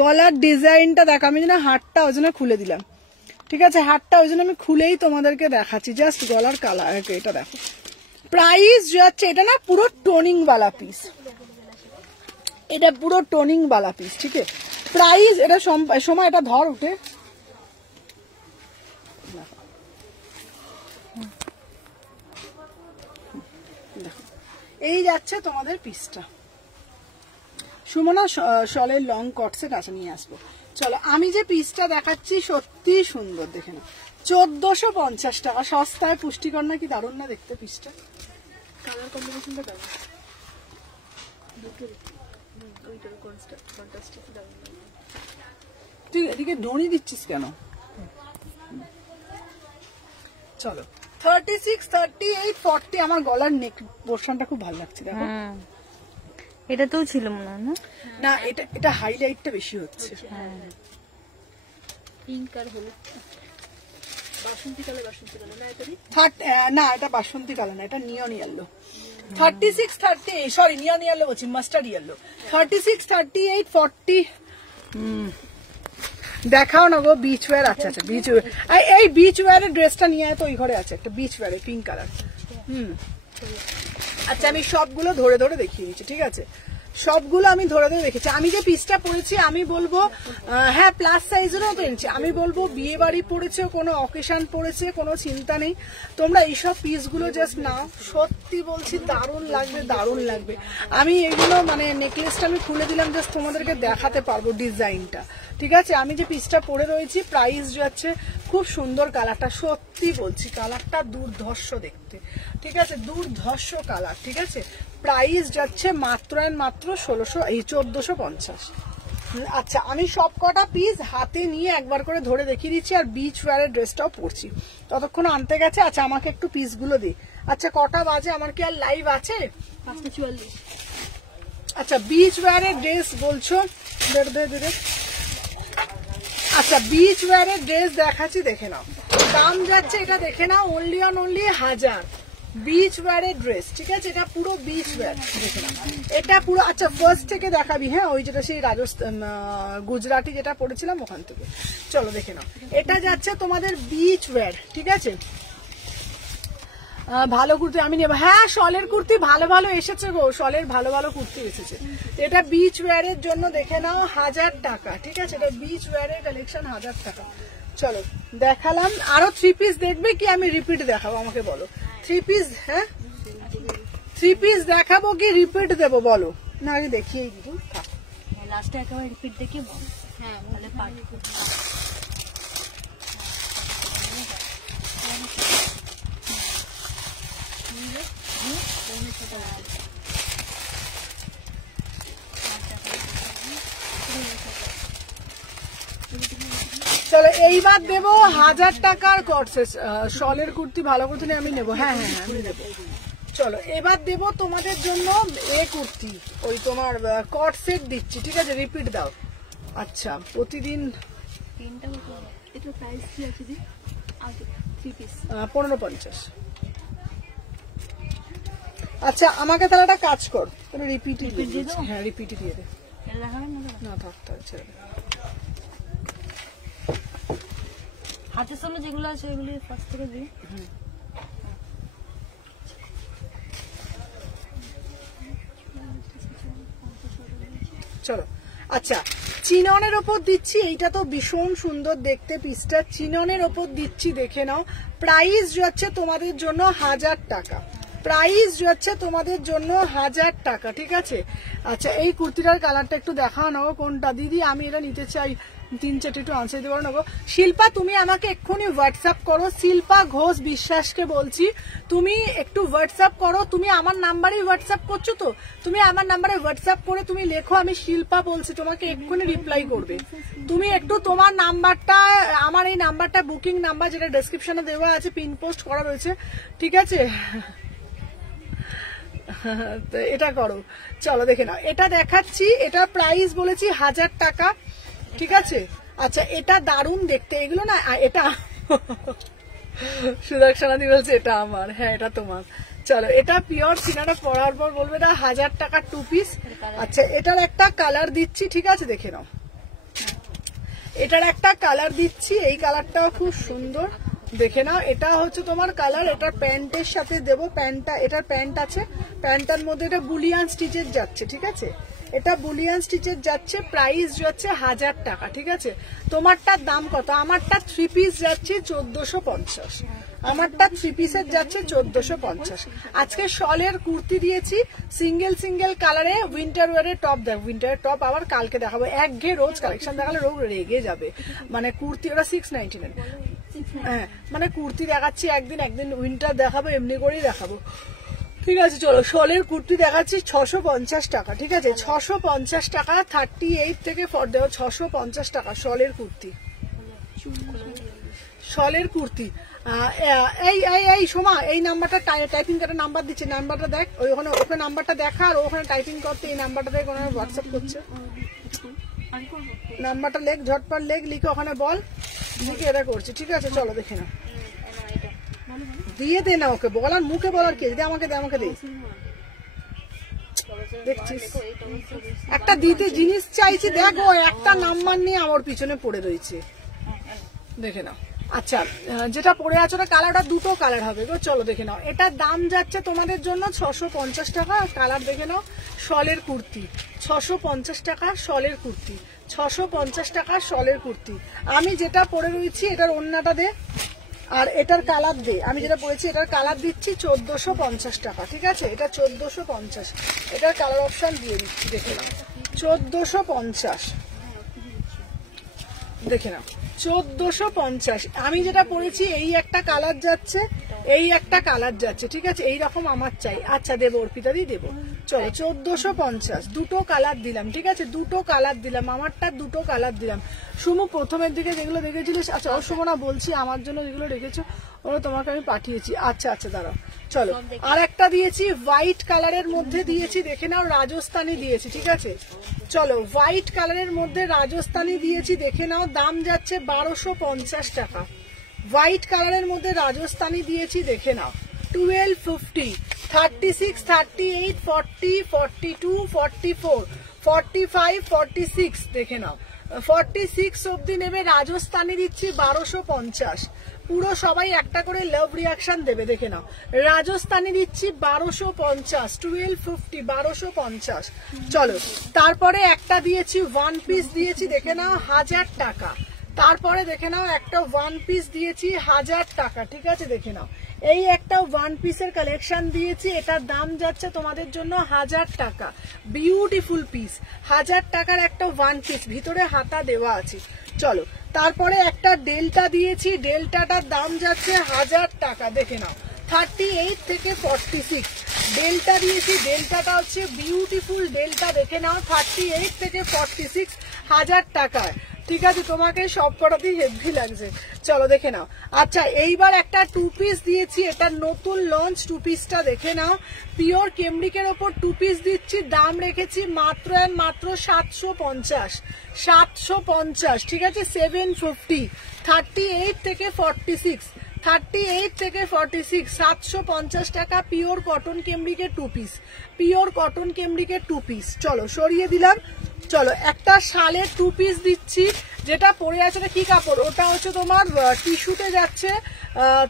গলার ডিজাইনটা দেখো। আমি যেন হাতটা ওই জন্য খুলে দিলাম, ঠিক আছে, হাতটা ওই জন্য আমি খুলেই তোমাদেরকে দেখাচ্ছি। জাস্ট গলার কালার এটা দেখো। প্রাইস যাচ্ছে, এটা না পুরো টোনিং वाला পিস, এটা পুরো টোনিং वाला পিস, ঠিক আছে। প্রাইস এটা সময় এটা ধর উঠে, এই যাচ্ছে তোমাদের পিসটা। সুমনা শলের লং কটসেট আছে, নিয়ে আসবো। চলো আমি যে পিসটা দেখাচ্ছি সত্যি সুন্দর, দেখে না। 1450 টাকা, সস্তায় পুষ্টিকর না, কি দারুণ না দেখতে পিসটা। কালার কম্বিনেশনটা দারুণ। তুই এদিকে দড়ি দিচ্ছিস কেন? চলো 36, 38, 40। আমার গলার নেক পোর্শনটা খুব ভালো লাগছে দেখো। এটাতেও ছিল মনে হয় না? না এটা হাইলাইটটা বেশি হচ্ছে। পিঙ্ক আর হলুদ, বাসন্তী কালার, বাসন্তী কালার না এটা? না এটা বাসন্তী কালার না, এটা নিয়ন ইয়েলো। 36, 38, সরি নিয়ন ইয়েলো বলছি, মাস্টার্ড ইয়েলো। 36, 38, 40। দেখাও না গো বিচ ওয়্যার। আচ্ছা আচ্ছা বিচ ওয়্যার, এই বিচ ওয়্যারের ড্রেসটা নিয়ে আয় তো, ওই ঘরে আছে একটা বিচ ওয়্যারের পিঙ্ক কালার। আচ্ছা আমি সবগুলো ধরে ধরে দেখিয়ে দিচ্ছি, ঠিক আছে। সবগুলো আমি ধরে ধরে দেখেছি। আমি যে পিসটা পরেছি আমি বলবো হ্যাঁ প্লাস সাইজেরও তো এনেছি, আমি বলবো বিয়ে বাড়ি পড়েছে, কোনো অকেশন পড়েছে, কোনো চিন্তা নেই। তোমরা এইসব পিসগুলো জাস্ট নাও, সত্যি বলছি দারুণ লাগবে, দারুণ লাগবে। আমি এগুলো মানে নেকলেসটা আমি খুলে দিলাম জাস্ট তোমাদেরকে দেখাতে পারবো ডিজাইনটা, ঠিক আছে। আমি যে পিসটা পরে রয়েছি, প্রাইস যাচ্ছে, খুব সুন্দর কালারটা, সত্যি বলছি কালারটা দুর্ধর্ষ দেখতে, ঠিক আছে, দুর্ধর্ষ কালার, ঠিক আছে। প্রাইস যাচ্ছে মাত্র 1450। আচ্ছা আমি সব কটা পিস হাতে নিয়ে একবার করে ধরে দেখিয়ে দিচ্ছি, আর বিচ ওয়্যারের ড্রেসটাও পরছি, ততক্ষণ আনতে গেছে। আচ্ছা আমাকে একটু পিসগুলো দিই। আচ্ছা কটা বাজে, আমার কি আর লাইভ আছে? 5:44। আচ্ছা বিচ ওয়্যারের ড্রেস বলছো, আচ্ছা বিচ ওয়্যারের ড্রেস দেখাচ্ছি, দেখে নাও। দাম যাচ্ছে এটা দেখে নাও অনলি 1000। বিচ ওয়্যারের ড্রেস, ঠিক আছে, এটা পুরো বিচ ওয়্যার, দেখে নাও এটা পুরো। আচ্ছা ফার্স্ট থেকে দেখাবি, হ্যাঁ ওই যেটা সেই রাজস্থান গুজরাটি যেটা পড়েছিলাম ওখান থেকে। চলো দেখে নাও, এটা যাচ্ছে তোমাদের বিচ ওয়্যার, ঠিক আছে। ভালো কুর্তি আমি নেব, হ্যাঁ শলের কুর্তি ভালো ভালো এসেছে গো, শলের ভালো ভালো কুর্তি এসেছে। এটা বিচ ওয়্যারের জন্য দেখে নাও 1000 টাকা, ঠিক আছে, এটা বিচ ওয়্যারের কালেকশন 1000 টাকা। চলো দেখালাম, আরো 3 পিস দেখবে কি আমি রিপিট দেখাবো, আমাকে বলো 3 পিস, হ্যাঁ 3 পিস দেখাবো কি রিপিট দেবো বলো? না আমি দেখিয়ে দিই, লাস্টে একেবারে রিপিট দেখে বল। হ্যাঁ তাহলে পার্ট চলো এইবার দেবো 1000 টাকার কটসেট শলের কুর্তি, ভালো কুর্তি আমি নেবো, হ্যাঁ হ্যাঁ আমি নেবো। চলো এবার দেবো তোমাদের জন্য কুর্তি, ওই তোমার কট সেট দিচ্ছি, ঠিক আছে, রিপিট দাও। আচ্ছা প্রতিদিন 3টা এটা প্রাইস কি আছে দি? আগে 3 পিস 1550। আচ্ছা আমাকে তাহলে একটা কাজ কর, তুমি রিপিটই দিয়ে দে, হ্যাঁ রিপিটই দিয়ে দে, এটা দেখাবেন না থাক ছেড়ে দে। হাতের সামনে যেগুলো আছে এগুলো ফার্স্ট থেকে দিই। চলো আচ্ছা চিননের ওপর দিচ্ছি, এইটা তো ভীষণ সুন্দর দেখতে পিসটা, চিননের ওপর দিচ্ছি, দেখে নাও। প্রাইস যাচ্ছে তোমাদের জন্য 1000 টাকা, প্রাইস যাচ্ছে তোমাদের জন্য 1000 টাকা, ঠিক আছে। আচ্ছা এই কুর্তিটার কালারটা একটু দেখাও না কোনটা দিদি, আমি এটা নিতে চাই, 3-4 একটু আনসার দিতে পারো না গো। শিল্পা তুমি আমাকে এক্ষুনি হোয়াটসঅ্যাপ করো, শিল্পা ঘোষ বিশ্বাসকে বলছি, তুমি একটু হোয়াটসঅ্যাপ করো। তুমি আমার নাম্বারেই হোয়াটসঅ্যাপ করছো তো, তুমি আমার নাম্বারে হোয়াটসঅ্যাপ করে তুমি লেখো আমি শিল্পা বলছি, তোমাকে এক্ষুনি রিপ্লাই করবে। তুমি একটু তোমার নাম্বারটা, আমার এই নাম্বারটা বুকিং নাম্বার যেটা ডেসক্রিপশনে দেওয়া আছে, পিন পোস্ট করা রয়েছে, ঠিক আছে, এটা করো। চলো দেখে নাও, এটা দেখাচ্ছি, এটা প্রাইস বলেছি 1000 টাকা, ঠিক আছে। আচ্ছা এটা দারুণ দেখতে, এগুলো না, এটা সুদর্শনাদি বলছে এটা আমার, হ্যাঁ এটা তোমার। চলো এটা পিওর সিনাটা পরার পর বলবে না 1000 টাকা 2 পিস। আচ্ছা এটার একটা কালার দিচ্ছি, ঠিক আছে, দেখে নাও, এটার একটা কালার দিচ্ছি, এই কালারটাও খুব সুন্দর, দেখে নাও। এটা হচ্ছে তোমার কালার, এটার প্যান্টের সাথে দেবো, প্যান্টটা, এটার প্যান্ট আছে, প্যান্টটার মধ্যে এটা বুলিয়ান স্টিচের যাচ্ছে, ঠিক আছে, এটা বুলিয়ান স্টিচের যাচ্ছে, প্রাইস যাচ্ছে 1000 টাকা, ঠিক আছে। তোমারটার দাম কত? আমারটা 3 পিস যাচ্ছে 1450, আমারটা 3 পিসের যাচ্ছে 1450। আজকে শলের কুর্তি দিয়েছি সিঙ্গেল সিঙ্গেল কালারে, উইন্টার ওয়ারের টপ, দেখ উইন্টার টপ আবার কালকে দেখাবো, একঘেয়ে রোজ কালেকশন দেখালে রোজ রেগে যাবে, মানে কুর্তি ওরা 699, হ্যাঁ মানে কুর্তি দেখাচ্ছি একদিন একদিন উইন্টার দেখাবো, এমনি করেই দেখাবো, ঠিক আছে। চলো শলের কুর্তি দেখাচ্ছি 650 টাকা, ঠিক আছে, 650 টাকা, 38 থেকে 40, 650 টাকা শলের কুর্তি, শলের কুর্তি। এই এই এই সোমা, এই নাম্বারটা টাইপিং করে নাম্বার দিচ্ছে, নাম্বারটা দেখ, ওখানে ওখানে নাম্বারটা দেখা, আর ওখানে টাইপিং করতে এই নাম্বারটা থেকে ওখানে হোয়াটসঅ্যাপ করছে, নাম্বারটা লেখ, ঝটপট লেখ, লিখে ওখানে বল, লিখে এটা করছে, ঠিক আছে। চলো দেখে না, দিয়ে দে না ওকে, বলার মুখে বলার কে, দে আমাকে, দে আমাকে, দে, দেখছিস একটা দিতে জিনিস চাইছি, দেখো একটা নাম্বার নিয়ে আমার পিছনে পড়ে রয়েছে, দেখে নাও আচ্ছা যেটা পরে আছো ওটা কালারটা দুটো কালার হবে গো, চলো দেখে নাও। এটার দাম যাচ্ছে তোমাদের জন্য 650 টাকা। কালার দেখে নাও, শলের কুর্তি 650 টাকা, শলের কুর্তি 650 টাকা, শলের কুর্তি। আমি যেটা পরে রয়েছি এটার ওড়নাটা দে, আর এটার কালার দে। আমি যেটা পরেছি এটার কালার দিচ্ছি 1450 টাকা, ঠিক আছে? এটা 1450, এটার কালার অপশন দিয়ে দিচ্ছি, দেখে নাও 1450, দেখে নাও 1450। আমি যেটা পরেছি এই একটা কালার যাচ্ছে, এই একটা কালার যাচ্ছে, ঠিক আছে? এইরকম আমার চাই। আচ্ছা দেবো অর্পিতা দি, দেবো। চলো 1450, দুটো কালার দিলাম, ঠিক আছে? দুটো কালার দিলাম, আমারটা দুটো কালার দিলাম। সুমু প্রথমের দিকে যেগুলো দেখেছিলিস, আচ্ছা ও সুমনা বলছি আমার জন্য যেগুলো রেখেছো ওরা তোমাকে আমি পাঠিয়েছি। আচ্ছা আচ্ছা দাঁড়াও, চলো আর একটা দিয়েছি হোয়াইট কালারের মধ্যে দিয়েছি, দেখে নাও রাজস্থানি দিয়েছি, ঠিক আছে? চলো হোয়াইট কালারের মধ্যে রাজস্থানি দিয়েছি, দেখে নাও দাম যাচ্ছে 1250 টাকা। হোয়াইট কালারের মধ্যে রাজস্থানি দিয়েছি, দেখে নাও 1250, 36, 38, 40, 42, 44, 45, 46, দেখে নাও 46 অব্দি নেবে। রাজস্থানি দিচ্ছি 1250। পুরো সবাই একটা করে লাভ রিয়াকশন দেবে, দেখে নাও রাজস্থানি দিচ্ছি 1250, 1250, 1250। চলো তারপরে একটা দিয়েছি ওয়ান পিস দিয়েছি, দেখে নাও 1000 টাকা। তারপরে দেখে নাও একটা ওয়ান পিস দিয়েছি 1000 টাকা, ঠিক আছে? দেখে নাও এই একটা ওয়ান পিসের কালেকশন দিয়েছি, এটার দাম যাচ্ছে তোমাদের জন্য 1000 টাকা। বিউটিফুল পিস, 1000 টাকার একটা ওয়ান পিস, ভিতরে হাতা দেওয়া আছে। চলো তারপরে একটা ডেল্টা দিয়েছি, ডেল্টাটার দাম যাচ্ছে 1000 টাকা, দেখে নাও 38 থেকে 46 ডেল্টা দিয়েছি। ডেল্টাটা হচ্ছে বিউটিফুল ডেল্টা, দেখে নাও 38 থেকে 46 1000 টাকায়, ঠিক আছে? তোমাকে সব কটাতেই হেভি লাগছে, চলো দেখে নাও। আচ্ছা এইবার একটা টু পিস দিয়েছি, এটা নতুন লঞ্চ টু পিসটা, দেখে নাও পিওর কেমব্রিকের ওপর টু পিস দিচ্ছি, দাম রেখেছি মাত্র মাত্র 750, 750, ঠিক আছে? 750, 38 থেকে 46, 38 থেকে 46, 750 টাকা পিওর কটন কেমব্রিকের টু পিস, পিওর কটন কেমব্রিকের টু পিস। চলো সরিয়ে দিলাম। চলো একটা শালের টু পিস দিচ্ছি, যেটা পরে আছে কি কাপড়, ওটা হচ্ছে তোমার টিস্যুতে যাচ্ছে,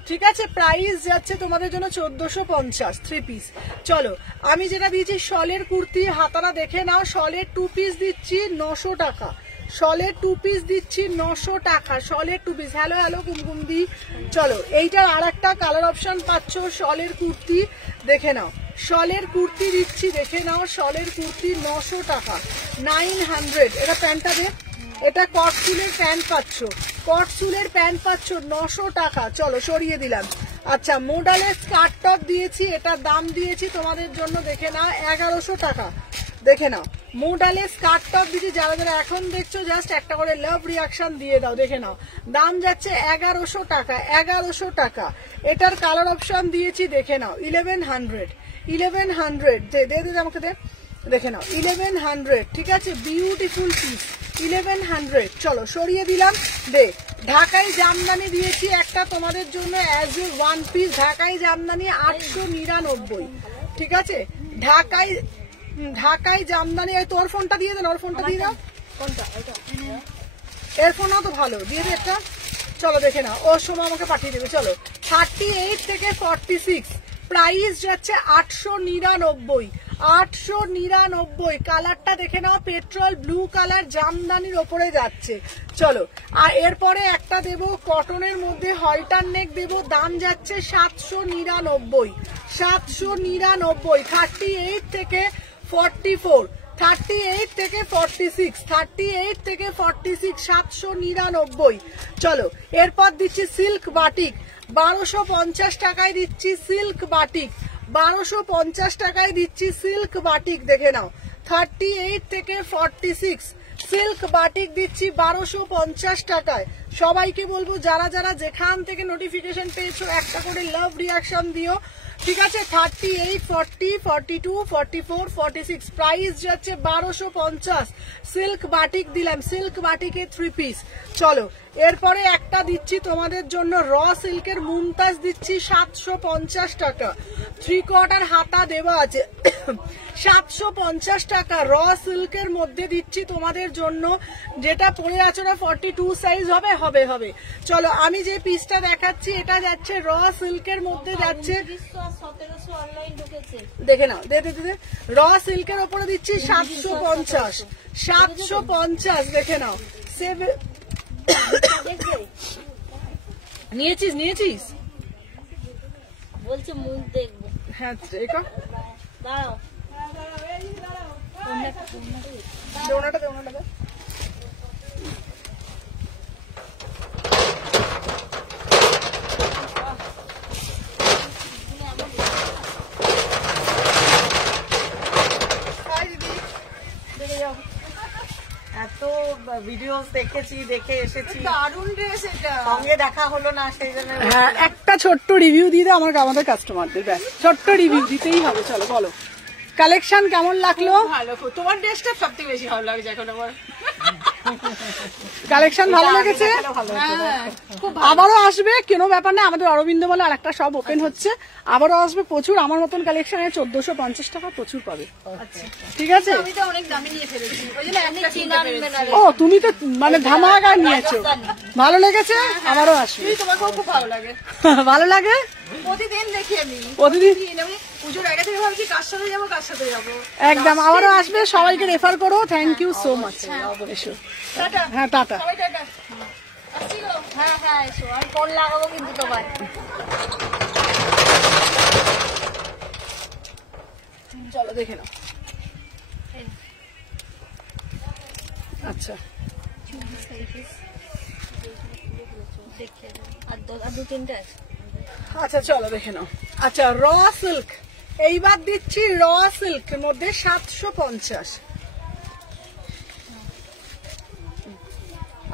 ঠিক আছে? প্রাইস যাচ্ছে তোমাদের জন্য 1450, থ্রি পিস। চলো আমি যেটা দিয়েছি শলের কুর্তি, হাতারা দেখে নাও, শলের টু পিস দিচ্ছি 900 টাকা, শলের টু পিস দিচ্ছি 900 টাকা, শলের টু পিস। হ্যালো হ্যালো কুমকুম দি। চলো এইটার আর একটা কালার অপশন পাচ্ছ, শলের কুর্তি, দেখে নাও শলের কুর্তি দিচ্ছি, দেখে নাও শলের কুর্তি 900 টাকা, 900। এটা প্যান্টটা দে, এটা কটসুলের প্যান্ট পাচ্ছ, কটসুলের প্যান্ট পাচ্ছ 900 টাকা। চলো সরিয়ে দিলাম। আচ্ছা মোডালের স্কার্ট টপ দিয়েছি, এটার দাম দিয়েছি তোমাদের জন্য, দেখে নাও 1100 টাকা, দেখে নাও মোডালের স্কার্ট টপ দিচ্ছি। যারা যারা এখন দেখছো জাস্ট একটা করে লাভ রিয়াকশন দিয়ে দাও, দেখে নাও দাম যাচ্ছে 1100 টাকা, 1100 টাকা। এটার কালার অপশন দিয়েছি, দেখে নাও 1100, 1100 দে দে দে আমাকে দে, দেখে নাও 1100, ঠিক আছে? Beautiful piece 1100। চলো সরিয়ে দিলাম, দে। ঢাকাই জামদানি দিয়েছি একটা তোমাদের জন্য অ্যাজ এ ওয়ান পিস, ঢাকাই জামদানি 899, ঠিক আছে? ঢাকাই জামদানি। তোর ফোনটা দিয়ে দেন, ওর ফোনটা দিয়ে দাও, কোনটা? এর ফোনও তো ভালো, দিয়ে দে একটা। চলো দেখে নাও, ওর সময় আমাকে পাঠিয়ে দেবে। চলো 38 থেকে 46 প্রাইস যাচ্ছে 899, 899। কালারটা দেখে নাও পেট্রোল ব্লু কালার, জামদানির ওপরে যাচ্ছে। চলো আর এরপরে একটা দেবো কটনের মধ্যে হলটার নেক দেবো, দাম যাচ্ছে 799, 799। 38 থেকে 44, 38 থেকে 46, 38 থেকে 46, 799। চলো এরপর দিচ্ছি সিল্ক বাটিক, 1250 টাকায় দিচ্ছি সিল্ক বাটিক, 1250 টাকায় দিচ্ছি সিল্ক বাটিক, দেখে নাও 38 থেকে 46 সিল্ক বাটিক দিচ্ছি 1250 টাকায়। সবাইকে বলবো যারা যারা যেখান থেকে নোটিফিকেশন পেয়েছো একটা করে লাভ রিয়াকশন দিও, ঠিক আছে? 38, 40, 42, 44, 46 প্রাইস যাচ্ছে 1250। সিল্ক বাটিক দিলাম, সিল্ক বাটিকের থ্রি পিস। চলো এরপরে একটা দিচ্ছি তোমাদের জন্য র সিল্কের মুমতাজ দিচ্ছি 750 টাকা, থ্রি কোয়ার্টার হাতা দেওয়া আছে 750 টাকা। র সিল্কের মধ্যে দিচ্ছি তোমাদের জন্য, যেটা পরে আছো না 42 সাইজ হবে, হবে হবে। চলো আমি যে পিসটা দেখাচ্ছি এটা যাচ্ছে র সিল্কের মধ্যে যাচ্ছে, 1700 অনলাইন ঢুকেছে। দেখে নাও, দে দে দে, র সিল্কের ওপরে দিচ্ছি 750, 750 দেখে নাও। নিয়েছিস নিয়েছিস? বলছে মুখ দেখবো। হ্যাঁ দেখো, দাঁড়াও, দোনাটা দোনাটা দে। এত ভিডিও দেখেছি, দেখে এসেছি, দারুণ ড্রেস এটা, সঙ্গে দেখা হলো না সেই জন্য। হ্যাঁ একটা ছোট্ট রিভিউ দিয়ে দাও আমাদের কাস্টমারদের, ব্যাস ছোট্ট রিভিউ দিতেই হবে। চলো বলো কালেকশন কেমন লাগলো? ভালো, তোমার ড্রেসটা সবথেকে বেশি ভালো লাগছে এখন আমার। কালেকশন ভালো লেগেছে? আবারও আসবে, কোনো ব্যাপার না, আমাদের অরবিন্দ বলে আর একটা সব ওপেন হচ্ছে, আবারও আসবে প্রচুর। আমার মতন কালেকশনে 1450 টাকা প্রচুর পাবে, ঠিক আছে? আমি তো অনেক দামে নিয়ে ফেলেছি, ওই জন্য একটা চিনা আনবে না রে। ও তুমি তো মানে ধামাকা নিয়েছো, ভালো লেগেছে, আবারও আসবে। তোমাকেও খুব ভালো লাগে, ভালো লাগে প্রতিদিন দেখি আমি, প্রতিদিন, আমি পুজোর আগে থেকে ভাবছি কার সাথে যাবো কার সাথে যাবো। একদম আবারও আসবে, সবাইকে রেফার করো। Thank you so much. এসো, হ্যাঁ টাটা। সবাই টাটা। হ্যাঁ হ্যাঁ এসো, আমি ফোন লাগাবো কিন্তু তোমার। চলো দেখে নাও। আচ্ছা আর দু তিনটা আছে। আচ্ছা চলো দেখে নাও। আচ্ছা র সিল্ক, এইবার দিচ্ছি র সিল্কের মধ্যে 750।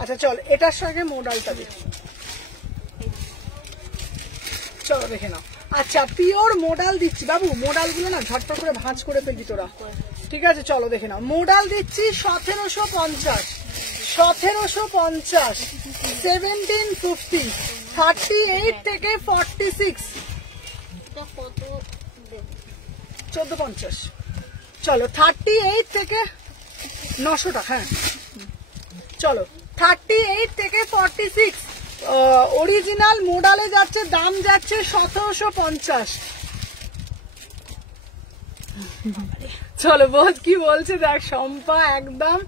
আচ্ছা চল এটার সঙ্গে মোডালটা দিই, চলো দেখে নাও। আচ্ছা পিওর মোডাল দিচ্ছি বাবু, মোডাল গুলো না ঝটপট করে ভাঁজ করে ফেলবি তোরা, ঠিক আছে? চলো দেখে নাও, মোডাল দিচ্ছি 1750, 1750, 1750, 38 থেকে 46, এটা কত দেবো? 1450। চলো 38 থেকে 900 টাকা, হ্যাঁ চলো 38 থেকে 46, অরিজিনাল মোডালে যাচ্ছে, দাম যাচ্ছে 1750। চলো বল কি বলছে দেখ, শম্পা একদম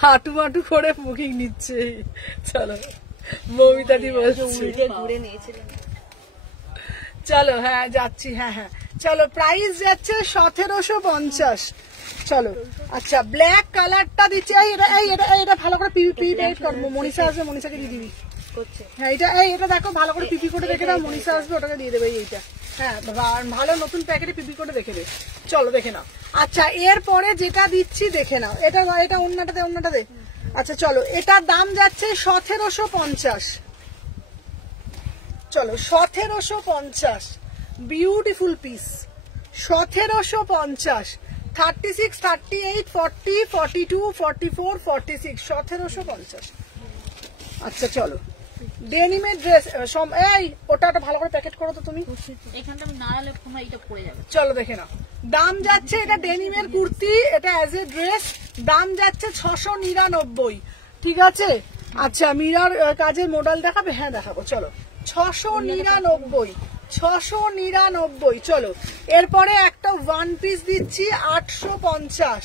হাঁটু মাটু করে বুকিং নিচ্ছে। চলো মমিতাদি বলছে উল্টে ঘুরে নিয়েছিলেন। চলো হ্যাঁ যাচ্ছি, হ্যাঁ হ্যাঁ চলো প্রাইস যাচ্ছে 1750। চলো আচ্ছা ব্ল্যাক কালারটা দিচ্ছি, এটা ভালো করে পিপি করবো, মনীষা আসবে, মনীষাকে দিয়ে দিবি। হ্যাঁ এটা দেখো ভালো করে পিপি করে দেখে দাও, মনীষা আসবে ওটাকে দিয়ে দেবে। এইটা হ্যাঁ ভালো নতুন প্যাকেটে পিপি করে দেখে দে। চলো দেখে নাও। আচ্ছা এরপরে যেটা দিচ্ছি দেখে নাও, এটা অন্যটা দে। আচ্ছা চলো এটার দাম যাচ্ছে 1750। চলো 1750, বিউটিফুল পিস, 1750, 36, 38, 40, 42, 44, 46, 1750। আচ্ছা চলো ডেনিমের ড্রেস, এই ওটা ভালো করে প্যাকেট করো তো তুমি, এখানটা আমি নাড়ালে তোমরা এটা পড়ে যাবে। চলো দেখে নাও, দাম যাচ্ছে, এটা ডেনিমের কুর্তি, এটা অ্যাজ এ ড্রেস, দাম যাচ্ছে 699, ঠিক আছে? আচ্ছা মিরার কাজের মডেল দেখাবে? হ্যাঁ দেখাবো, চলো 699, 699। চলো এরপরে একটা ওয়ান পিস দিচ্ছি 850,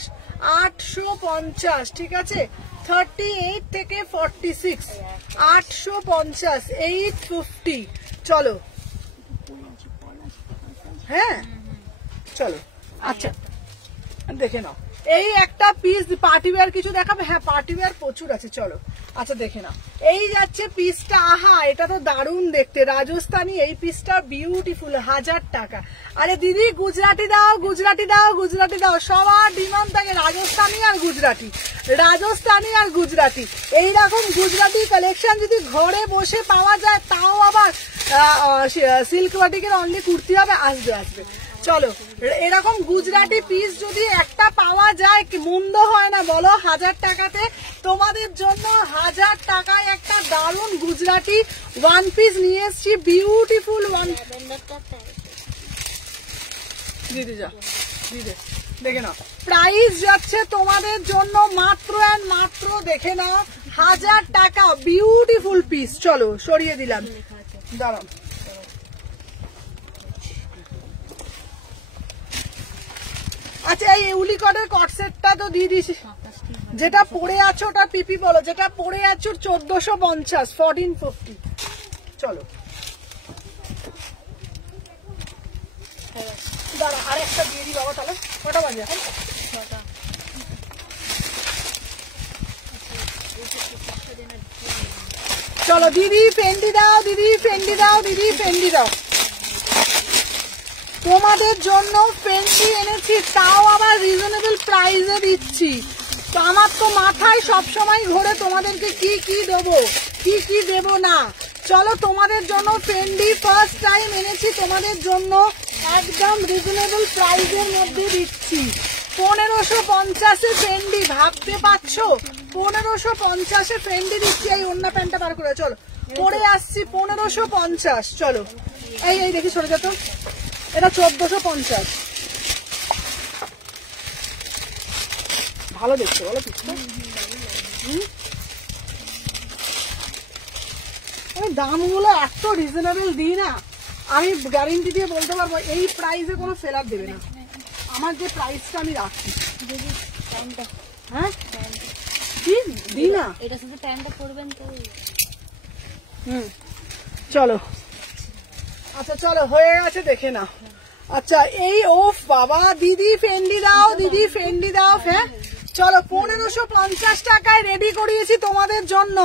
850, ঠিক আছে? 38 থেকে 46, 850, 850। চলো হ্যাঁ চলো আচ্ছা দেখে নাও, এই একটা পিস পার্টিওয়্যার কিছু দেখাবে? হ্যাঁ পার্টিওয়্যার প্রচুর আছে, চলো আচ্ছা দেখে নাও। এই যাচ্ছে পিসটা, আহা এটা তো দারুণ দেখতে, রাজস্থানি, এই পিসটা বিউটিফুল, 1000 টাকা। আরে দিদি গুজরাটি দাও, গুজরাটি দাও, গুজরাটি দাও, সবার ডিমান্ড থাকে রাজস্থানি আর গুজরাটি, রাজস্থানি আর গুজরাটি। এইরকম গুজরাটি কালেকশন যদি ঘরে বসে পাওয়া যায়, তাও আবার সিল্ক বাটিকের অনলি কুর্তি হবে, আসবে। চলো এরকম গুজরাটি পিস যদি একটা পাওয়া যায় কি মন্দ হয় না বলো? 1000 টাকাতে তোমাদের জন্য 1000 টাকায় একটা দারুণ গুজরাটি ওয়ান পিস নিয়ে এসছি, বিউটিফুল ওয়ান। দিদি যা দিদি দেখে নাও, প্রাইস যাচ্ছে তোমাদের জন্য মাত্র দেখে নাও 1000 টাকা, বিউটিফুল পিস। পিস। চলো সরিয়ে দিলাম, দাঁড়াও। আচ্ছা এই উলিকটের কট সেটটা তো দিয়ে দিয়েছি। যেটা পরে আছো ওটা পিপি বলো, যেটা পরে আছো 1450 1450। চলো দাঁড়া আর একটা দিয়ে দিই বাবা। তাহলে কটা বাজে এখন? চলো দিদি ফেন্ডি দাও, দিদি ফেন্ডি দাও, দিদি ফেন্ডি দাও। তোমাদের জন্য ফেন্ডি এনেছি, তাও আবার রিজনেবল প্রাইসে দিচ্ছি। তো আমার তো মাথায় সবসময় ঘোরে তোমাদেরকে কি কি দেবো কি কি দেবো না। চলো তোমাদের জন্য ফেন্ডি ফার্স্ট টাইম এনেছি তোমাদের জন্য, একদম রিজনেবল প্রাইসের মধ্যে দিচ্ছি। 1550-এ ফেন্ডি, ভাবতে পারছো 1550-এ ফেন্ডি দিচ্ছি। এই অন্য প্যান্টটা বার করে চলো পরে আসছি 1550। চলো এই এই দেখি সরে যেত, এটা 1450। ভালো দেখছো বলো পিসটা? দামগুলো এত রিজনেবল দিই না, আমি গ্যারেন্টি দিয়ে বলতে পারবো এই প্রাইসে কোনো সেলার দেবে না। আমার যে প্রাইসটা আমি রাখছি, হ্যাঁ দিই না। এটা শুধু প্যান্টটা পরবেন তো। চলো আচ্ছা চলো হয়ে গেছে, দেখে না। আচ্ছা এই ওফ বাবা, দিদি ফেন্ডি দাও, দিদি ফেন্ডি দাও। হ্যাঁ চলো 1550 টাকায় রেডি করিয়েছি তোমাদের জন্য।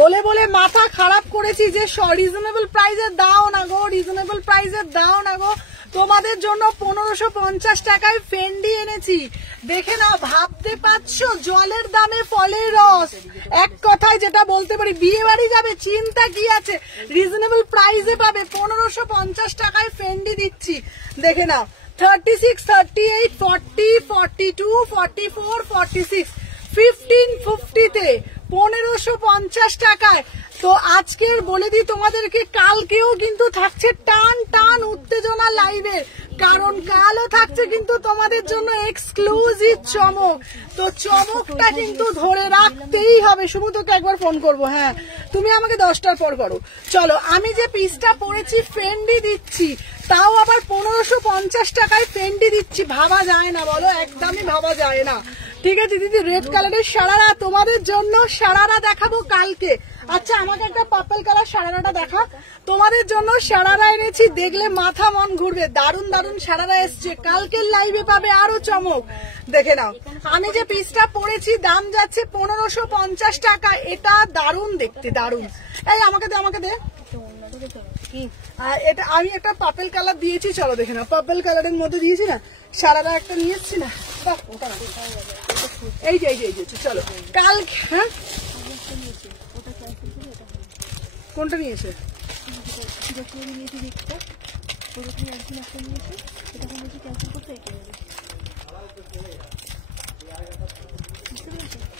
বলে বলে মাথা খারাপ করেছি যে রিজনেবল প্রাইসে দাও না গো, রিজনেবল প্রাইসে দাও না গো। তোমাদের জন্য 1550 টাকায় ফেন্ডি এনেছি, দেখে নাও। ভাবতে পারছো জলের দামে ফলের রস, এক কথায় যেটা বলতে পারি বিয়ে বাড়ি যাবে চিন্তা কি আছে, রিজনেবল প্রাইসে পাবে। 1550 টাকায় ফেন্ডি দিচ্ছি, দেখে নাও। 36, 38, 40, 42, 44, 46, 1550-তে 1550 টাকায়। তো আজকের বলে দিই তোমাদেরকে, কালকেও কিন্তু থাকছে টান টান উত্তেজনা লাইভের, কারণ কালও থাকছে কিন্তু তোমাদের জন্য এক্সক্লুসিভ চমক। তো চমকটা কিন্তু ধরে রাখতেই হবে। শুভ তোকে একবার ফোন করবো, হ্যাঁ তুমি আমাকে 10টার পর করো। চলো আমি যে পিসটা পরেছি ফেন্ডি দিচ্ছি, তাও আবার 1550 টাকায় ফেন্ডি দিচ্ছি। ভাবা যায় না বলো, একদমই ভাবা যায় না। ঠিক আছে দিদি, রেড কালারের সারারা তোমাদের জন্য, সারারা দেখাবো কালকে। আচ্ছা আমাকে একটা পার্পল কালার সারারাটা দেখা, তোমাদের জন্য সারারা এনেছি, দেখলে মাথা মন ঘুরবে। দারুন দারুন সারারা এসছে, কালকের লাইভে পাবে আরো চমক। দেখে নাও আমি যে পিসটা পরেছি, দাম যাচ্ছে 1550 টাকা। এটা দারুন দেখতে, দারুন। এই আমাকে দে, আমাকে দে। এটা আমি একটা পার্পল কালার দিয়েছি, চলো দেখে নাও। পার্পল কালারের মধ্যে দিয়েছি না, সারারা একটা নিয়ে এসছি না। এই যে এই যে চলো কালকে। হ্যাঁ কোনটা নিয়েছে?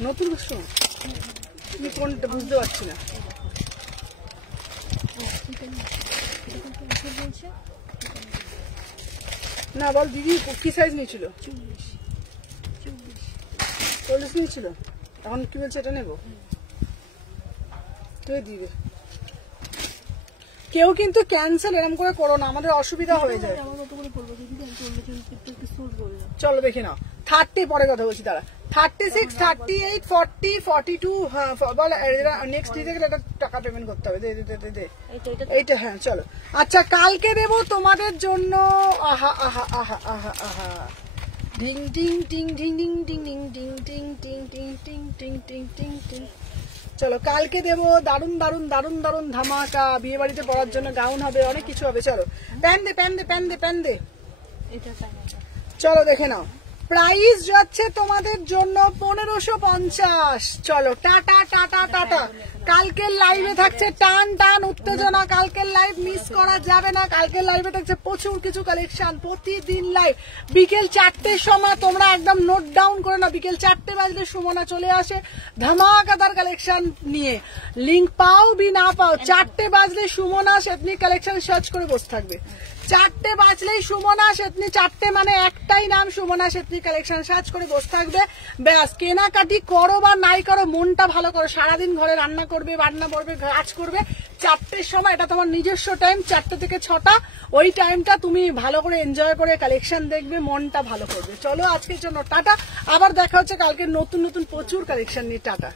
নতুন তুমি কোনটা বুঝতে পারছি না। না বল দিদি কি সাইজ নিয়েছিল? 40 নিয়েছিল, এখন কি বলছে এটা নেবো? তুই দিবে। কেউ কিন্তু ক্যান্সেল এরকম করে করো না, আমাদের অসুবিধা হয়ে যায়। চলো দেখে নাও। 30 পরে কথা বলছি, তারা 36, 38, 40, 42। হ্যাঁ বল নেক্সট দিতে গেলে একটা টাকা পেমেন্ট করতে হবে। দে এইটা। হ্যাঁ চলো আচ্ছা কালকে দেবো তোমাদের জন্য। আহা আহা আহা আহা আহা, টিং টিং টিং টিং টিং টিং টিং টিং টিং টিং টিং টিং টিং টিং টিং। চলো কালকে দেবো দারুন দারুন দারুন দারুন ধামাকা। বিয়ে বাড়িতে পড়ার জন্য গাউন হবে, অনেক কিছু হবে। চলো প্যান দে প্যান দে প্যান দে প্যান দে। চলো দেখে নাও, প্রাইস যাচ্ছে তোমাদের জন্য 1550। চলো টাটা টাটা টাটা। কালকের লাইভে থাকছে টান টান উত্তেজনা, কালকের লাইভ মিস করা যাবে না। কালকের লাইভে থাকছে প্রচুর কিছু কালেকশন, প্রতিদিন লাইভ বিকেল 4টের সময়। তোমরা একদম নোট ডাউন করে না, বিকেল 4টে বাজলে সুমনা চলে আসে ধামাকাদার কালেকশন নিয়ে। লিঙ্ক পাও বি না পাও, 4টে বাজলে সুমনা এথনিক কালেকশন সার্চ করে বসে থাকবে। চারটে বাজলেই সুমনা শেতনি, চারটে মানে একটাই নাম সুমনা শেতনি কালেকশন, সার্চ করে বসে থাকবে ব্যাস। কেনাকাটি করো বা নাই করো, মনটা ভালো করো, সারাদিন ঘরে রান্না করবে, বান্না করবে, কাজ করবে, 4টের সময় এটা তোমার নিজস্ব টাইম, 4টে থেকে 6টা, ওই টাইমটা তুমি ভালো করে এনজয় করে কালেকশন দেখবে, মনটা ভালো করবে। চলো আজকের জন্য টাটা, আবার দেখা হচ্ছে কালকে নতুন নতুন প্রচুর কালেকশন নিয়ে, টাটা।